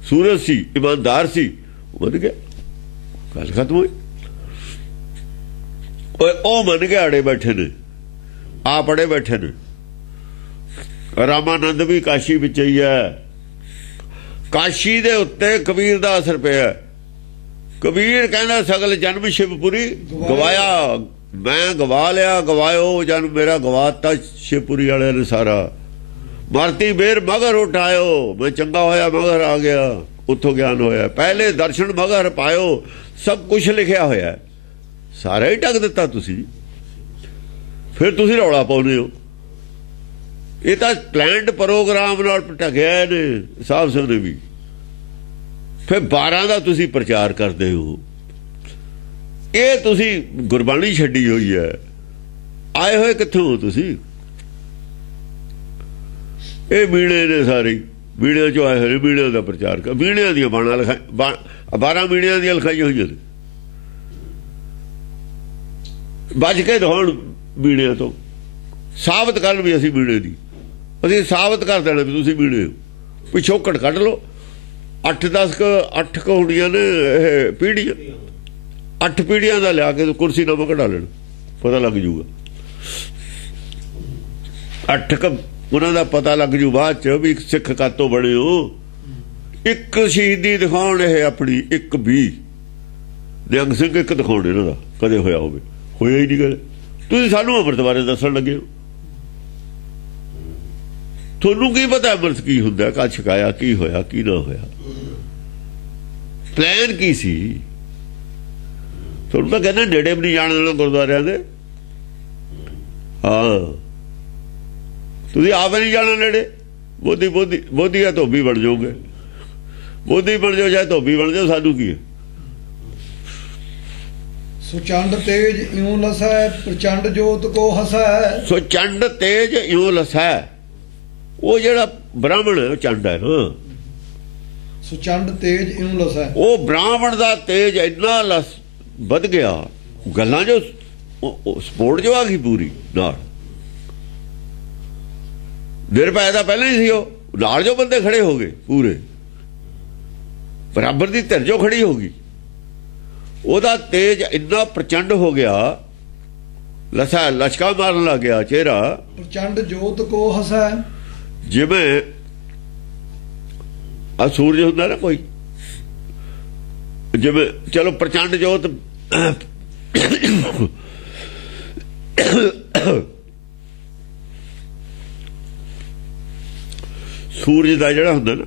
ਸੂਰਜ ਸੀ, ਇਮਾਨਦਾਰ ਸੀ, ਮੰਨ ਗਿਆ, ਗੱਲ ਖਤਮ ਹੋਈ। ਉਹ ਮੰਨ ਗਿਆ। ਅੜੇ ਬੈਠੇ ਨੇ, ਆਪ ਅੜੇ ਬੈਠੇ ਨੇ। ਰਾਮਾਨੰਦ ਵੀ ਕਾਸ਼ੀ ਵਿੱਚ ਹੀ ਹੈ। ਕਾਸ਼ੀ ਦੇ ਉੱਤੇ ਕਬੀਰ ਦਾ ਅਸਰ ਪਿਆ। ਕਬੀਰ ਕਹਿੰਦਾ, ਸਗਲ ਜਨਮ ਸ਼ਿਵਪੁਰੀ ਗਵਾਇਆ। ਮੈਂ ਗਵਾ ਲਿਆ, ਗਵਾਇਓ ਜਨਮ ਮੇਰਾ ਗਵਾਤਾ ਸ਼ਿਵਪੁਰੀ ਵਾਲਿਆਂ ਨੇ ਸਾਰਾ। ਮਰਤੀ ਬੇਰ ਮਗਰ ਉਠਾਇਓ, ਮੈਂ ਚੰਗਾ ਹੋਇਆ ਮਗਰ ਆ ਗਿਆ, ਉੱਥੋਂ ਗਿਆਨ ਹੋਇਆ। ਪਹਿਲੇ ਦਰਸ਼ਨ ਮਗਰ ਪਾਇਓ, ਸਭ ਕੁਝ ਲਿਖਿਆ ਹੋਇਆ, ਸਾਰਾ ਹੀ ਢੱਕ ਦਿੱਤਾ ਤੁਸੀਂ। ਫਿਰ ਤੁਸੀਂ ਰੌਲਾ ਪਾਉਂਦੇ ਹੋ। ਇਹ ਤਾਂ ਪਲੈਨਡ ਪ੍ਰੋਗਰਾਮ ਨਾਲ ਢਕਿਆ ਨੇ ਸਾਹਿਬ ਸਿੰਘ ਨੇ ਵੀ। ਫਿਰ 12 ਦਾ ਤੁਸੀਂ ਪ੍ਰਚਾਰ ਕਰਦੇ ਹੋ। ਇਹ ਤੁਸੀਂ ਗੁਰਬਾਣੀ ਛੱਡੀ ਹੋਈ ਹੈ। ਆਏ ਹੋਏ ਕਿੱਥੋਂ ਹੋ ਤੁਸੀਂ? ਇਹ ਮੀਣੇ ਨੇ ਸਾਰੇ, ਮੀਣਿਆਂ ਚੋਂ ਆਏ ਹੋਏ। ਮੀਣਿਆਂ ਦਾ ਪ੍ਰਚਾਰ ਕਰ, ਮੀਣਿਆਂ ਦੀਆਂ ਬਾਣਾ ਲਿਖਾਈ, 12 ਮੀਣਿਆਂ ਦੀਆਂ ਲਿਖਾਈਆਂ ਹੋਈਆਂ ਨੇ। ਬਚ ਕੇ ਹੁਣ ਮੀਣਿਆਂ ਤੋਂ ਸਾਬਤ ਕਰਨ ਵੀ ਅਸੀਂ ਮੀਣੇ ਦੀ, ਅਸੀਂ ਸਾਬਤ ਕਰ ਦੇਣਾ ਵੀ ਤੁਸੀਂ ਮੀਣੇ ਹੋ। ਪਿਛੋਕੜ ਕੱਢ ਲਓ। 8 ਹੋਣੀਆਂ ਨੇ ਇਹ ਪੀੜ੍ਹੀਆਂ, 8 ਪੀੜ੍ਹੀਆਂ ਦਾ ਲਿਆ ਕੇ ਕੁਰਸੀ ਨਾਮਾ ਕਢਾ ਲੈਣ, ਪਤਾ ਲੱਗ ਜੂਗਾ। 8 ਉਹਨਾਂ ਦਾ ਪਤਾ ਲੱਗ ਜੂ ਬਾਅਦ ਚ ਵੀ ਸਿੱਖ ਕਾਤੋਂ ਬਣੇ ਹੋ। ਇੱਕ ਸ਼ਹੀਦੀ ਦਿਖਾਉਣ ਇਹ ਆਪਣੀ, ਇੱਕ ਵੀ ਨਿਹੰਗ ਸਿੰਘ ਇੱਕ ਦਿਖਾਉਣ ਇਹਨਾਂ ਦਾ ਕਦੇ ਹੋਇਆ ਹੋਵੇ, ਹੋਇਆ ਹੀ ਨਹੀਂ ਕਦੇ। ਤੁਸੀਂ ਸਾਨੂੰ ਅੰਮ੍ਰਿਤ ਬਾਰੇ ਦੱਸਣ ਲੱਗੇ ਹੋ। ਤੁਹਾਨੂੰ ਕੀ ਪਤਾ ਅੰਮ੍ਰਿਤ ਕੀ ਹੁੰਦਾ, ਕਦ ਛਕਾਇਆ, ਕੀ ਹੋਇਆ ਕੀ ਨਾ ਹੋਇਆ, ਪਲਾਨ ਕੀ ਸੀ? ਤੁਹਾਨੂੰ ਤਾਂ ਕਹਿੰਦੇ ਨੇੜੇ ਵੀ ਨਹੀਂ ਜਾਣ ਦੇਣਾ ਗੁਰਦੁਆਰਿਆਂ ਦੇ। ਹਾਂ, ਤੁਸੀਂ ਆਪ ਨਹੀਂ ਜਾਣਾ ਨੇੜੇ। ਬੋਧੀ ਆ ਧੋਬੀ ਬਣ ਜਾਓਗੇ, ਬੋਧੀ ਬਣ ਜਾਓ ਚਾਹੇ ਧੋਬੀ ਬਣ ਜਾਓ, ਸਾਨੂੰ ਕੀ ਹੈ। ਸੋ ਚੰਡ ਤੇਜ ਇਉਂ ਲਸੈ, ਪ੍ਰਚੰਡ ਜੋਤ ਕੋ ਹਸੈ। ਸੋ ਚੰਡ ਤੇਜ ਇਉਂ ਲਸੈ, ਉਹ ਜਿਹੜਾ ਬ੍ਰਾਹਮਣ ਹੈ ਉਹ ਚੰਡ ਹੈ ਨਾ। ਸੋ ਚੰਡ ਤੇਜ ਇਉਂ ਲਸੈ, ਉਹ ਬ੍ਰਾਹਮਣ ਦਾ ਤੇਜ ਇੰਨਾ ਵੱਧ ਗਿਆ, ਗੱਲਾਂ ਜੋ ਸਪੋਰਟ ਜੋ ਆ ਗਈ ਪੂਰੀ ਨਾਲ। ਨਿਰਭੈ ਦਾ ਪਹਿਲਾਂ ਹੀ ਸੀ, ਉਹ ਨਾਲ ਜੋ ਬੰਦੇ ਖੜੇ ਹੋ ਗਏ ਪੂਰੇ ਬਰਾਬਰ ਦੀ ਧਿਰ ਜੋ ਖੜੀ ਹੋ ਗਈ, ਉਹਦਾ ਤੇਜ ਇੰਨਾ ਪ੍ਰਚੰਡ ਹੋ ਗਿਆ, ਲਸਾ ਲਸ਼ਕਾ ਮਾਰਨ ਲੱਗ ਗਿਆ ਚਿਹਰਾ। ਪ੍ਰਚੰਡ ਜੋਤ ਕੋ ਹਸੈ, ਜਿਵੇਂ ਆ ਸੂਰਜ ਹੁੰਦਾ ਨਾ ਕੋਈ, ਜਿਵੇਂ ਚਲੋ ਪ੍ਰਚੰਡ ਜੋਤ ਸੂਰਜ ਦਾ ਜਿਹੜਾ ਹੁੰਦਾ ਨਾ,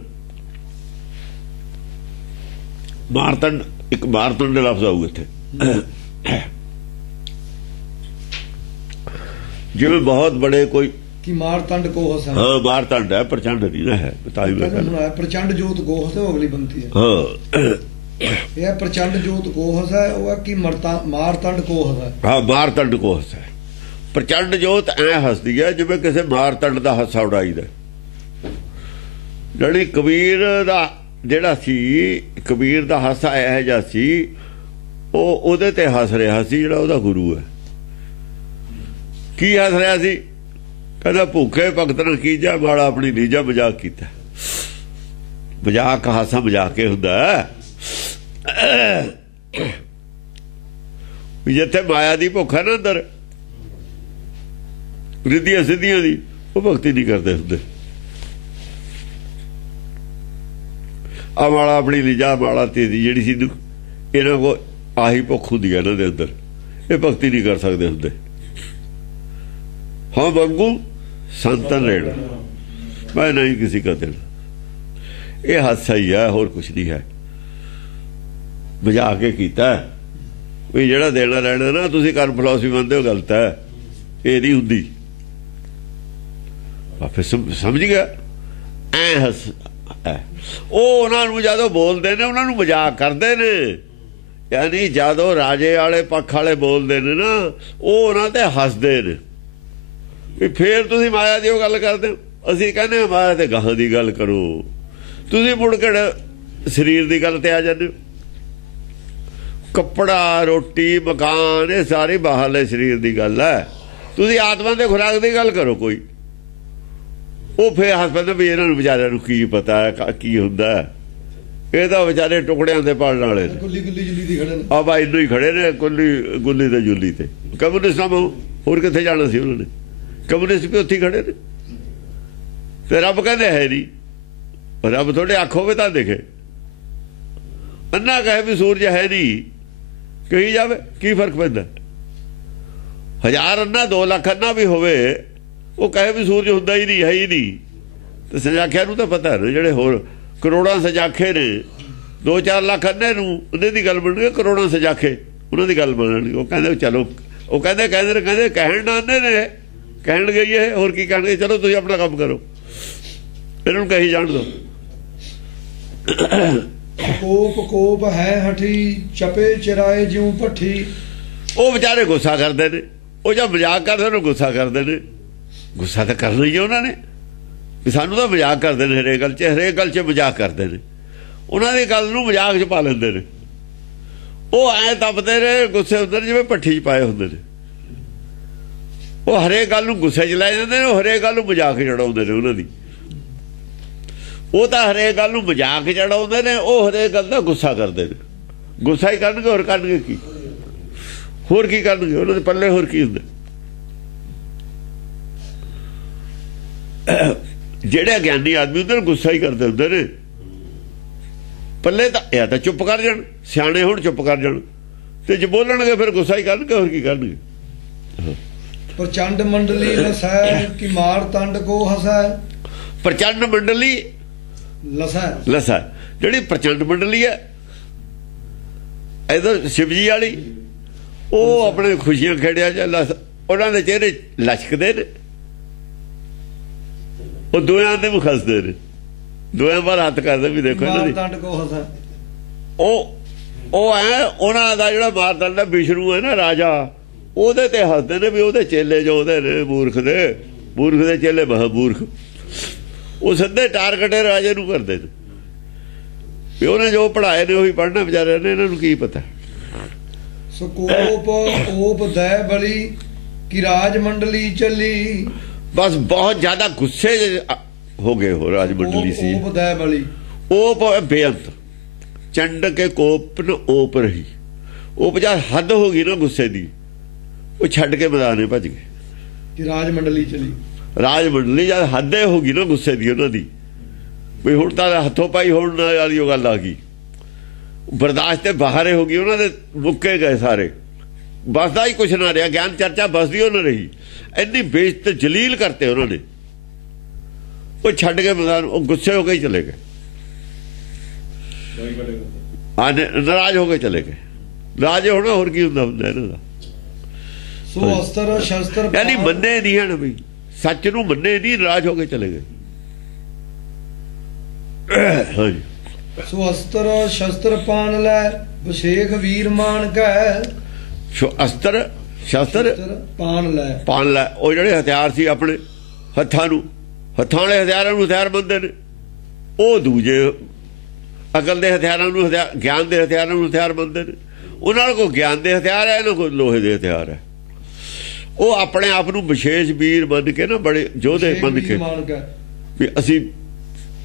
ਮਾਰਤੰਡ, ਇੱਕ ਮਾਰਤੰਡ ਲਫ਼ਜ਼ ਆਊਗਾ ਇੱਥੇ। ਜਿਵੇਂ ਬਹੁਤ ਬੜੇ ਕੋਈ ਕਿ ਮਾਰਤੰਡ ਕੋ ਹਸੈ, ਹਾਂ ਮਾਰਤੰਡ ਹੈ, ਪ੍ਰਚੰਡ ਨਹੀਂ ਨਾ ਹੈ। ਪ੍ਰਚੰਡ ਜੋਤ ਕੋ ਹਸੈ ਉਹ ਅਗਲੀ ਬੰਤੀ ਹੈ। ਹਾਂ ਇਹ ਪ੍ਰਚੰਡ ਜੋਤ ਕੋ ਹਸੈ, ਉਹ ਹੈ ਕਿ ਮਾਰਤੰਡ ਕੋ ਹਸੈ। ਹਾਂ ਮਾਰਤੰਡ ਕੋ ਹਸੈ, ਪ੍ਰਚੰਡ ਜੋਤ ਐ ਹੱਸਦੀ ਹੈ ਜਿਵੇਂ ਕਿਸੇ ਮਾਰਤੰਡ ਦਾ ਹਾਸਾ ਉਡਾਈਦਾ। ਜਿਹੜੀ ਕਬੀਰ ਦਾ ਜਿਹੜਾ ਸੀ, ਕਬੀਰ ਦਾ ਹਾਸਾ ਇਹੋ ਜਿਹਾ ਸੀ, ਉਹ ਉਹਦੇ ਤੇ ਹੱਸ ਰਿਹਾ ਸੀ ਜਿਹੜਾ ਉਹਦਾ ਗੁਰੂ ਹੈ। ਕੀ ਹੱਸ ਰਿਹਾ ਸੀ? ਕਹਿੰਦਾ ਭੁੱਖੇ ਭਗਤ ਨੇ ਕੀਜਾ ਮਾੜਾ, ਆਪਣੀ ਨੀਜਾ ਮਜ਼ਾਕ ਕੀਤਾ। ਮਜ਼ਾਕ ਹਾਸਾ ਮਜ਼ਾਕ ਕੇ ਹੁੰਦਾ। ਜਿੱਥੇ ਮਾਇਆ ਦੀ ਭੁੱਖ ਹੈ ਨਾ ਅੰਦਰ, ਰਿੱਧੀਆਂ ਸਿੱਧੀਆਂ ਦੀ, ਉਹ ਭਗਤੀ ਨਹੀਂ ਕਰਦੇ ਹੁੰਦੇ। ਆ ਮਾੜਾ ਆਪਣੀ ਲੀਜਾ ਮਾੜਾ ਤੇਰੀ ਜਿਹੜੀ ਸੀ, ਇਹਨਾਂ ਕੋਲ ਆਹੀ ਭੁੱਖ ਹੁੰਦੀ ਹੈ ਇਹਨਾਂ ਦੇ ਅੰਦਰ, ਇਹ ਭਗਤੀ ਨਹੀਂ ਕਰ ਸਕਦੇ ਹੁੰਦੇ। ਹਾਂ ਵਾਂਗੂ ਸੰਤਨ ਲੈਣਾ, ਮੈਂ ਨਹੀਂ ਕਿਸੇ ਕਾ ਦੇਣਾ। ਇਹ ਹਾਸਾ ਹੀ ਹੈ, ਹੋਰ ਕੁਛ ਨਹੀਂ ਹੈ। ਬੁਝਾ ਕੇ ਕੀਤਾ ਵੀ ਜਿਹੜਾ ਦੇਣਾ ਲੈਣਾ ਨਾ, ਤੁਸੀਂ ਕਰ ਫਿਲਾਸਫੀ ਮੰਨਦੇ ਹੋ, ਗਲਤ ਹੈ। ਇਹ ਨਹੀਂ ਹੁੰਦੀ। ਆਪੇ ਸਮਝ ਗਿਆ। ਐ ਹੱਸ ਉਹ ਉਹਨਾਂ ਨੂੰ ਜਦੋਂ ਬੋਲਦੇ ਨੇ, ਉਹਨਾਂ ਨੂੰ ਮਜ਼ਾਕ ਕਰਦੇ ਨੇ। ਯਾਨੀ ਜਦੋਂ ਰਾਜੇ ਵਾਲੇ ਪੱਖ ਵਾਲੇ ਬੋਲਦੇ ਨੇ ਨਾ, ਉਹ ਉਹਨਾਂ ਤੇ ਹੱਸਦੇ ਨੇ ਵੀ ਫੇਰ ਤੁਸੀਂ ਮਾਇਆ ਦੀ ਉਹ ਗੱਲ ਕਰਦੇ ਹੋ। ਅਸੀਂ ਕਹਿੰਦੇ ਮਾਇਆ ਤੇ ਗਾਹਾਂ ਦੀ ਗੱਲ ਕਰੋ, ਤੁਸੀਂ ਮੁੜ ਕੇ ਸਰੀਰ ਦੀ ਗੱਲ ਤੇ ਆ ਜਾਂਦੇ ਹੋ। ਕੱਪੜਾ, ਰੋਟੀ, ਮਕਾਨ, ਇਹ ਸਾਰੀ ਬਾਹਰਲੇ ਸਰੀਰ ਦੀ ਗੱਲ ਹੈ। ਤੁਸੀਂ ਆਤਮਾ ਦੇ ਖੁਰਾਕ ਦੀ ਗੱਲ ਕਰੋ ਕੋਈ, ਉਹ ਫੇਰ ਹੱਸ ਪੈਂਦੇ ਵੀ ਇਹਨਾਂ ਨੂੰ ਵਿਚਾਰਿਆਂ ਨੂੰ ਕੀ ਪਤਾ ਹੈ ਕੀ ਹੁੰਦਾ। ਇਹ ਤਾਂ ਵਿਚਾਰੇ ਟੁਕੜਿਆਂ ਦੇ ਪਾਲਣ ਵਾਲੇ ਨੇ, ਗੁੱਲੀ ਜੁੱਲੀ ਦੀ ਖੜੇ ਨੇ। ਆ ਬਾਈ ਇੰਨੂ ਹੀ ਖੜੇ ਨੇ, ਗੁੱਲੀ ਤੇ ਜੁੱਲੀ ਤੇ। ਕਮਿਊਨਿਸਟਾਂ ਹੋਰ ਕਿੱਥੇ ਜਾਣਾ ਸੀ ਉਹਨਾਂ ਨੇ? ਕਮਿਊਨਿਸਟ ਵੀ ਉੱਥੇ ਖੜੇ ਨੇ। ਤੇ ਰੱਬ ਕਹਿੰਦੇ ਹੈ ਨਹੀਂ, ਰੱਬ ਤੁਹਾਡੇ ਅੱਖ ਹੋਵੇ ਤਾਂ ਦੇਖੇ। ਅੰਨਾ ਕਹੇ ਵੀ ਸੂਰਜ ਹੈ ਨਹੀਂ, ਕਹੀ ਜਾਵੇ ਕੀ ਫਰਕ ਪੈਂਦਾ? 1000 ਅੰਨਾ 2 ਲੱਖ ਅੰਨਾ ਵੀ ਹੋਵੇ, ਉਹ ਕਹੇ ਵੀ ਸੂਰਜ ਹੁੰਦਾ ਹੀ ਨਹੀਂ, ਹੈ ਹੀ ਨਹੀਂ। ਤੇ ਸਜਾਖਿਆਂ ਨੂੰ ਤਾਂ ਪਤਾ ਨਾ, ਜਿਹੜੇ ਹੋਰ ਕਰੋੜਾਂ ਸਜਾਖੇ ਨੇ, 2-4 ਲੱਖ ਅੰਨੇ ਨੂੰ ਉਹਦੇ ਦੀ ਗੱਲ ਬਣਨਗੇ, ਕਰੋੜਾਂ ਸਜਾਖੇ ਉਹਨਾਂ ਦੀ ਗੱਲ ਬਣਨਗੇ। ਉਹ ਕਹਿੰਦੇ ਚਲੋ, ਉਹ ਕਹਿੰਦੇ ਕਹਿਣ ਨਾ ਅੰਨੇ ਨੇ, ਕਹਿਣ ਗਈ ਇਹ ਹੋਰ ਕੀ ਕਹਿਣਗੇ, ਚਲੋ ਤੁਸੀਂ ਆਪਣਾ ਕੰਮ ਕਰੋ, ਇਹਨਾਂ ਨੂੰ ਕਹੀ ਜਾਣ ਦਿਓ। ਕੋਪ ਹੈ ਹਠੀ, ਚਪੇ ਚਰਾਏ ਜਿਉਂ ਭੱਠੀ। ਉਹ ਵਿਚਾਰੇ ਗੁੱਸਾ ਕਰਦੇ ਨੇ, ਉਹ ਜਦ ਮਜ਼ਾਕ ਕਰਦੇ ਉਹਨੂੰ ਗੁੱਸਾ ਕਰਦੇ ਨੇ। ਗੁੱਸਾ ਤਾਂ ਕਰਨਾ ਹੀ ਹੈ ਉਹਨਾਂ ਨੇ, ਵੀ ਸਾਨੂੰ ਤਾਂ ਮਜ਼ਾਕ ਕਰਦੇ ਨੇ ਹਰੇਕ ਗੱਲ 'ਚ ਮਜ਼ਾਕ ਕਰਦੇ ਨੇ। ਉਹਨਾਂ ਦੀ ਗੱਲ ਨੂੰ ਮਜ਼ਾਕ 'ਚ ਪਾ ਲੈਂਦੇ ਨੇ। ਉਹ ਐਂ ਤਪਦੇ ਨੇ, ਗੁੱਸੇ ਹੁੰਦੇ ਨੇ ਜਿਵੇਂ ਭੱਠੀ 'ਚ ਪਾਏ ਹੁੰਦੇ ਨੇ। ਉਹ ਹਰੇਕ ਗੱਲ ਨੂੰ ਗੁੱਸੇ 'ਚ ਲੈ ਜਾਂਦੇ ਨੇ, ਉਹ ਹਰੇਕ ਗੱਲ ਨੂੰ ਮਜ਼ਾਕ ਚੜਾਉਂਦੇ ਨੇ ਉਹਨਾਂ ਦੀ। ਉਹ ਤਾਂ ਹਰੇਕ ਗੱਲ ਨੂੰ ਮਜ਼ਾਕ ਚੜਾਉਂਦੇ ਨੇ, ਉਹ ਹਰੇਕ ਗੱਲ ਦਾ ਗੁੱਸਾ ਕਰਦੇ ਨੇ। ਗੁੱਸਾ ਹੀ ਕਰਨਗੇ, ਹੋਰ ਕਰਨਗੇ ਕੀ? ਹੋਰ ਕੀ ਕਰਨਗੇ? ਉਹਨਾਂ ਦੇ ਪੱਲੇ ਹੋਰ ਕੀ ਹੁੰਦਾ? ਜਿਹੜੇ ਗਿਆਨੀ ਆਦਮੀ ਹੁੰਦੇ ਨੇ ਗੁੱਸਾ ਹੀ ਕਰਦੇ ਹੁੰਦੇ ਨੇ। ਪੱਲੇ ਤਾਂ ਇਹ ਤਾਂ ਚੁੱਪ ਕਰ ਜਾਣ, ਸਿਆਣੇ ਹੁਣ ਚੁੱਪ ਕਰ ਜਾਣ, ਤੇ ਜੇ ਬੋਲਣਗੇ ਫਿਰ ਗੁੱਸਾ ਹੀ ਕਰਨਗੇ, ਹੋਰ ਕੀ ਕਰਨਗੇ? ਪ੍ਰਚੰਡ ਮੰਡਲੀ ਲਸੈ ਕਿ ਮਾਰ ਤੰਡ ਕੋ ਹਸੈ। ਪ੍ਰਚੰਡ ਮੰਡਲੀ ਲਸਾ, ਜਿਹੜੀ ਪ੍ਰਚੰਡ ਮੰਡਲੀ ਹੈ ਇਧਰ ਸ਼ਿਵਜੀ ਵਾਲੀ, ਉਹ ਆਪਣੇ ਖੁਸ਼ੀਆਂ ਖੇੜਿਆ ਚ ਉਹਨਾਂ ਦੇ ਚਿਹਰੇ ਲਸ਼ਕਦੇ ਨੇ, ਉਹ ਦੋਆਂ ਦੇ ਮੁਖ ਹੱਸਦੇ ਨੇ, ਦੋਆਂ ਪਰ ਹੱਥ ਕਰਦੇ ਵੀ ਦੇਖੋ ਇਹਨਾਂ ਦੀ। ਉਹ ਐ ਉਹਨਾਂ ਦਾ ਜਿਹੜਾ ਮਾਰਦੰਡ ਹੈ ਵਿਸ਼ਨੂੰ ਹੈ ਨਾ ਰਾਜਾ, ਉਹਦੇ ਤੇ ਹੱਸਦੇ ਨੇ ਵੀ ਉਹਦੇ ਚੇਲੇ ਜੋ ਉਹਦੇ ਨੇ ਮੂਰਖ ਦੇ ਚੇਲੇ ਮਹਾਮੂਰਖ, ਉਹ ਸਿੱਧੇ ਟਾਰਗੇਟ ਰਾਜੇ ਨੂੰ ਕਰਦੇ ਨੇ ਵੀ ਉਹਨੇ ਜੋ ਪੜ੍ਹਾਏ ਨੇ ਉਹੀ ਪੜ੍ਹਨਾ, ਵਿਚਾਰਿਆਂ ਨੇ ਇਹਨਾਂ ਨੂੰ ਕੀ ਪਤਾ। ਸਕੋਪ ਓਪ ਦੈ ਬਲੀ ਕਿ ਰਾਜ ਮੰਡਲੀ ਚੱਲੀ। ਬਸ ਬਹੁਤ ਜ਼ਿਆਦਾ ਗੁੱਸੇ ਹੋ ਗਏ ਹੋ ਰਾਜ ਮੰਡਲੀ ਸੀ। ਓਪ ਦੈ ਬਲੀ, ਓਪ ਬੇਅੰਤ, ਚੰਡ ਕੇ ਕੋਪ ਨ ਓਪ ਰਹੀ। ਉਹ ਜਦ ਹੱਦ ਹੋ ਗਈ ਨਾ ਗੁੱਸੇ ਦੀ, ਉਹ ਛੱਡ ਕੇ ਮੈਦਾਨੇ ਭੱਜ ਗਏ ਕਿ ਰਾਜ ਮੰਡਲੀ ਚਲੀ। ਰਾਜ ਮੰਡਲੀ ਜਦ ਹੱਦੇ ਹੋ ਗਈ ਨਾ ਗੁੱਸੇ ਦੀ ਉਹਨਾਂ ਦੀ, ਵੀ ਹੁਣ ਤਾਂ ਹੱਥੋਂ ਪਾਈ ਹੋਣ ਵਾਲੀ ਉਹ ਗੱਲ ਆ ਗਈ, ਬਰਦਾਸ਼ਤ ਤੇ ਬਾਹਰ ਹੋ ਗਈ, ਉਹਨਾਂ ਦੇ ਮੁੱਕੇ ਗਏ ਸਾਰੇ, ਬਸਦਾ ਹੀ ਕੁਛ ਨਾ ਰਿਹਾ, ਗਿਆਨ ਚਰਚਾ ਬਸਦੀ ਉਹ ਨਾ ਰਹੀ, ਇੰਨੀ ਬੇਇੱਜ਼ਤ ਜਲੀਲ ਕਰਤੇ ਉਹਨਾਂ ਨੇ। ਉਹ ਛੱਡ ਕੇ ਮੈਦਾਨ, ਉਹ ਗੁੱਸੇ ਹੋ ਕੇ ਹੀ ਚਲੇ ਗਏ, ਨਾਰਾਜ਼ ਹੋ ਕੇ ਚਲੇ ਗਏ। ਰਾਜੇ ਹੋਣਾ ਹੋਰ ਕੀ ਹੁੰਦਾ ਇਹਨਾਂ ਦਾ। ਸੋ ਅਸਤਰ ਸ਼ਸਤਰ ਯਾਨੀ ਮੰਨੇ ਨਹੀਂ ਹਨ ਵੀ, ਸੱਚ ਨੂੰ ਮੰਨੇ ਨਹੀਂ, ਨਾਰਾਜ਼ ਹੋ ਕੇ ਚਲੇ ਗਏ। ਹਾਂਜੀ, ਸੋ ਅਸਤਰ ਸ਼ਸਤਰ ਪਾਣ ਲੈ ਵਿਸ਼ੇਖ ਵੀਰ ਮਾਨ ਕੈ। ਅਸਤਰ ਸ਼ਸਤਰ ਪਾਣ ਲੈ, ਉਹ ਜਿਹੜੇ ਹਥਿਆਰ ਸੀ ਆਪਣੇ ਹੱਥਾਂ ਵਾਲੇ ਹਥਿਆਰਾਂ ਨੂੰ ਹਥਿਆਰ ਮੰਨਦੇ ਨੇ, ਉਹ ਦੂਜੇ ਅਕਲ ਦੇ ਹਥਿਆਰਾਂ ਨੂੰ ਗਿਆਨ ਦੇ ਹਥਿਆਰਾਂ ਨੂੰ ਹਥਿਆਰ ਮੰਨਦੇ ਨੇ। ਉਹਨਾਂ ਕੋਲ ਗਿਆਨ ਦੇ ਹਥਿਆਰ ਹੈ, ਇਹਨਾਂ ਕੋਲ ਲੋਹੇ ਦੇ ਹਥਿਆਰ ਹੈ। ਉਹ ਆਪਣੇ ਆਪ ਨੂੰ ਵਿਸ਼ੇਸ਼ ਵੀਰ ਮੰਨ ਕੇ ਨਾ, ਬੜੇ ਯੋਧੇ ਮੰਨ ਕੇ ਵੀ ਅਸੀਂ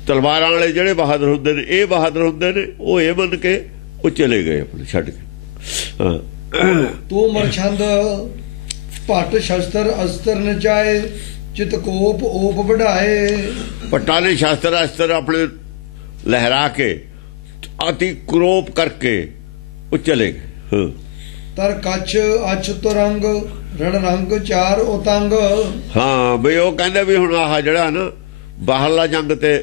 ਤਲਵਾਰਾਂ ਵਾਲੇ ਜਿਹੜੇ ਬਹਾਦਰ ਹੁੰਦੇ ਨੇ, ਇਹ ਬਹਾਦਰ ਹੁੰਦੇ ਨੇ, ਉਹ ਇਹ ਮੰਨ ਕੇ ਉਹ ਚਲੇ ਗਏ ਆਪਣੇ ਛੱਡ ਕੇ। ਹਾਂ, ਤੂੰ ਮਰਛੰਦ ਭੱਟ ਸ਼ਸਤਰ ਅਸਤਰ ਨਚਾਏ ਚਿਤ ਕੋਪ ਓਪ ਵਢਾਏ। ਭੱਟਾਂ ਨੇ ਸ਼ਸਤਰ ਅਸਤਰ ਆਪਣੇ ਲਹਿਰਾ ਕੇ ਅਤੀ ਕਰੋਪ ਕਰਕੇ ਉਹ ਚਲੇ ਗਏ। ਤਰ ਕੱਛ ਅਛ ਤੁਰੰਗ ਰਣ ਰੰਗ ਚਾਰ ਉਤੰਗ। ਹਾਂ ਬਈ ਉਹ ਕਹਿੰਦੇ ਵੀ ਹੁਣ ਆਹ ਜਿਹੜਾ ਨਾ ਬਾਹਰਲਾ ਜੰਗ ਤੇ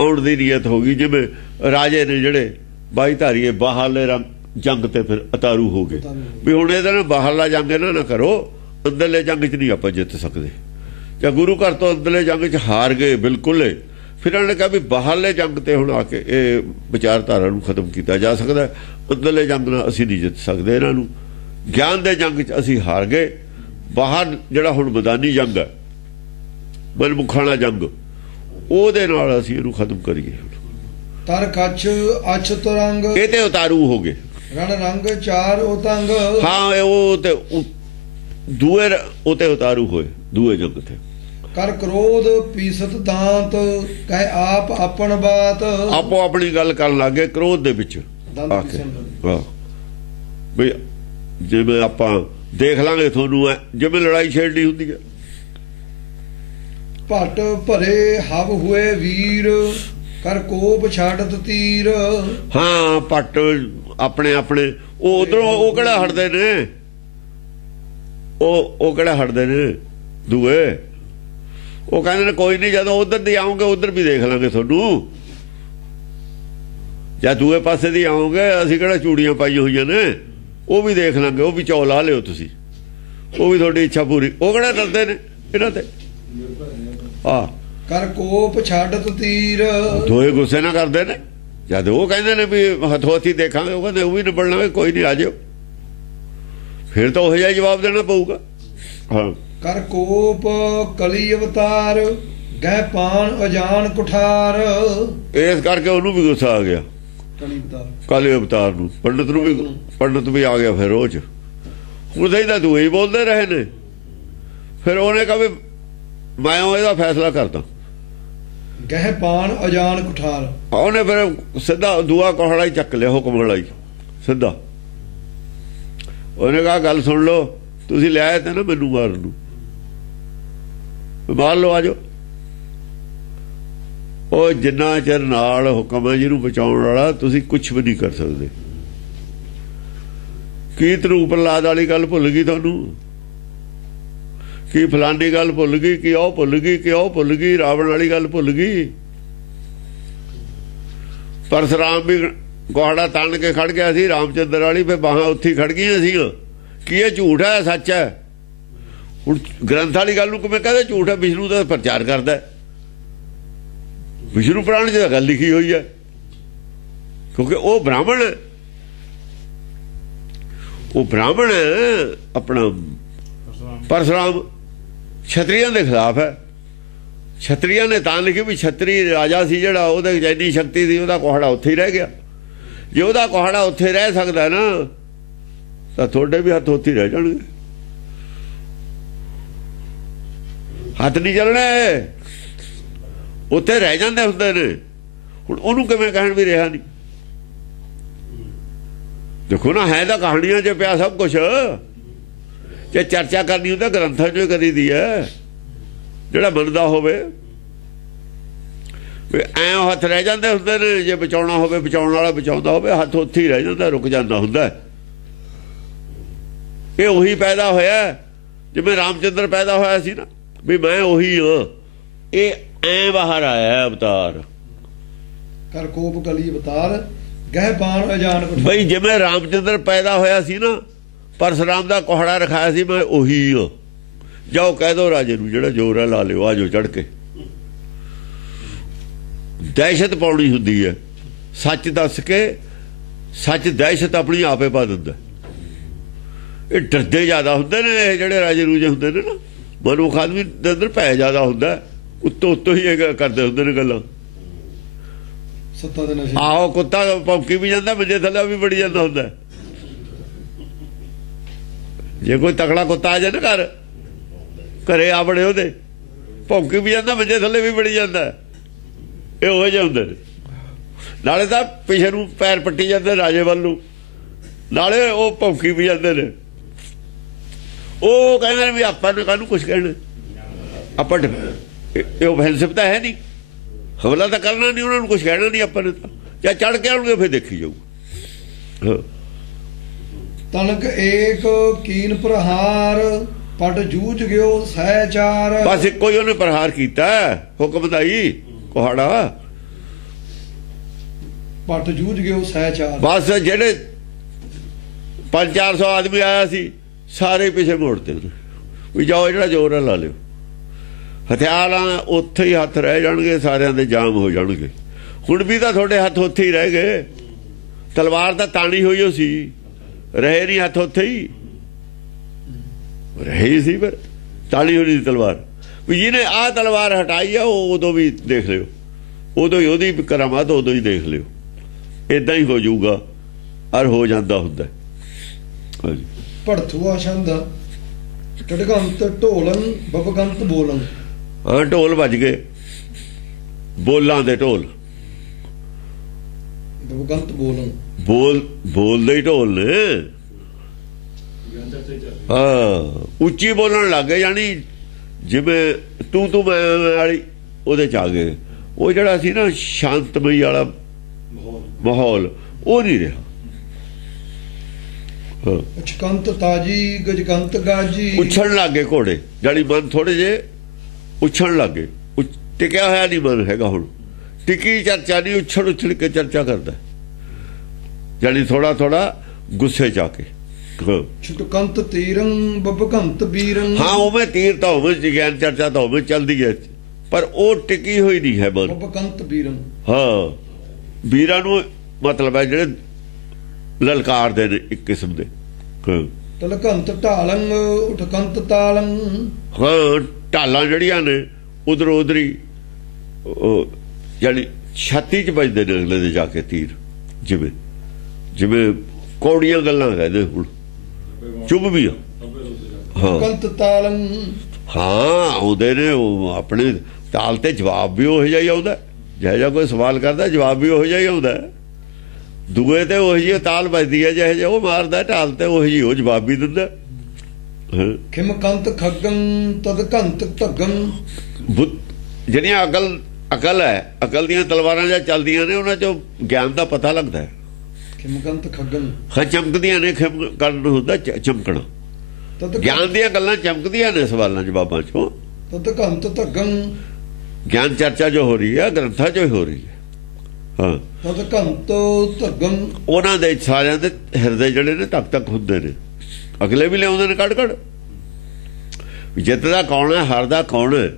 ਆਉਣ ਦੀ ਨੀਅਤ ਹੋ ਗਈ, ਜਿਵੇਂ ਰਾਜੇ ਨੇ ਜਿਹੜੇ ਬਾਈ ਧਾਰੀਏ ਬਾਹਰਲੇ ਜੰਗ ਤੇ ਫਿਰ ਉਤਾਰੂ ਹੋ ਗਏ ਵੀ ਹੁਣ ਇਹਦੇ ਨਾਲ ਬਾਹਰਲਾ ਜੰਗ ਇਹਨਾਂ ਨਾ ਕਰੋ, ਅੰਦਰਲੇ ਜੰਗ 'ਚ ਨਹੀਂ ਆਪਾਂ ਜਿੱਤ ਸਕਦੇ। ਜਾਂ ਗੁਰੂ ਘਰ ਤੋਂ ਅੰਦਰਲੇ ਜੰਗ 'ਚ ਹਾਰ ਗਏ ਬਿਲਕੁਲ, ਫਿਰ ਇਹਨਾਂ ਨੇ ਕਿਹਾ ਵੀ ਬਾਹਰਲੇ ਜੰਗ ਤੇ ਹੁਣ ਆ ਕੇ ਇਹ ਵਿਚਾਰਧਾਰਾ ਨੂੰ ਖਤਮ ਕੀਤਾ ਜਾ ਸਕਦਾ, ਅੰਦਰਲੇ ਜੰਗ ਨਾਲ ਅਸੀਂ ਨਹੀਂ ਜਿੱਤ ਸਕਦੇ ਇਹਨਾਂ ਨੂੰ। ਗਿਆਨ ਦੇ ਜੰਗ 'ਚ ਅਸੀਂ ਹਾਰ ਗਏ, ਬਾਹਰ ਜਿਹੜਾ ਹੁਣ ਮੈਦਾਨੀ ਜੰਗ ਹੈ, ਮਨਮੁਖਾਣਾ ਜੰਗ, ਉਹਦੇ ਨਾਲ ਅਸੀਂ ਇਹਨੂੰ ਖਤਮ ਕਰੀਏ। ਤਰ ਕੱਛ ਅਛ ਤੁਰੰਗ, ਇਹ ਤੇ ਉਤਾਰੂ ਹੋ ਗਏ। ਰਣ ਰੰਗ ਚਾਰ ਉਤੰਗ। ਹਾਂ, ਉਹ ਤੇ ਦੂਏ ਉਤੇ ਉਤਾਰੂ ਹੋਏ, ਦੂਏ ਜੰਗ ਤੇ। ਕਰ ਕ੍ਰੋਧ ਪੀਸਤ ਦਾਂਤ ਕਹੇ ਆਪ ਆਪਣ ਬਾਤ। ਆਪੋ ਆਪਣੀ ਗੱਲ ਕਰਨ ਲੱਗੇ ਕ੍ਰੋਧ ਦੇ ਵਿੱਚ ਆ ਕੇ। ਹਾਂ ਬਈ ਜਿਵੇਂ ਆਪਾਂ ਦੇਖ ਲਾਂਗੇ ਤੁਹਾਨੂੰ, ਜਿਵੇਂ ਲੜਾਈ ਛੇੜਨੀ ਹੁੰਦੀ ਹੈ। ਭੱਟ ਭਰੇ ਹਵ ਹੋਏ ਵੀਰ ਕਰ ਕੋਪ ਛਾੜਤ ਤੀਰ। ਹਾਂ, ਭੱਟ ਆਪਣੇ ਉਹ ਉਧਰੋਂ ਉਹ ਕਿਹੜਾ ਹਟਦੇ ਨੇ, ਉਹ ਕਿਹੜਾ ਹਟਦੇ ਨੇ ਦੂਏ। ਉਹ ਕਹਿੰਦੇ ਨੇ ਕੋਈ ਨਹੀਂ, ਜਦੋਂ ਉਧਰ ਦੀ ਆਉਂਗੇ ਉਧਰ ਵੀ ਦੇਖ ਲਾਂਗੇ ਤੁਹਾਨੂੰ, ਜਾਂ ਦੂਏ ਪਾਸੇ ਦੀ ਆਉਂਗੇ ਅਸੀਂ ਕਿਹੜਾ ਚੂੜੀਆਂ ਪਾਈਆਂ ਹੋਈਆਂ ਨੇ, ਉਹ ਵੀ ਦੇਖ ਲਾਂਗੇ, ਉਹ ਵੀ ਚੌਲ ਲਾ ਲਿਓ ਤੁਸੀਂ, ਉਹ ਵੀ ਤੁਹਾਡੀ ਇੱਛਾ ਪੂਰੀ। ਉਹ ਕਿਹੜਾ ਡਰਦੇ ਨੇ ਇਹਨਾਂ ਤੇ। ਹਾਂ, ਕਰ ਕੋਪ ਛਾੜਤ ਤੀਰ। ਦੋਏ ਗੁੱਸੇ ਨਾ ਕਰਦੇ ਨੇ, ਜਦ ਉਹ ਕਹਿੰਦੇ ਨੇ ਵੀ ਹੱਥੋਂ ਹੱਥੀ ਦੇਖਾਂਗੇ, ਉਹ ਕਹਿੰਦੇ ਉਹ ਵੀ ਨਿਬੜ ਲਾਂਗੇ, ਕੋਈ ਨਹੀਂ ਆ ਜਾਓ, ਫਿਰ ਤਾਂ ਉਹ ਜਿਹਾ ਜਵਾਬ ਦੇਣਾ ਪਊਗਾ। ਹਾਂ, ਕਰ ਕੋਪ ਕਲੀ ਅਵਤਾਰ ਗਹਿ ਪਾਣ ਅਜਾਨ ਕੁਠਾਰ। ਇਸ ਕਰਕੇ ਉਹਨੂੰ ਵੀ ਗੁੱਸਾ ਆ ਗਿਆ, ਕਾਲੇ ਅਵਤਾਰ ਨੂੰ। ਪੰਡਤ ਨੂੰ ਵੀ ਆ ਗਿਆ ਫਿਰ ਉਹ ਚ। ਉਹਦੇ ਤਾਂ ਦੂਏ ਹੀ ਬੋਲਦੇ ਰਹੇ ਨੇ ਫਿਰ ਉਹਨੇ ਕਹਾ ਵੀ ਮੈਂ ਇਹਦਾ ਫੈਸਲਾ ਕਰਦਾ। ਗਹਿ ਪਾਣ ਅਜਾਨ ਕੁਠਾਰ। ਉਹਨੇ ਫਿਰ ਸਿੱਧਾ ਦੂਆ ਕੋਹੜਾ ਹੀ ਚੱਕ ਲਿਆ, ਹੁਕਮ ਵਾਲਾ ਹੀ ਸਿੱਧਾ। ਉਹਨੇ ਕਹਾ ਗੱਲ ਸੁਣ ਲਓ, ਤੁਸੀਂ ਲਿਆਏ ਤੇ ਨਾ ਮੈਨੂੰ ਮਾਰਨ ਨੂੰ, ਮਾਰ ਲਓ, ਆ ਜਾਓ। ਉਹ ਜਿੰਨਾ ਚਿਰ ਨਾਲ ਹੁਕਮ ਹੈ ਜਿਹਨੂੰ ਬਚਾਉਣ ਵਾਲਾ, ਤੁਸੀਂ ਕੁਛ ਵੀ ਨਹੀਂ ਕਰ ਸਕਦੇ। ਕੀ ਧਰੂ ਪ੍ਰਹਲਾਦ ਵਾਲੀ ਗੱਲ ਭੁੱਲ ਗਈ ਤੁਹਾਨੂੰ? ਕੀ ਫਲਾਨੀ ਗੱਲ ਭੁੱਲ ਗਈ? ਕਿ ਉਹ ਭੁੱਲ ਗਈ? ਕਿ ਉਹ ਭੁੱਲ ਗਈ? ਰਾਵਣ ਵਾਲੀ ਗੱਲ ਭੁੱਲ ਗਈ? ਪਰਸਰਾਮ ਵੀ ਕੋਹੜਾ ਤਣ ਕੇ ਖੜ ਗਿਆ ਸੀ, ਰਾਮਚੰਦਰ ਵਾਲੀ ਫਿਰ ਬਾਹਾਂ ਉੱਥੇ ਖੜ ਗਈਆਂ ਸੀ। ਕੀ ਇਹ ਝੂਠ ਹੈ ਸੱਚ ਹੈ? ਹੁਣ ਗ੍ਰੰਥ ਵਾਲੀ ਗੱਲ ਨੂੰ ਕਿਵੇਂ ਕਹਿੰਦੇ ਝੂਠ ਹੈ? ਵਿਸ਼ਨੂੰ ਦਾ ਪ੍ਰਚਾਰ ਕਰਦਾ, ਵਿਸ਼ਨੂੰ ਪੁਰਾਣ 'ਚ ਗੱਲ ਲਿਖੀ ਹੋਈ ਹੈ, ਕਿਉਂਕਿ ਉਹ ਬ੍ਰਾਹਮਣ ਹੈ। ਉਹ ਬ੍ਰਾਹਮਣ ਆਪਣਾ ਪਰਸਰਾਮ ਛਤਰੀਆਂ ਦੇ ਖਿਲਾਫ ਹੈ। ਛਤਰੀਆਂ ਨੇ ਤਾਂ ਲਿਖੀ ਵੀ ਛਤਰੀ ਰਾਜਾ ਸੀ ਜਿਹੜਾ, ਉਹਦੇ ਇੰਨੀ ਸ਼ਕਤੀ ਸੀ, ਉਹਦਾ ਕੋਹੜਾ ਉੱਥੇ ਹੀ ਰਹਿ ਗਿਆ। ਜੇ ਉਹਦਾ ਕੋਹੜਾ ਉੱਥੇ ਰਹਿ ਸਕਦਾ ਨਾ, ਤਾਂ ਤੁਹਾਡੇ ਵੀ ਹੱਥ ਉੱਥੇ ਰਹਿ ਜਾਣਗੇ, ਹੱਥ ਨਹੀਂ ਚੱਲਣੇ, ਉੱਥੇ ਰਹਿ ਜਾਂਦੇ ਹੁੰਦੇ ਨੇ। ਹੁਣ ਉਹਨੂੰ ਕਿਵੇਂ ਕਹਿਣ ਵੀ ਰਿਹਾ ਨਹੀਂ? ਦੇਖੋ ਨਾ, ਹੈ ਤਾਂ ਕਹਾਣੀਆਂ 'ਚ ਪਿਆ ਸਭ ਕੁਛ। ਜੇ ਚਰਚਾ ਕਰਨੀ ਹੁੰਦਾ ਗ੍ਰੰਥਾਂ 'ਚੋਂ ਕਰੀ ਦੀ ਹੈ, ਜਿਹੜਾ ਮੰਨਦਾ ਹੋਵੇ। ਐਂ ਹੱਥ ਰਹਿ ਜਾਂਦੇ ਹੁੰਦੇ ਨੇ, ਜੇ ਬਚਾਉਣਾ ਹੋਵੇ, ਬਚਾਉਣ ਵਾਲਾ ਬਚਾਉਂਦਾ ਹੋਵੇ, ਹੱਥ ਉੱਥੇ ਹੀ ਰਹਿ ਜਾਂਦਾ, ਰੁਕ ਜਾਂਦਾ ਹੁੰਦਾ। ਇਹ ਉਹੀ ਪੈਦਾ ਹੋਇਆ ਜਿਵੇਂ ਰਾਮਚੰਦਰ ਪੈਦਾ ਹੋਇਆ ਸੀ ਨਾ, ਵੀ ਮੈਂ ਉਹੀ ਹਾਂ। ਇਹ ਐਂ ਬਾਹਰ ਆਇਆ ਅਵਤਾਰ, ਕਰ ਕੋਪ ਕਲੀ ਅਵਤਾਰ, ਗਹਿ ਪਾਣ ਅਜਾਨ ਕੁਠਾਰ। ਬਈ ਜਿਵੇਂ ਰਾਮਚੰਦਰ ਪੈਦਾ ਹੋਇਆ ਸੀ ਨਾ, ਪਰਸਰਾਮ ਦਾ ਕੋਹੜਾ ਰਖਾਇਆ ਸੀ, ਮੈਂ ਉਹੀ ਹਾਂ। ਜਾਓ ਕਹਿ ਦੋ ਰਾਜੇ ਨੂੰ, ਜਿਹੜਾ ਜ਼ੋਰ ਹੈ ਲਾ ਲਿਓ, ਆ ਜਾਓ ਚੜ ਕੇ। ਦਹਿਸ਼ਤ ਪਾਉਣੀ ਹੁੰਦੀ ਹੈ, ਸੱਚ ਦੱਸ ਕੇ। ਸੱਚ ਦਹਿਸ਼ਤ ਆਪਣੀ ਆਪੇ ਪਾ ਦਿੰਦਾ। ਇਹ ਡਰਦੇ ਜ਼ਿਆਦਾ ਹੁੰਦੇ ਨੇ, ਇਹ ਜਿਹੜੇ ਰਾਜੇ ਰੂਜੇ ਹੁੰਦੇ ਨੇ ਨਾ, ਮਨੁੱਖ ਆਦਮੀ ਦੇ ਅੰਦਰ ਭੈ ਜ਼ਿਆਦਾ ਹੁੰਦਾ, ਉੱਤੋਂ ਹੀ ਇਹ ਕਰਦੇ ਹੁੰਦੇ ਨੇ ਗੱਲਾਂ। ਸੱਤਾ ਦੇ ਨਸ਼ੇ। ਆਹੋ, ਕੁੱਤਾ ਭੌਂਕੀ ਵੀ ਜਾਂਦਾ, ਮੰਜੇ ਥੱਲੇ ਵੀ ਵੜੀ ਜਾਂਦਾ ਹੁੰਦਾ। ਜੇ ਕੋਈ ਤਕੜਾ ਕੁੱਤਾ ਆ ਜਾਏ ਨਾ ਘਰੇ ਆ ਬੜੇ, ਉਹਦੇ ਭੌਂਕੀ ਵੀ ਜਾਂਦਾ, ਮੰਜੇ ਥੱਲੇ ਵੀ ਵੜੀ ਜਾਂਦਾ। ਇਹ ਉਹ ਜਿਹੇ ਹੁੰਦੇ ਨੇ। ਨਾਲੇ ਤਾਂ ਪਿਛੇ ਨੂੰ ਪੈਰ ਪੱਟੀ ਜਾਂਦੇ ਰਾਜੇ ਵੱਲ ਨੂੰ, ਨਾਲੇ ਉਹ ਭੌਂਕੀ ਵੀ ਜਾਂਦੇ ਨੇ। ਉਹ ਕਹਿੰਦੇ ਨੇ ਵੀ ਆਪਾਂ ਨੇ ਕਾਹਨੂੰ ਕੁਛ ਕਹਿਣਾ, ਆਪਾਂ ਇਹ ਓਫੈਂਸਿਵ ਤਾਂ ਹੈ ਨਹੀਂ, ਹਮਲਾ ਤਾਂ ਕਰਨਾ ਨਹੀਂ, ਉਹਨਾਂ ਨੂੰ ਕੁਛ ਕਹਿਣਾ ਨਹੀਂ ਆਪਾਂ ਨੇ। ਤਾਂ ਜਾਂ ਚੜ ਕੇ ਆਉਣਗੇ ਫਿਰ ਦੇਖੀ ਜਾਊ। ਤਨਕ ਏਕ ਕੀਨ ਪ੍ਰਹਾਰ, ਪਟ ਜੂਝ ਗਿਓ ਸਹਿ ਚਾਰ। ਬਸ ਇੱਕੋ ਹੀ ਉਹਨੇ ਪ੍ਰਹਾਰ ਕੀਤਾ, ਹੁਕਮ ਦਾ ਹੀ ਕੋਹੜਾ। ਪਟ ਜੂਝ ਗਿਓ ਸਹਿ ਚਾਰ। ਬਸ ਜਿਹੜੇ 500-400 ਆਦਮੀ ਆਇਆ ਸੀ, ਸਾਰੇ ਪਿੱਛੇ ਮੋੜਤੇ ਵੀ ਜਾਓ, ਜਿਹੜਾ ਜ਼ੋਰ ਹੈ ਲਾ ਲਿਓ। ਹਥਿਆਰਾਂ ਉੱਥੇ ਹੀ ਹੱਥ ਰਹਿ ਜਾਣਗੇ, ਸਾਰਿਆਂ ਦੇ ਜਾਮ ਹੋ ਜਾਣਗੇ। ਹੁਣ ਵੀ ਤਾਂ ਤੁਹਾਡੇ ਹੱਥ ਉੱਥੇ ਹੀ ਰਹਿ ਗਏ। ਤਲਵਾਰ ਤਾਂ ਤਾਣੀ ਹੋਈ ਸੀ, ਰਹੇ ਨਹੀਂ ਹੱਥ, ਉੱਥੇ ਹੀ ਰਹੇ ਸੀ, ਪਰ ਤਾਣੀ ਹੋਈ ਸੀ ਤਲਵਾਰ। ਵੀ ਜਿਹਨੇ ਆਹ ਤਲਵਾਰ ਹਟਾਈ ਆ, ਉਹ ਉਦੋਂ ਵੀ ਦੇਖ ਲਿਓ, ਉਦੋਂ ਹੀ ਉਹਦੀ ਕਰਾਮਾਤ ਉਦੋਂ ਹੀ ਦੇਖ ਲਿਓ। ਏਦਾਂ ਹੀ ਹੋ ਜਾਊਗਾ, ਔਰ ਹੋ ਜਾਂਦਾ ਹੁੰਦਾ। ਹਾਂਜੀ। ਭੜਥੂਆ ਛੰਦ, ਟਟਕੰਤ ਢੋਲਨ ਬਬਕੰਤ ਬੋਲਨ। ਹਾਂ, ਢੋਲ ਵੱਜ ਗਏ, ਬੋਲਾਂ ਦੇ ਢੋਲ। ਬਬਕੰਤ ਬੋਲਨ, ਬੋਲਦੇ ਹੀ ਢੋਲ ਨੇ। ਹਾਂ, ਉੱਚੀ ਬੋਲਣ ਲੱਗ ਗਏ, ਯਾਨੀ ਜਿਵੇਂ ਤੂੰ ਮੈਂ ਵਾਲੀ ਉਹਦੇ ਚ ਆ ਗਏ। ਉਹ ਜਿਹੜਾ ਸੀ ਨਾ ਸ਼ਾਂਤਮਈ ਵਾਲਾ ਮਾਹੌਲ, ਉਹ ਨਹੀਂ ਰਿਹਾ। ਉਚਕੰਤ ਤਾਜੀ ਗਜਕੰਤ ਗਾਜੀ। ਉੱਛਣ ਲੱਗ ਗਏ ਘੋੜੇ, ਜਾਨੀ ਮਨ ਥੋੜੇ ਜੇ ਉੱਛਣ ਲੱਗ ਗਏ। ਟਿਕਿਆ ਹੋਇਆ ਨਹੀਂ ਮਨ ਹੈਗਾ ਹੁਣ, ਟਿਕੀ ਚਰਚਾ ਨਹੀਂ, ਉੱਛਲ ਕੇ ਚਰਚਾ ਕਰਦਾ, ਜਾਨੀ ਥੋੜਾ ਗੁੱਸੇ ਚ ਆ ਕੇ। ਛੁਟਕੰਤ ਤੀਰੰ ਬਬਕੰਤ ਬੀਰੰ। ਹਾਂ, ਉਵੇਂ ਤੀਰ ਤਾਂ ਹੋਵੇ, ਗਿਆਨ ਚਰਚਾ ਤਾਂ ਹੋਵੇ, ਚੱਲਦੀ ਹੈ, ਪਰ ਉਹ ਟਿਕੀ ਹੋਈ ਨਹੀਂ ਹੈ ਮਨ। ਬਬਕੰਤ ਬੀਰੰ। ਹਾਂ, ਵੀਰਾਂ ਨੂੰ ਮਤਲਬ ਹੈ ਜਿਹੜੇ ਲਲਕਾਰਦੇ ਨੇ ਇੱਕ ਕਿਸਮ ਦੇ। ਤਲਕੰਤ ਢਾਲੰ ਉਠਕੰਤ ਤਾਲੰ। ਹਾਂ, ਢਾਲਾਂ ਜਿਹੜੀਆਂ ਨੇ ਉਧਰੋਂ ਉਧਰੀ, ਯਾਨੀ ਛਾਤੀ 'ਚ ਵੱਜਦੇ ਨੇ ਅਗਲੇ ਦੇ ਜਾ ਕੇ ਤੀਰ, ਜਿਵੇਂ ਕੌੜੀਆਂ ਗੱਲਾਂ ਕਹਿੰਦੇ ਹੁਣ, ਚੁੱਭ ਵੀ ਆ। ਹਾਂ, ਕੰਤ ਤਾਲੰ ਹਾਂ ਆਉਂਦੇ ਨੇ ਉਹ ਆਪਣੇ ਤਾਲ ਤੇ ਜਵਾਬ ਵੀ ਉਹੋ ਜਿਹਾ ਹੀ ਆਉਂਦਾ, ਜਿਹੋ ਜਿਹਾ ਕੋਈ ਸਵਾਲ ਕਰਦਾ ਜਵਾਬ ਵੀ ਉਹੋ ਜਿਹਾ ਹੀ ਆਉਂਦਾ। ਦੂਏ ਤੇ ਉਹੋ ਜਿਹੀ ਤਾਲ ਵੱਜਦੀ ਹੈ, ਜਿਹੋ ਜਿਹਾ ਉਹ ਮਾਰਦਾ ਢਾਲ ਤੇ ਉਹੋ ਜਿਹੀ ਉਹ ਜਵਾਬ ਵੀ ਦਿੰਦਾ। ਖਿਮਕੰਤ ਖੱਗੰ ਤਦ ਕੰਤ ਧੱਗੰ। ਜਿਹੜੀਆਂ ਅਕਲ ਹੈ, ਅਕਲ ਦੀਆਂ ਤਲਵਾਰਾਂ ਜਾਂ ਚੱਲਦੀਆਂ ਨੇ ਉਹਨਾਂ ਚੋਂ ਗਿਆਨ ਦਾ ਪਤਾ ਲੱਗਦਾ ਹੈ। ਖਿਮਕੰਤ ਖੱਗੰ ਹਾਂ ਚਮਕਦੀਆਂ ਨੇ, ਖਿਮ ਕਰਨ ਹੁੰਦਾ ਚਮਕਣਾ। ਗਿਆਨ ਦੀਆਂ ਗੱਲਾਂ ਚਮਕਦੀਆਂ ਨੇ ਸਵਾਲਾਂ ਜਵਾਬਾਂ ਚੋਂ। ਤਦ ਕੰਤ ਧੱਗੰ ਗਿਆਨ ਚਰਚਾ ਜੋ ਹੋ ਰਹੀ ਹੈ ਗ੍ਰੰਥਾਂ ਚੋਂ ਹੀ ਹੋ ਰਹੀ ਹੈ। ਹਾਂ ਤਦ ਕੰਤ ਧੱਗੰ ਉਹਨਾਂ ਦੇ ਸਾਰਿਆਂ ਦੇ ਹਿਰਦੇ ਜਿਹੜੇ ਨੇ ਧੱਕ ਧੱਕ ਹੁੰਦੇ ਨੇ। ਅਗਲੇ ਵੀ ਲਿਆਉਂਦੇ ਨੇ ਕੱਢ ਕੱਢ। ਜਿੱਤਦਾ ਕੌਣ ਹੈ, ਹਾਰਦਾ ਕੌਣ ਹੈ,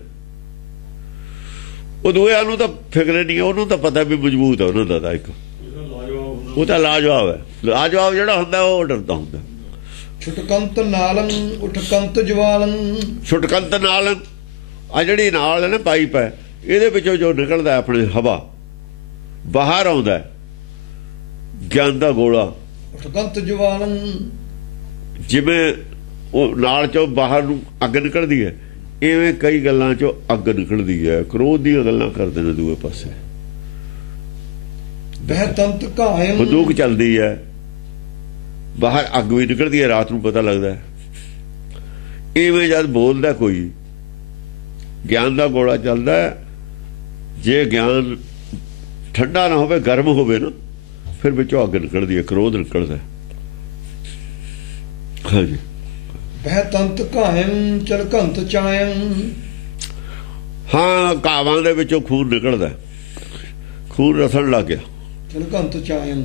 ਉਹ ਦੂਏ ਨੂੰ ਤਾਂ ਫਿਕਰ ਨਹੀਂ ਹੈ। ਉਹਨੂੰ ਤਾਂ ਪਤਾ ਵੀ ਮਜ਼ਬੂਤ ਹੈ ਉਹਨਾਂ ਦਾ ਇੱਕ, ਉਹ ਤਾਂ ਲਾਜਵਾਬ ਹੈ। ਲਾਜਵਾਬ ਜਿਹੜਾ ਹੁੰਦਾ ਉਹ ਡਰਦਾ ਹੁੰਦਾ। ਛੁਟਕੰਤ ਨਾਲੰ ਉਠਕੰਤ ਜਵਾਲੰ। ਛੁਟਕੰਤ ਨਾਲ ਆ ਜਿਹੜੀ ਨਾਲ ਹੈ ਨਾ ਪਾਈਪ ਹੈ, ਇਹਦੇ ਵਿੱਚੋਂ ਜੋ ਨਿਕਲਦਾ ਆਪਣੇ ਹਵਾ ਬਾਹਰ ਆਉਂਦਾ ਗਿਆਨ ਦਾ ਗੋਲਾ। ਉਠਕੰਤ ਜਵਾਲੰ ਜਿਵੇਂ ਉਹ ਨਾਲ ਚੋਂ ਬਾਹਰ ਨੂੰ ਅੱਗ ਨਿਕਲਦੀ ਹੈ, ਇਵੇਂ ਕਈ ਗੱਲਾਂ ਚੋਂ ਅੱਗ ਨਿਕਲਦੀ ਹੈ। ਕ੍ਰੋਧ ਦੀਆਂ ਗੱਲਾਂ ਕਰਦੇ ਨੇ ਦੂਏ ਪਾਸੇ। ਬਹਿਤੰਤ ਕਾਇਮ ਬੰਦੂਕ ਚੱਲਦੀ ਹੈ, ਬਾਹਰ ਅੱਗ ਵੀ ਨਿਕਲਦੀ ਹੈ, ਰਾਤ ਨੂੰ ਪਤਾ ਲੱਗਦਾ। ਇਵੇਂ ਜਦ ਬੋਲਦਾ ਕੋਈ ਗਿਆਨ ਦਾ ਗੋਲਾ ਚੱਲਦਾ। ਜੇ ਗਿਆਨ ਠੰਡਾ ਨਾ ਹੋਵੇ, ਗਰਮ ਹੋਵੇ ਨਾ, ਫਿਰ ਵਿੱਚੋਂ ਅੱਗ ਨਿਕਲਦੀ ਹੈ, ਕ੍ਰੋਧ ਨਿਕਲਦਾ। ਹਾਂਜੀ ਬਹਿਤੰਤ ਕਾਇਮ ਚਲਕੰਤ ਚਾਇਮ। ਹਾਂ ਕਾਵਾਂ ਦੇ ਵਿੱਚੋਂ ਖੂਨ ਨਿਕਲਦਾ, ਖੂਨ ਰਸਣ ਲੱਗ ਗਿਆ। ਚਲਕੰਤ ਚਾਇਮ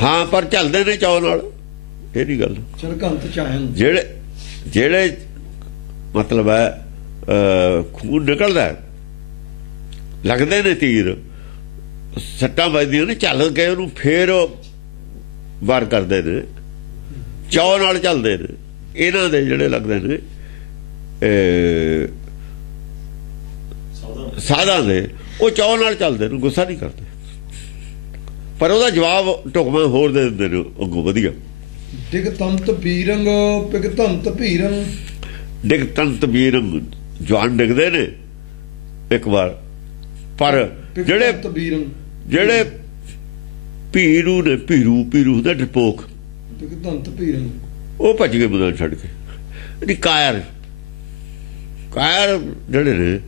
ਹਾਂ ਪਰ ਚੱਲਦੇ ਨੇ ਚਾਅ ਨਾਲ, ਇਹ ਨਹੀਂ ਗੱਲ। ਚਲਕੰਤ ਚਾਇਮ ਜਿਹੜੇ ਮਤਲਬ ਹੈ ਖੂਨ ਨਿਕਲਦਾ, ਲੱਗਦੇ ਨੇ ਤੀਰ, ਸੱਟਾਂ ਵੱਜਦੀਆਂ ਨੇ, ਚੱਲ ਕੇ ਉਹਨੂੰ ਫੇਰ ਵਾਰ ਕਰਦੇ ਨੇ, ਚਾਅ ਨਾਲ ਚੱਲਦੇ ਨੇ। ਇਹਨਾਂ ਦੇ ਜਿਹੜੇ ਲੱਗਦੇ ਨੇ ਸਾਧਾਂ ਦੇ, ਉਹ ਚਾਅ ਨਾਲ ਚੱਲਦੇ ਨੇ, ਗੁੱਸਾ ਨਹੀਂ ਕਰਦੇ। ਪਰ ਉਹਦਾ ਜਵਾਬ ਢੁਕਵਾਂ ਹੋਰ ਦੇ ਦਿੰਦੇ ਨੇ ਅੱਗੋਂ ਵਧੀਆ। ਡਿਗਤੰਤ ਬੀਰੰਗ ਪਿਗਤੰਤ ਭੀਰੰ। ਡਿਗਤੰਤ ਬੀਰੰਗ ਜਵਾਨ ਡਿੱਗਦੇ ਨੇ ਇੱਕ ਵਾਰ, ਪਰ ਜਿਹੜੇ ਭੀਰੂ ਨੇ, ਭੀਰੂ ਦਾ ਡਰਪੋਕ, ਪਿਗਤੰਤ ਭੀਰੰ, ਉਹ ਭੱਜ ਗਏ ਮੈਦਾਨ ਛੱਡ ਕੇ। ਨਹੀਂ ਕਾਇਰ ਜਿਹੜੇ ਨੇ,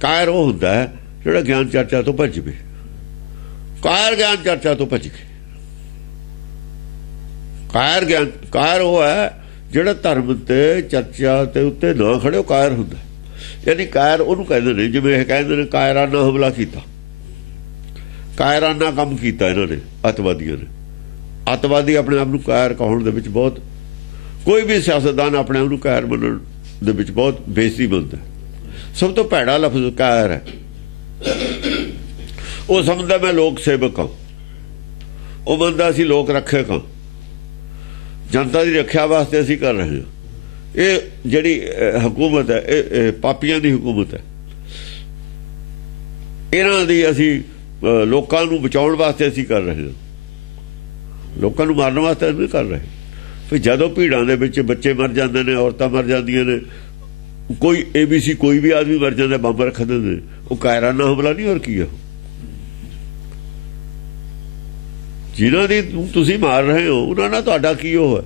ਕਾਇਰ ਉਹ ਹੁੰਦਾ ਹੈ ਜਿਹੜਾ ਗਿਆਨ ਚਰਚਾ ਤੋਂ ਭੱਜ ਗਏ। ਕਾਇਰ ਗਿਆਨ ਚਰਚਾ ਤੋਂ ਭੱਜ ਗਏ। ਕਾਇਰ ਉਹ ਹੈ ਜਿਹੜਾ ਧਰਮ ਤੇ ਚਰਚਾ ਤੇ ਉੱਤੇ ਨਾ ਖੜੇ, ਉਹ ਕਾਇਰ ਹੁੰਦਾ। ਯਾਨੀ ਕਾਇਰ ਉਹਨੂੰ ਕਹਿੰਦੇ ਨੇ, ਜਿਵੇਂ ਇਹ ਕਹਿੰਦੇ ਨੇ ਕਾਇਰਾਨਾ ਹਮਲਾ ਕੀਤਾ, ਕਾਇਰਾਨਾ ਕੰਮ ਕੀਤਾ ਇਹਨਾਂ ਨੇ, ਅੱਤਵਾਦੀਆਂ ਨੇ। ਅੱਤਵਾਦੀ ਆਪਣੇ ਆਪ ਨੂੰ ਕਾਇਰ ਕਹਾਉਣ ਦੇ ਵਿੱਚ ਬਹੁਤ, ਕੋਈ ਵੀ ਸਿਆਸਤਦਾਨ ਆਪਣੇ ਆਪ ਨੂੰ ਕਾਇਰ ਮੰਨਣ ਦੇ ਵਿੱਚ ਬਹੁਤ ਬੇਇੱਜ਼ਤੀ ਮੰਨਦਾ। ਸਭ ਤੋਂ ਭੈੜਾ ਲਫ਼ਜ਼ ਕਾਇਰ ਹੈ। ਉਹ ਸਮਝਦਾ ਮੈਂ ਲੋਕ ਸੇਵਕ ਹਾਂ, ਉਹ ਮੰਨਦਾ ਅਸੀਂ ਲੋਕ ਰੱਖਿਅਕ ਹਾਂ, ਜਨਤਾ ਦੀ ਰੱਖਿਆ ਵਾਸਤੇ ਅਸੀਂ ਕਰ ਰਹੇ ਹਾਂ। ਇਹ ਜਿਹੜੀ ਹਕੂਮਤ ਹੈ, ਇਹ ਪਾਪੀਆਂ ਦੀ ਹਕੂਮਤ ਹੈ। ਇਹਨਾਂ ਦੀ ਅਸੀਂ ਲੋਕਾਂ ਨੂੰ ਬਚਾਉਣ ਵਾਸਤੇ ਅਸੀਂ ਕਰ ਰਹੇ ਹਾਂ, ਲੋਕਾਂ ਨੂੰ ਮਾਰਨ ਵਾਸਤੇ ਨਹੀਂ ਕਰ ਰਹੇ। ਫਿਰ ਜਦੋਂ ਭੀੜਾਂ ਦੇ ਵਿੱਚ ਬੱਚੇ ਮਰ ਜਾਂਦੇ ਨੇ, ਔਰਤਾਂ ਮਰ ਜਾਂਦੀਆਂ ਨੇ, ਕੋਈ ABC ਕੋਈ ਵੀ ਆਦਮੀ ਮਰ ਜਾਂਦਾ, ਬੰਬ ਰੱਖ ਦਿੰਦੇ, ਉਹ ਕਾਇਰਾਨਾ ਹਮਲਾ ਨਹੀਂ। ਹੋਰ ਕੀ ਆ? ਜਿਨ੍ਹਾਂ ਦੀ ਤੁਸੀਂ ਮਾਰ ਰਹੇ ਹੋ ਉਹਨਾਂ ਨਾਲ ਤੁਹਾਡਾ ਕੀ ਉਹ ਹੈ?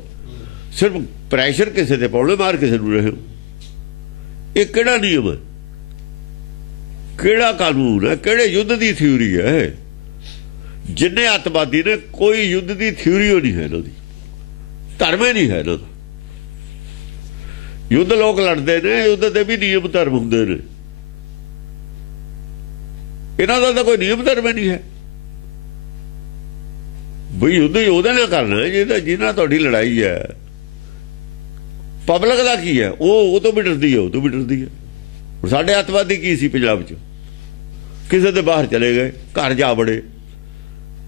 ਸਿਰਫ ਪ੍ਰੈਸ਼ਰ ਕਿਸੇ ਤੇ ਪਾਉਣੇ, ਮਾਰ ਕਿਸੇ ਨੂੰ ਰਹੇ ਹੋ। ਇਹ ਕਿਹੜਾ ਨਿਯਮ ਹੈ? ਕਿਹੜਾ ਕਾਨੂੰਨ ਹੈ? ਕਿਹੜੇ ਯੁੱਧ ਦੀ ਥਿਊਰੀ ਹੈ? ਜਿੰਨੇ ਅੱਤਵਾਦੀ ਨੇ, ਕੋਈ ਯੁੱਧ ਦੀ ਥਿਊਰੀ ਉਹ ਨਹੀਂ ਹੈ ਇਹਨਾਂ ਦੀ, ਧਰਮ ਹੀ ਨਹੀਂ ਹੈ ਇਹਨਾਂ ਦਾ। ਯੁੱਧ ਲੋਕ ਲੜਦੇ ਨੇ, ਯੁੱਧ ਦੇ ਵੀ ਨਿਯਮ ਧਰਮ ਹੁੰਦੇ ਨੇ, ਇਹਨਾਂ ਦਾ ਤਾਂ ਕੋਈ ਨਿਯਮ ਧਰਮ ਨਹੀਂ ਹੈ। ਬਈ ਯੁੱਧ ਉਹਦੇ ਨਾਲ ਕਰਨਾ ਜਿਹਨਾਂ ਤੁਹਾਡੀ ਲੜਾਈ ਹੈ। ਪਬਲਿਕ ਦਾ ਕੀ ਹੈ? ਉਹ ਤੋਂ ਵੀ ਡਰਦੀ ਹੈ, ਉਹ ਤੋਂ ਵੀ ਡਰਦੀ ਹੈ। ਸਾਡੇ ਅੱਤਵਾਦੀ ਕੀ ਸੀ ਪੰਜਾਬ 'ਚ? ਕਿਸੇ ਦੇ ਬਾਹਰ ਚਲੇ ਗਏ, ਘਰ ਜਾ ਬੜੇ,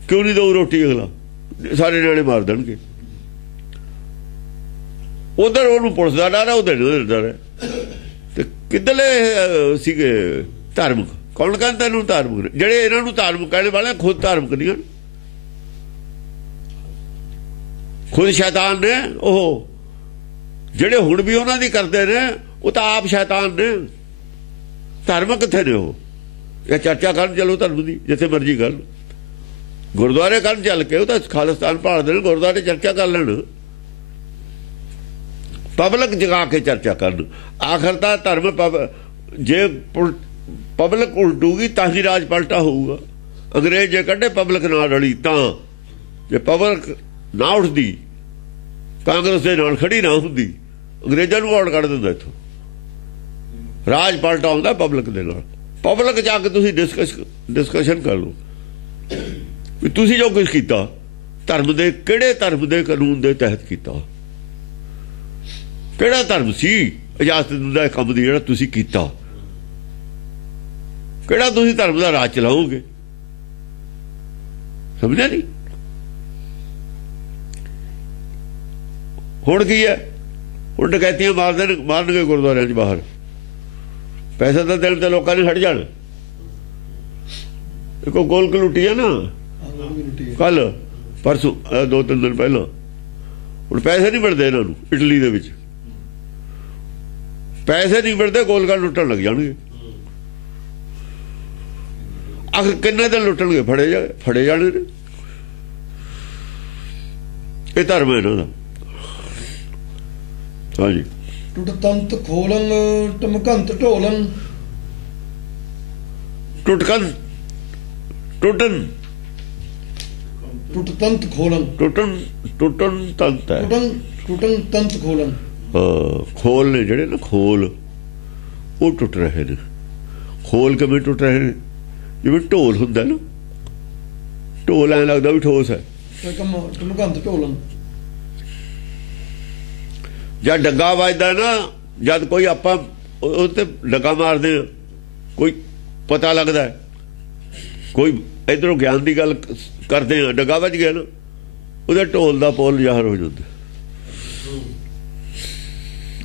ਕਿਉਂ ਨਹੀਂ ਦਊ ਰੋਟੀ? ਅਗਲਾ ਸਾਰੇ ਨਿਆਣੇ ਮਾਰ ਦੇਣਗੇ। ਉਧਰ ਉਹਨੂੰ ਪੁਲਿਸ ਦਾ ਡਰ ਹੈ, ਉਧਰ ਡਰ ਹੈ। ਤੇ ਕਿੱਧਰਲੇ ਸੀਗੇ ਧਾਰਮਿਕ? ਕੌਣ ਕਹਿੰਦਾ ਇਹਨੂੰ ਧਾਰਮਿਕ? ਜਿਹੜੇ ਇਹਨਾਂ ਨੂੰ ਧਾਰਮਿਕ ਕਹਿਣ ਵਾਲੇ ਖੁਦ ਧਾਰਮਿਕ ਨਹੀਂ ਹਨ, ਖੁਦ ਸ਼ੈਤਾਨ ਨੇ। ਉਹ ਜਿਹੜੇ ਹੁਣ ਵੀ ਉਹਨਾਂ ਦੀ ਕਰਦੇ ਨੇ, ਉਹ ਤਾਂ ਆਪ ਸ਼ੈਤਾਨ ਨੇ। ਧਰਮ ਕਿੱਥੇ ਨੇ? ਉਹ ਇਹ ਚਰਚਾ ਕਰਨ ਚਲੋ ਧਰਮ ਦੀ, ਜਿੱਥੇ ਮਰਜ਼ੀ ਕਰਨ, ਗੁਰਦੁਆਰੇ ਕਰਨ ਚੱਲ ਕੇ, ਉਹ ਤਾਂ ਖਾਲਿਸਤਾਨ ਭਾਲਦੇ ਨੇ, ਗੁਰਦੁਆਰੇ ਚਰਚਾ ਕਰ ਲੈਣ, ਪਬਲਿਕ ਜਗਾ ਕੇ ਚਰਚਾ ਕਰਨ। ਆਖਰ ਤਾਂ ਧਰਮ ਜੇ ਪਬਲਿਕ ਉਲਟੂਗੀ ਤਾਂ ਹੀ ਰਾਜ ਪਲਟਾ ਹੋਊਗਾ। ਅੰਗਰੇਜ਼ ਜੇ ਕੱਢੇ ਪਬਲਿਕ ਨਾਲ ਰਲੀ ਤਾਂ, ਜੇ ਪਬਲਿਕ ਨਾ ਉੱਠਦੀ, ਕਾਂਗਰਸ ਦੇ ਨਾਲ ਖੜੀ ਨਾ ਹੁੰਦੀ, ਅੰਗਰੇਜ਼ਾਂ ਨੂੰ ਆਊਟ ਕੱਢ ਦਿੰਦਾ ਇੱਥੋਂ। ਰਾਜ ਪਲਟਾ ਹੁੰਦਾ ਪਬਲਿਕ ਦੇ ਨਾਲ। ਪਬਲਿਕ ਜਾ ਕੇ ਤੁਸੀਂ ਡਿਸਕਸ਼ਨ ਕਰ ਲਓ ਵੀ ਤੁਸੀਂ ਜੋ ਕੁਝ ਕੀਤਾ ਧਰਮ ਦੇ, ਕਿਹੜੇ ਧਰਮ ਦੇ ਕਾਨੂੰਨ ਦੇ ਤਹਿਤ ਕੀਤਾ, ਕਿਹੜਾ ਧਰਮ ਸੀ ਇਜਾਜ਼ਤ ਦਿੰਦਾ ਇਹ ਕੰਮ ਦੀ ਜਿਹੜਾ ਤੁਸੀਂ ਕੀਤਾ, ਕਿਹੜਾ ਤੁਸੀਂ ਧਰਮ ਦਾ ਰਾਜ ਚਲਾਓਗੇ? ਸਮਝਿਆ ਨਹੀਂ? ਹੁਣ ਕੀ ਹੈ? ਹੁਣ ਡਕੈਤੀਆਂ ਮਾਰਨਗੇ ਗੁਰਦੁਆਰਿਆਂ 'ਚ ਬਾਹਰ, ਪੈਸਾ ਤਾਂ ਦੇਣ ਤੇ ਲੋਕਾਂ ਨੇ ਹਟ ਜਾਣ। ਦੇਖੋ ਗੋਲਕ ਲੁੱਟੀ ਹੈ ਨਾ ਕੱਲ ਪਰਸੋਂ, 2-3 ਦਿਨ ਪਹਿਲਾਂ। ਹੁਣ ਪੈਸੇ ਨਹੀਂ ਮਿਲਦੇ ਇਹਨਾਂ ਨੂੰ, ਇਟਲੀ ਦੇ ਵਿੱਚ ਪੈਸੇ ਨਹੀਂ ਮਿਲਦੇ, ਗੋਲਕਾਂ ਲੁੱਟਣ ਲੱਗ ਜਾਣਗੇ। ਆਖਰ ਕਿੰਨੇ ਦਿਨ ਲੁੱਟਣਗੇ? ਫੜੇ ਜਾਣੇ ਨੇ। ਇਹ ਧਰਮ ਹੈ ਇਹਨਾਂ ਦਾ। ਹਾਂਜੀ। ਟੁੱਟ ਤੰਤ ਖੋਲਣ ਟਮਕੰਤ ਢੋਲਣ। ਟੁੱਟਣ ਟੁੱਟ ਤੰਤ ਖੋਲਣ, ਟੁੱਟਣ ਤੰਤ ਹੈ। ਟੁੱਟਣ ਤੰਤ ਖੋਲਣ। ਖੋਲ ਨੇ ਜਿਹੜੇ ਨਾ, ਖੋਲ ਉਹ ਟੁੱਟ ਰਹੇ ਨੇ। ਖੋਲ ਕਿਵੇਂ ਟੁੱਟ ਰਹੇ ਨੇ? ਜਿਵੇਂ ਢੋਲ ਹੁੰਦਾ ਨਾ, ਢੋਲ ਐਂ ਲੱਗਦਾ ਵੀ ਠੋਸ ਹੈ। ਟਮਕੰਤ ਢੋਲਣ। ਜਦ ਡੱਗਾ ਵੱਜਦਾ ਨਾ, ਜਦ ਕੋਈ ਆਪਾਂ ਉਹ ਤੇ ਡੱਗਾ ਮਾਰਦੇ ਆ, ਕੋਈ ਪਤਾ ਲੱਗਦਾ, ਕੋਈ ਇਧਰੋਂ ਗਿਆਨ ਦੀ ਗੱਲ ਕਰਦੇ ਆ, ਡੱਗਾ ਵੱਜ ਗਿਆ ਨਾ, ਉਹਦੇ ਢੋਲ ਦਾ ਪੋਲ ਜ਼ਾਹਰ ਹੋ ਜਾਂਦਾ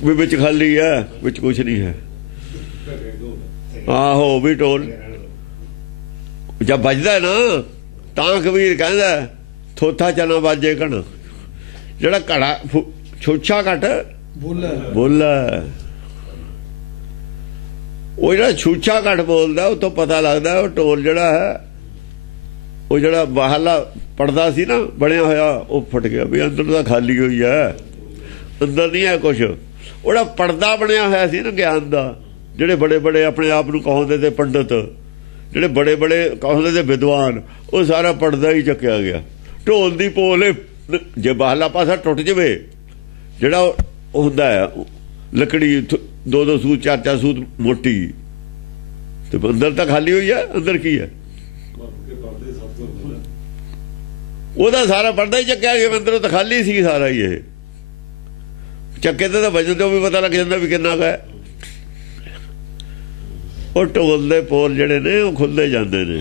ਵੀ ਵਿੱਚ ਖਾਲੀ ਹੈ, ਵਿੱਚ ਕੁਛ ਨਹੀਂ ਹੈ। ਆਹੋ ਵੀ ਢੋਲ ਜਦ ਵੱਜਦਾ ਨਾ, ਤਾਂ ਕਬੀਰ ਕਹਿੰਦਾ ਥੋਥਾ ਚਨਾ ਬਾਜੇ ਕਣ। ਜਿਹੜਾ ਘੜਾ ਛੋਛਾ ਘਟ ਬੋਲਾ, ਉਹ ਜਿਹੜਾ ਛੂਛਾ ਘਟ ਬੋਲਦਾ, ਉਹ ਤੋਂ ਪਤਾ ਲੱਗਦਾ ਉਹ ਢੋਲ ਜਿਹੜਾ ਹੈ, ਉਹ ਜਿਹੜਾ ਬਾਹਰਲਾ ਪੜਦਾ ਸੀ ਨਾ ਬਣਿਆ ਹੋਇਆ, ਉਹ ਫਟ ਗਿਆ ਵੀ ਅੰਦਰ ਤਾਂ ਖਾਲੀ ਹੋਈ ਹੈ, ਅੰਦਰ ਨਹੀਂ ਹੈ ਕੁਛ। ਉਹਦਾ ਪਰਦਾ ਬਣਿਆ ਹੋਇਆ ਸੀ ਨਾ ਗਿਆਨ ਦਾ, ਜਿਹੜੇ ਬੜੇ ਬੜੇ ਆਪਣੇ ਆਪ ਨੂੰ ਕਹਾਉਂਦੇ ਤੇ ਪੰਡਤ, ਜਿਹੜੇ ਬੜੇ ਬੜੇ ਕਹਾਉਂਦੇ ਤੇ ਵਿਦਵਾਨ, ਉਹ ਸਾਰਾ ਪਰਦਾ ਹੀ ਚੱਕਿਆ ਗਿਆ। ਢੋਲ ਦੀ ਪੋਲ ਜੇ ਬਾਹਰਲਾ ਪਾਸਾ ਟੁੱਟ ਜਾਵੇ, ਜਿਹੜਾ ਉਹ ਹੁੰਦਾ ਹੈ ਲੱਕੜੀ 2-2 ਸੂਤ 4-4 ਸੂਤ ਮੋਟੀ, ਤੇ ਅੰਦਰ ਤਾਂ ਖਾਲੀ ਹੋਈ ਹੈ। ਅੰਦਰ ਕੀ ਹੈ? ਉਹਦਾ ਸਾਰਾ ਪਰਦਾ ਹੀ ਚੱਕਿਆ ਗਿਆ, ਅੰਦਰੋਂ ਤਾਂ ਖਾਲੀ ਸੀ ਸਾਰਾ ਹੀ। ਇਹ ਚੱਕੇ ਤੇ ਤਾਂ ਵਜਨ ਤੋਂ ਵੀ ਪਤਾ ਲੱਗ ਜਾਂਦਾ ਵੀ ਕਿੰਨਾ ਕੁ ਹੈ। ਉਹ ਢੋਲ ਦੇ ਪੋਲ ਜਿਹੜੇ ਨੇ ਉਹ ਖੁੱਲਦੇ ਜਾਂਦੇ ਨੇ।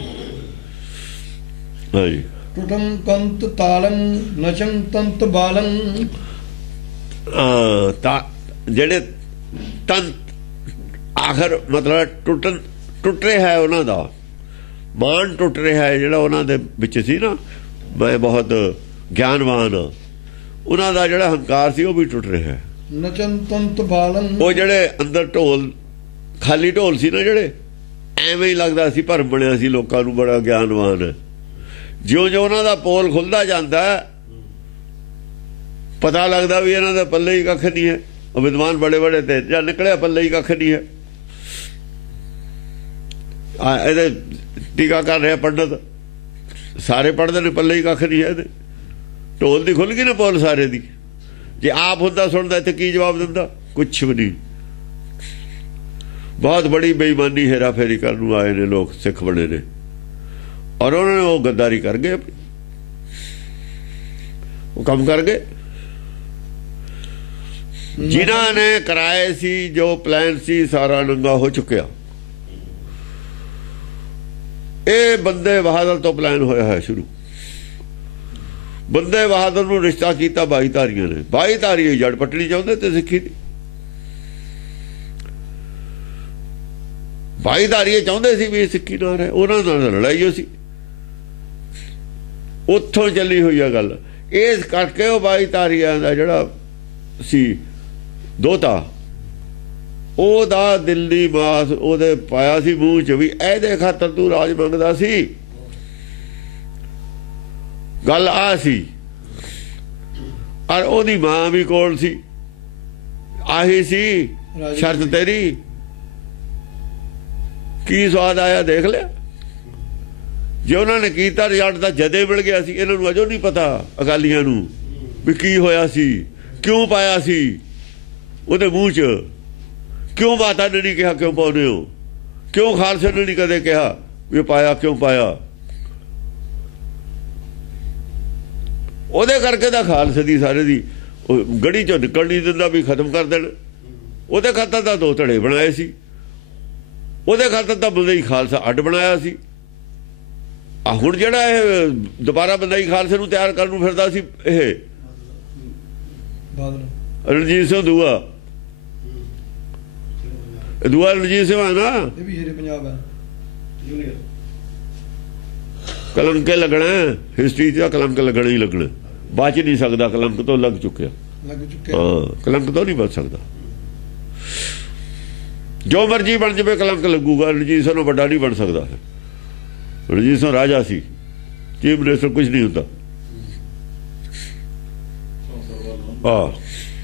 ਹਾਂਜੀ। ਟੁਟੰ ਕੰਤ ਤਾਲੰ ਨਚੰ ਤੰਤ ਬਾਲੰ। ਤਾਂ ਜਿਹੜੇ ਤੰਤ ਆਖਰ ਮਤਲਬ ਟੁੱਟ ਰਿਹਾ ਹੈ, ਉਹਨਾਂ ਦਾ ਮਾਨ ਟੁੱਟ ਰਿਹਾ ਹੈ, ਜਿਹੜਾ ਉਹਨਾਂ ਦੇ ਵਿੱਚ ਸੀ ਨਾ, ਮੈਂ ਬਹੁਤ ਗਿਆਨਵਾਨ, ਉਹਨਾਂ ਦਾ ਜਿਹੜਾ ਹੰਕਾਰ ਸੀ ਉਹ ਵੀ ਟੁੱਟ ਰਿਹਾ। ਨਚਨ ਤੰਤ ਬਾਲਨ, ਉਹ ਜਿਹੜੇ ਅੰਦਰ ਢੋਲ ਖਾਲੀ ਢੋਲ ਸੀ ਨਾ, ਜਿਹੜੇ ਐਵੇਂ ਹੀ ਲੱਗਦਾ ਸੀ ਭਰਮ ਬਣਿਆ ਸੀ ਲੋਕਾਂ ਨੂੰ ਬੜਾ ਗਿਆਨਵਾਨ। ਜਿਉਂ ਜਿਉਂ ਉਹਨਾਂ ਦਾ ਪੋਲ ਖੁੱਲਦਾ ਜਾਂਦਾ, ਪਤਾ ਲੱਗਦਾ ਵੀ ਇਹਨਾਂ ਦਾ ਪੱਲੇ ਹੀ ਕੱਖ ਨਹੀਂ ਹੈ। ਵਿਦਵਾਨ ਬੜੇ ਬੜੇ ਤੇ ਜਾਂ ਨਿਕਲਿਆ ਪੱਲੇ ਹੀ ਕੱਖ ਨਹੀਂ ਹੈ। ਇਹਦੇ ਟੀਕਾ ਕਰ ਰਿਹਾ ਪੰਡਤ, ਸਾਰੇ ਪੜ੍ਹਦੇ ਨੇ, ਪੱਲੇ ਹੀ ਕੱਖ ਨਹੀਂ ਹੈ ਇਹਦੇ। ਢੋਲ ਦੀ ਖੁੱਲ ਗਈ ਨਾ ਪੋਲ ਸਾਰੇ ਦੀ। ਜੇ ਆਪ ਹੁੰਦਾ ਸੁਣਦਾ ਇੱਥੇ ਕੀ ਜਵਾਬ ਦਿੰਦਾ? ਕੁਛ ਵੀ ਨਹੀਂ। ਬਹੁਤ ਬੜੀ ਬੇਈਮਾਨੀ ਹੇਰਾ ਫੇਰੀ ਕਰਨ ਨੂੰ ਆਏ ਨੇ ਲੋਕ, ਸਿੱਖ ਬਣੇ ਨੇ, ਔਰ ਉਹਨਾਂ ਨੇ ਉਹ ਗੱਦਾਰੀ ਕਰ ਗਏ, ਉਹ ਕੰਮ ਕਰ ਗਏ। ਜਿਨ੍ਹਾਂ ਨੇ ਕਰਾਏ ਸੀ, ਜੋ ਪਲਾਨ ਸੀ, ਸਾਰਾ ਨੰਗਾ ਹੋ ਚੁੱਕਿਆ। ਇਹ ਬੰਦੇ ਬਹਾਦਰ ਤੋਂ ਪਲਾਨ ਹੋਇਆ ਹੈ ਸ਼ੁਰੂ। ਬੰਦੇ ਬਹਾਦਰ ਨੂੰ ਰਿਸ਼ਤਾ ਕੀਤਾ ਬਾਈ ਧਾਰੀਆਂ ਨੇ। ਬਾਈ ਧਾਰੀ ਜੜ ਪੱਟਣੀ ਚਾਹੁੰਦੇ ਤੇ ਸਿੱਖੀ ਦੀ। ਬਾਈ ਧਾਰੀਏ ਚਾਹੁੰਦੇ ਸੀ ਵੀ ਸਿੱਖੀ ਨਾ ਰਹੇ, ਉਹਨਾਂ ਨਾਲ ਲੜਾਈ ਹੋ ਸੀ, ਉੱਥੋਂ ਚੱਲੀ ਹੋਈ ਆ ਗੱਲ। ਇਸ ਕਰਕੇ ਉਹ ਬਾਈ ਧਾਰੀਆਂ ਦਾ ਜਿਹੜਾ ਸੀ ਦੋਤਾ, ਉਹਦਾ ਦਿੱਲੀ ਮਾਸ ਉਹਦੇ ਪਾਇਆ ਸੀ ਮੂੰਹ 'ਚ ਵੀ ਇਹਦੇ ਖਾਤਰ ਤੂੰ ਰਾਜ ਮੰਗਦਾ ਸੀ। ਗੱਲ ਆ ਸੀ। ਔਰ ਉਹਦੀ ਮਾਂ ਵੀ ਕੋਲ ਸੀ। ਆਹੀ ਸੀ ਸ਼ਰਤ ਤੇਰੀ। ਕੀ ਸਵਾਦ ਆਇਆ ਦੇਖ ਲਿਆ। ਜੇ ਉਹਨਾਂ ਨੇ ਕੀਤਾ ਰਿਜ਼ਲਟ ਤਾਂ ਜਦੇ ਮਿਲ ਗਿਆ ਸੀ। ਇਹਨਾਂ ਨੂੰ ਅਜੋ ਨਹੀਂ ਪਤਾ ਅਕਾਲੀਆਂ ਨੂੰ ਵੀ ਕੀ ਹੋਇਆ ਸੀ, ਕਿਉਂ ਪਾਇਆ ਸੀ ਉਹਦੇ ਮੂੰਹ 'ਚ। ਕਿਉਂ ਮਾਤਾ ਨੇ ਨਹੀਂ ਕਿਹਾ ਕਿਉਂ ਪਾਉਂਦੇ ਹੋ, ਕਿਉਂ ਖਾਲਸੇ ਨੇ ਨਹੀਂ ਕਦੇ ਕਿਹਾ ਵੀ ਪਾਇਆ ਕਿਉਂ ਪਾਇਆ। ਉਹਦੇ ਕਰਕੇ ਤਾਂ ਖਾਲਸੇ ਦੀ ਸਾਰੇ ਦੀ ਗੜੀ 'ਚੋਂ ਨਿਕਲ ਨਹੀਂ ਦਿੰਦਾ ਵੀ ਖਤਮ ਕਰ ਦੇਣ। ਉਹਦੇ ਖਾਤਰ ਤਾਂ 2 ਧੜੇ ਬਣਾਏ ਸੀ। ਉਹਦੇ ਖਾਤਰ ਤਾਂ ਬੰਦੇ ਹੀ ਖਾਲਸਾ ਅੱਡ ਬਣਾਇਆ ਸੀ। ਆ ਹੁਣ ਜਿਹੜਾ ਇਹ ਦੁਬਾਰਾ ਬੰਦਾ ਹੀ ਖਾਲਸੇ ਨੂੰ ਤਿਆਰ ਕਰਨ ਨੂੰ ਫਿਰਦਾ ਸੀ, ਇਹ ਰਣਜੀਤ ਸਿੰਘ ਦੂਆ ਰਣਜੀਤ ਸਿੰਘ ਆ ਨਾ, ਇਹ ਵੀ ਸ਼ੇਰੇ ਪੰਜਾਬ ਹੈ। ਕਲੰਕ ਲੱਗਣਾ ਹਿਸਟਰੀ 'ਚ ਕਲੰਕ ਲੱਗਣਾ ਹੀ ਲੱਗਣਾ। ਬਚ ਨਹੀਂ ਸਕਦਾ, ਕਲੰਕ ਤੋਂ ਲੱਗ ਚੁੱਕਿਆ। ਹਾਂ, ਕਲੰਕ ਤੋਂ ਨਹੀਂ ਬਚ ਸਕਦਾ। ਜੋ ਮਰਜੀ ਬਣ ਜਾਵੇ ਕਲੰਕ ਲੱਗੂਗਾ। ਰਣਜੀਤ ਸਿੰਘ ਨੂੰ ਵੱਡਾ ਨਹੀਂ ਬਣ ਸਕਦਾ। ਰਣਜੀਤ ਸਿੰਘ ਰਾਜਾ ਸੀ, ਚੀਫ ਮਿਨਿਸਟਰ ਕੁਝ ਨਹੀਂ ਹੁੰਦਾ।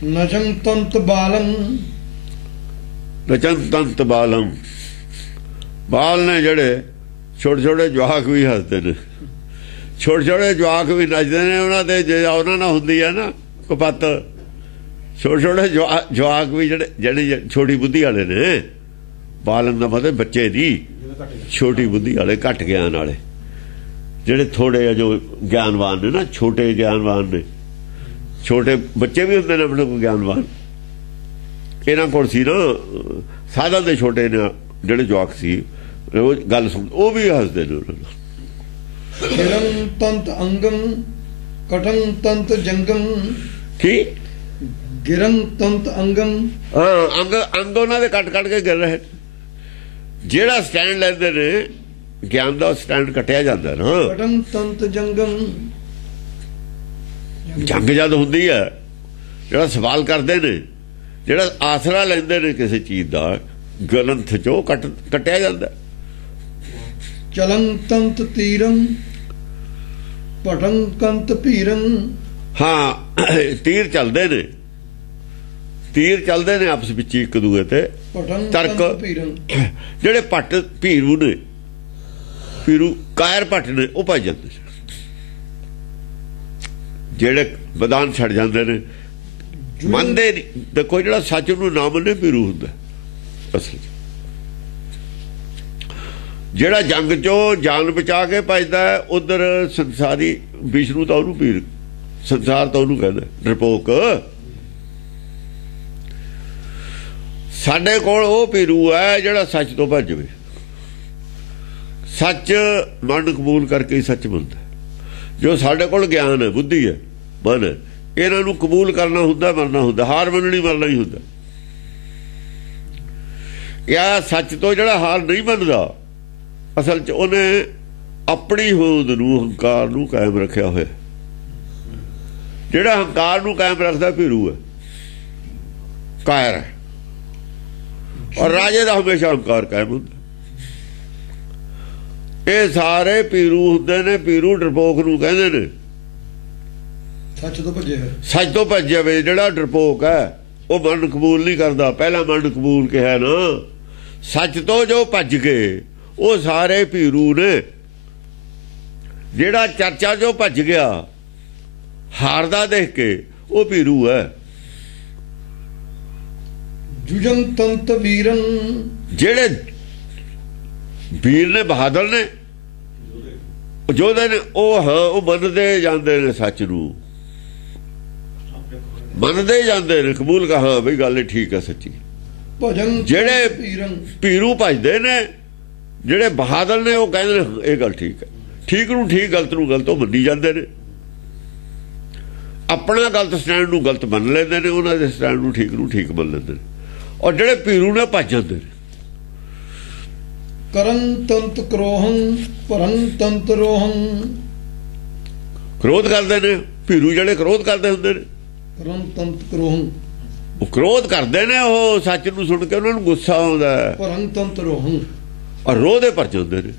ਨਚਨ ਤੰਤ ਬਾਲਮ, ਨਚਨ ਤੰਤ ਬਾਲਮ। ਬਾਲ ਨੇ ਜਿਹੜੇ ਛੋਟੇ ਛੋਟੇ ਜਵਾਕ ਵੀ ਹੱਸਦੇ ਨੇ। ਛੋਟੇ ਛੋਟੇ ਜਵਾਕ ਵੀ ਨੱਚਦੇ ਨੇ ਉਹਨਾਂ ਦੇ। ਜੇ ਉਹਨਾਂ ਨਾਲ ਹੁੰਦੀ ਹੈ ਨਾ ਕੁਪੱਤ, ਛੋਟੇ ਛੋਟੇ ਜਵਾਕ ਵੀ ਜਿਹੜੇ ਛੋਟੀ ਬੁੱਧੀ ਵਾਲੇ ਨੇ। ਬਾਲਨ ਦਾ ਮਤਲਬ ਬੱਚੇ ਦੀ, ਛੋਟੀ ਬੁੱਧੀ ਵਾਲੇ, ਘੱਟ ਗਿਆਨ ਵਾਲੇ, ਜਿਹੜੇ ਥੋੜੇ ਜੋ ਗਿਆਨਵਾਨ ਨੇ ਨਾ, ਛੋਟੇ ਗਿਆਨਵਾਨ ਨੇ। ਛੋਟੇ ਬੱਚੇ ਵੀ ਹੁੰਦੇ ਨੇ ਆਪਣੇ ਕੋਲ ਗਿਆਨਵਾਨ। ਇਹਨਾਂ ਕੋਲ ਸੀ ਨਾ ਸਾਧਨ ਦੇ ਛੋਟੇ ਨੇ ਜਿਹੜੇ ਜਵਾਕ ਸੀ, ਉਹ ਗੱਲ ਸੁਣ, ਉਹ ਵੀ ਹੱਸਦੇ ਨੇ ਉਹਨਾਂ ਨੂੰ। ਗਿਰੰ ਤੰਤ ਅੰਗਮ ਕਟੰ ਤੰਤ ਜੰਗਮ। ਕੀ ਗਿਰੰ ਤੰਤ ਅੰਗਮ? ਹਾਂ, ਅੰਗ ਉਹਨਾਂ ਦੇ ਕੱਟ ਕੇ ਗਿਰ ਰਹੇ। ਜਿਹੜਾ ਸਟੈਂਡ ਲੈਂਦੇ ਨੇ ਗਿਆਨ ਦਾ, ਸਟੈਂਡ ਕੱਟਿਆ ਜਾਂਦਾ ਨਾ। ਕਟੰ ਤੰਤ ਜੰਗਮ। ਜੰਗ ਜਦ ਹੁੰਦੀ ਹੈ, ਜਿਹੜਾ ਸਵਾਲ ਕਰਦੇ ਨੇ, ਜਿਹੜਾ ਆਸਰਾ ਲੈਂਦੇ ਨੇ ਕਿਸੇ ਚੀਜ਼ ਦਾ, ਗਲੰਥ ਚੋਂ ਕੱਟਿਆ ਜਾਂਦਾ। ਚਲੰ ਤੰਤ ਤੀਰੰ ਪਟੰ ਕੰਤ ਭੀਰੰ। ਹਾਂ, ਤੀਰ ਚੱਲਦੇ ਨੇ, ਤੀਰ ਚੱਲਦੇ ਨੇ ਆਪਸ ਵਿੱਚ ਇੱਕ ਦੂਏ ਤੇ। ਤਰਕ ਜਿਹੜੇ ਪੱਟ ਭੀਰੂ ਨੇ, ਭੀਰੂ ਕਾਇਰ ਪੱਟ ਨੇ, ਉਹ ਭੱਜ ਜਾਂਦੇ। ਜਿਹੜੇ ਮੈਦਾਨ ਛੱਡ ਜਾਂਦੇ ਨੇ, ਮੰਨਦੇ ਨਹੀਂ। ਦੇਖੋ ਜਿਹੜਾ ਸੱਚ ਨੂੰ ਨਾ ਮੰਨੇ ਭੀਰੂ ਹੁੰਦਾ ਅਸਲ। ਜਿਹੜਾ ਜੰਗ ਚੋਂ ਜਾਨ ਬਚਾ ਕੇ ਭੱਜਦਾ ਉਧਰ ਸੰਸਾਰੀ ਵਿਸ਼ਨੂੰ ਤਾਂ ਉਹਨੂੰ ਭੀਰ, ਸੰਸਾਰ ਤਾਂ ਉਹਨੂੰ ਕਹਿੰਦਾ ਡਰਪੋਕ। ਸਾਡੇ ਕੋਲ ਉਹ ਭੀਰੂ ਹੈ ਜਿਹੜਾ ਸੱਚ ਤੋਂ ਭੱਜ ਜਾਵੇ। ਸੱਚ ਮਨ ਕਬੂਲ ਕਰਕੇ ਹੀ ਸੱਚ ਬਣਦਾ। ਜੋ ਸਾਡੇ ਕੋਲ ਗਿਆਨ ਹੈ, ਬੁੱਧੀ ਹੈ, ਮਨ ਹੈ, ਇਹਨਾਂ ਨੂੰ ਕਬੂਲ ਕਰਨਾ ਹੁੰਦਾ, ਮਰਨਾ ਹੁੰਦਾ। ਹਾਰ ਮੰਨਣੀ, ਮਰਨਾ ਹੀ ਹੁੰਦਾ। ਜਾਂ ਸੱਚ ਤੋਂ ਜਿਹੜਾ ਹਾਰ ਨਹੀਂ ਮੰਨਦਾ, ਅਸਲ 'ਚ ਉਹਨੇ ਆਪਣੀ ਹੋਂਦ ਨੂੰ, ਹੰਕਾਰ ਨੂੰ ਕਾਇਮ ਰੱਖਿਆ ਹੋਇਆ। ਜਿਹੜਾ ਹੰਕਾਰ ਨੂੰ ਕਾਇਮ ਰੱਖਦਾ ਭੀਰੂ ਹੈ, ਕਾਇਰ ਹੈ। ਔਰ ਰਾਜੇ ਦਾ ਹਮੇਸ਼ਾ ਹੰਕਾਰ ਕਾਇਮ ਹੁੰਦਾ। ਇਹ ਸਾਰੇ ਭੀਰੂ ਹੁੰਦੇ ਨੇ। ਭੀਰੂ ਡਰਪੋਕ ਨੂੰ ਕਹਿੰਦੇ ਨੇ। ਸੱਚ ਤੋਂ ਭੱਜੇ ਹੋਏ, ਸੱਚ ਤੋਂ ਭੱਜ ਜਾਵੇ ਜਿਹੜਾ ਡਰਪੋਕ ਹੈ, ਉਹ ਮਨ ਕਬੂਲ ਨਹੀਂ ਕਰਦਾ। ਪਹਿਲਾਂ ਮਨ ਕਬੂਲ ਕਿਹਾ ਨਾ। ਸੱਚ ਤੋਂ ਜੋ ਭੱਜ ਗਏ ਉਹ ਸਾਰੇ ਭੀਰੂ ਨੇ। ਜਿਹੜਾ ਚਰਚਾ ਜੋ ਭੱਜ ਗਿਆ ਹਾਰਦਾ ਦੇਖ ਕੇ, ਉਹ ਭੀਰੂ ਹੈ। ਜੁਜੰ ਤੰਤ ਵੀਰਨ। ਜਿਹੜੇ ਵੀਰ ਨੇ, ਬਹਾਦਰ ਨੇ, ਯੋਧੇ ਨੇ, ਉਹ ਹਾਂ, ਉਹ ਮੰਨਦੇ ਜਾਂਦੇ ਨੇ ਸੱਚ ਨੂੰ, ਮੰਨਦੇ ਜਾਂਦੇ ਨੇ, ਕਬੂਲ ਕਰ, ਹਾਂ ਬਈ ਗੱਲ ਠੀਕ ਹੈ, ਸੱਚੀ। ਭਜਨ ਜਿਹੜੇ ਪੀਰਨ, ਭੀਰੂ ਭਜਦੇ ਨੇ, ਜਿਹੜੇ ਬਹਾਦਰ ਨੇ, ਉਹ ਕਹਿੰਦੇ ਨੇ ਇਹ ਗੱਲ ਠੀਕ ਹੈ। ਠੀਕ ਨੂੰ ਠੀਕ, ਗਲਤ ਨੂੰ ਗਲਤ, ਉਹ ਮੰਨੀ ਜਾਂਦੇ ਨੇ। ਆਪਣਾ ਗਲਤ ਸਟੈਂਡ ਨੂੰ ਗਲਤ ਮੰਨ ਲੈਂਦੇ ਨੇ, ਉਹਨਾਂ ਦੇ ਸਟੈਂਡ ਨੂੰ ਠੀਕ ਮੰਨ ਲੈਂਦੇ ਨੇ। ਔਰ ਜਿਹੜੇ ਭੀਰੂ ਨੇ ਭੱਜ ਜਾਂਦੇ ਨੇ। ਕਰਨ ਤੰਤ ਕ੍ਰੋਹੰ ਪਰੰ ਤੰਤ ਰੋਹੰ। ਕ੍ਰੋਧ ਕਰਦੇ ਨੇ ਭੀਰੂ, ਜਿਹੜੇ ਕ੍ਰੋਧ ਕਰਦੇ ਹੁੰਦੇ ਨੇ। ਕਰਨ ਤੰਤ ਕ੍ਰੋਹੰ, ਉਹ ਕ੍ਰੋਧ ਕਰਦੇ ਨੇ, ਉਹ ਸੱਚ ਨੂੰ ਸੁਣ ਕੇ ਉਹਨਾਂ ਨੂੰ ਗੁੱਸਾ ਆਉਂਦਾ ਹੈ, ਪਰੰਤੰਤ ਰੋਹੂੰ ਔਰ ਰੋਹ ਦੇ ਭਰ ਜਾਂਦੇ ਨੇ।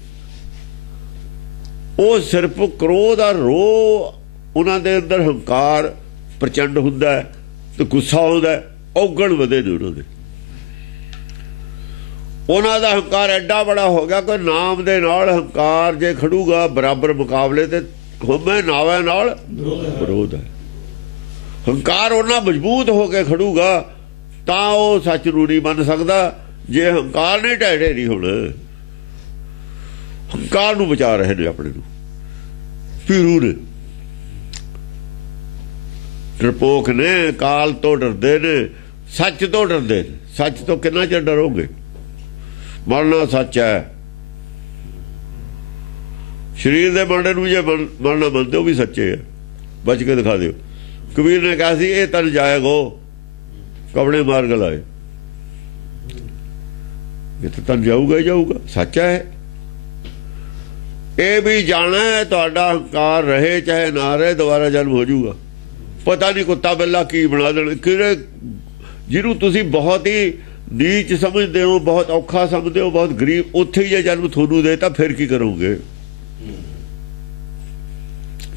ਉਹ ਸਿਰਫ ਕ੍ਰੋਧ ਆ, ਰੋਹ ਉਹਨਾਂ ਦੇ ਅੰਦਰ ਹੰਕਾਰ ਪ੍ਰਚੰਡ ਹੁੰਦਾ ਹੈ ਤੇ ਗੁੱਸਾ ਆਉਂਦਾ, ਔਗਣ ਵਧੇ ਨੇ ਉਹਨਾਂ ਦੇ। ਉਹਨਾਂ ਦਾ ਹੰਕਾਰ ਐਡਾ ਬੜਾ ਹੋ ਗਿਆ ਕਿ ਨਾਮ ਦੇ ਨਾਲ ਹੰਕਾਰ ਜੇ ਖੜੂਗਾ ਬਰਾਬਰ ਮੁਕਾਬਲੇ ਤੇ ਹੋਵੇ ਨਾਵੇਂ ਨਾਲ ਵਿਰੋਧ ਹੈ। ਹੰਕਾਰ ਉਹਨਾਂ ਮਜ਼ਬੂਤ ਹੋ ਕੇ ਖੜੂਗਾ ਤਾਂ ਉਹ ਸੱਚ ਨੂੰ ਨਹੀਂ ਮੰਨ ਸਕਦਾ। ਜੇ ਹੰਕਾਰ ਨਹੀਂ ਢਹਿ ਨਹੀਂ ਹੁਣ, ਹੰਕਾਰ ਨੂੰ ਬਚਾ ਰਹੇ ਨੇ ਆਪਣੇ ਨੂੰ, ਪੀਰੂ ਨੇ, ਡਰਪੋਕ ਨੇ, ਕਾਲ ਤੋਂ ਡਰਦੇ ਨੇ, ਸੱਚ ਤੋਂ ਡਰਦੇ ਨੇ। ਸੱਚ ਤੋਂ ਕਿੰਨਾ ਚਿਰ ਡਰੋਗੇ? ਮਰਨਾ ਸੱਚ ਹੈ। ਸਰੀਰ ਦੇ ਮਰਨੇ ਨੂੰ ਜੇ ਮਰਨਾ ਮੰਨਦੇ ਹੋ ਵੀ ਸੱਚੇ ਹੈ, ਬਚ ਕੇ ਦਿਖਾ ਦਿਓ। ਕਬੀਰ ਨੇ ਕਿਹਾ ਸੀ ਇਹ ਤਨ ਜਾਏਗੋ ਕਪੜੇ ਮਾਰ ਗਲਾਏ, ਇਹ ਤਾਂ ਤਨ ਜਾਊਗਾ ਹੀ ਜਾਊਗਾ, ਸੱਚ ਹੈ। ਇਹ ਵੀ ਜਾਣਾ ਹੈ ਤੁਹਾਡਾ ਹੰਕਾਰ ਰਹੇ ਚਾਹੇ ਨਾ ਰਹੇ, ਦੁਬਾਰਾ ਜਨਮ ਹੋ ਜਾਊਗਾ। ਪਤਾ ਨਹੀਂ ਕੁੱਤਾ ਬਿੱਲਾ ਕੀ ਬਣਾ ਦੇਣ, ਕਿਹੜੇ ਜਿਹਨੂੰ ਤੁਸੀਂ ਬਹੁਤ ਹੀ ਨੀਚ ਸਮਝਦੇ ਹੋ, ਬਹੁਤ ਔਖਾ ਸਮਝਦੇ ਹੋ, ਬਹੁਤ ਗਰੀਬ, ਉੱਥੇ ਹੀ ਜੇ ਜਨਮ ਤੁਹਾਨੂੰ ਦੇ ਤਾਂ ਫਿਰ ਕੀ ਕਰੋਗੇ?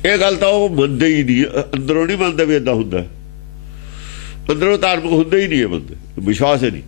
ਇਹ ਗੱਲ ਤਾਂ ਉਹ ਮੰਨਦੇ ਹੀ ਨਹੀਂ, ਅੰਦਰੋਂ ਨਹੀਂ ਮੰਨਦੇ ਵੀ ਏਦਾਂ ਹੁੰਦਾ, ਅੰਦਰੋਂ ਧਾਰਮਿਕ ਹੁੰਦੇ ਹੀ ਨਹੀਂ ਇਹ ਬੰਦੇ, ਵਿਸ਼ਵਾਸ ਹੀ ਨਹੀਂ।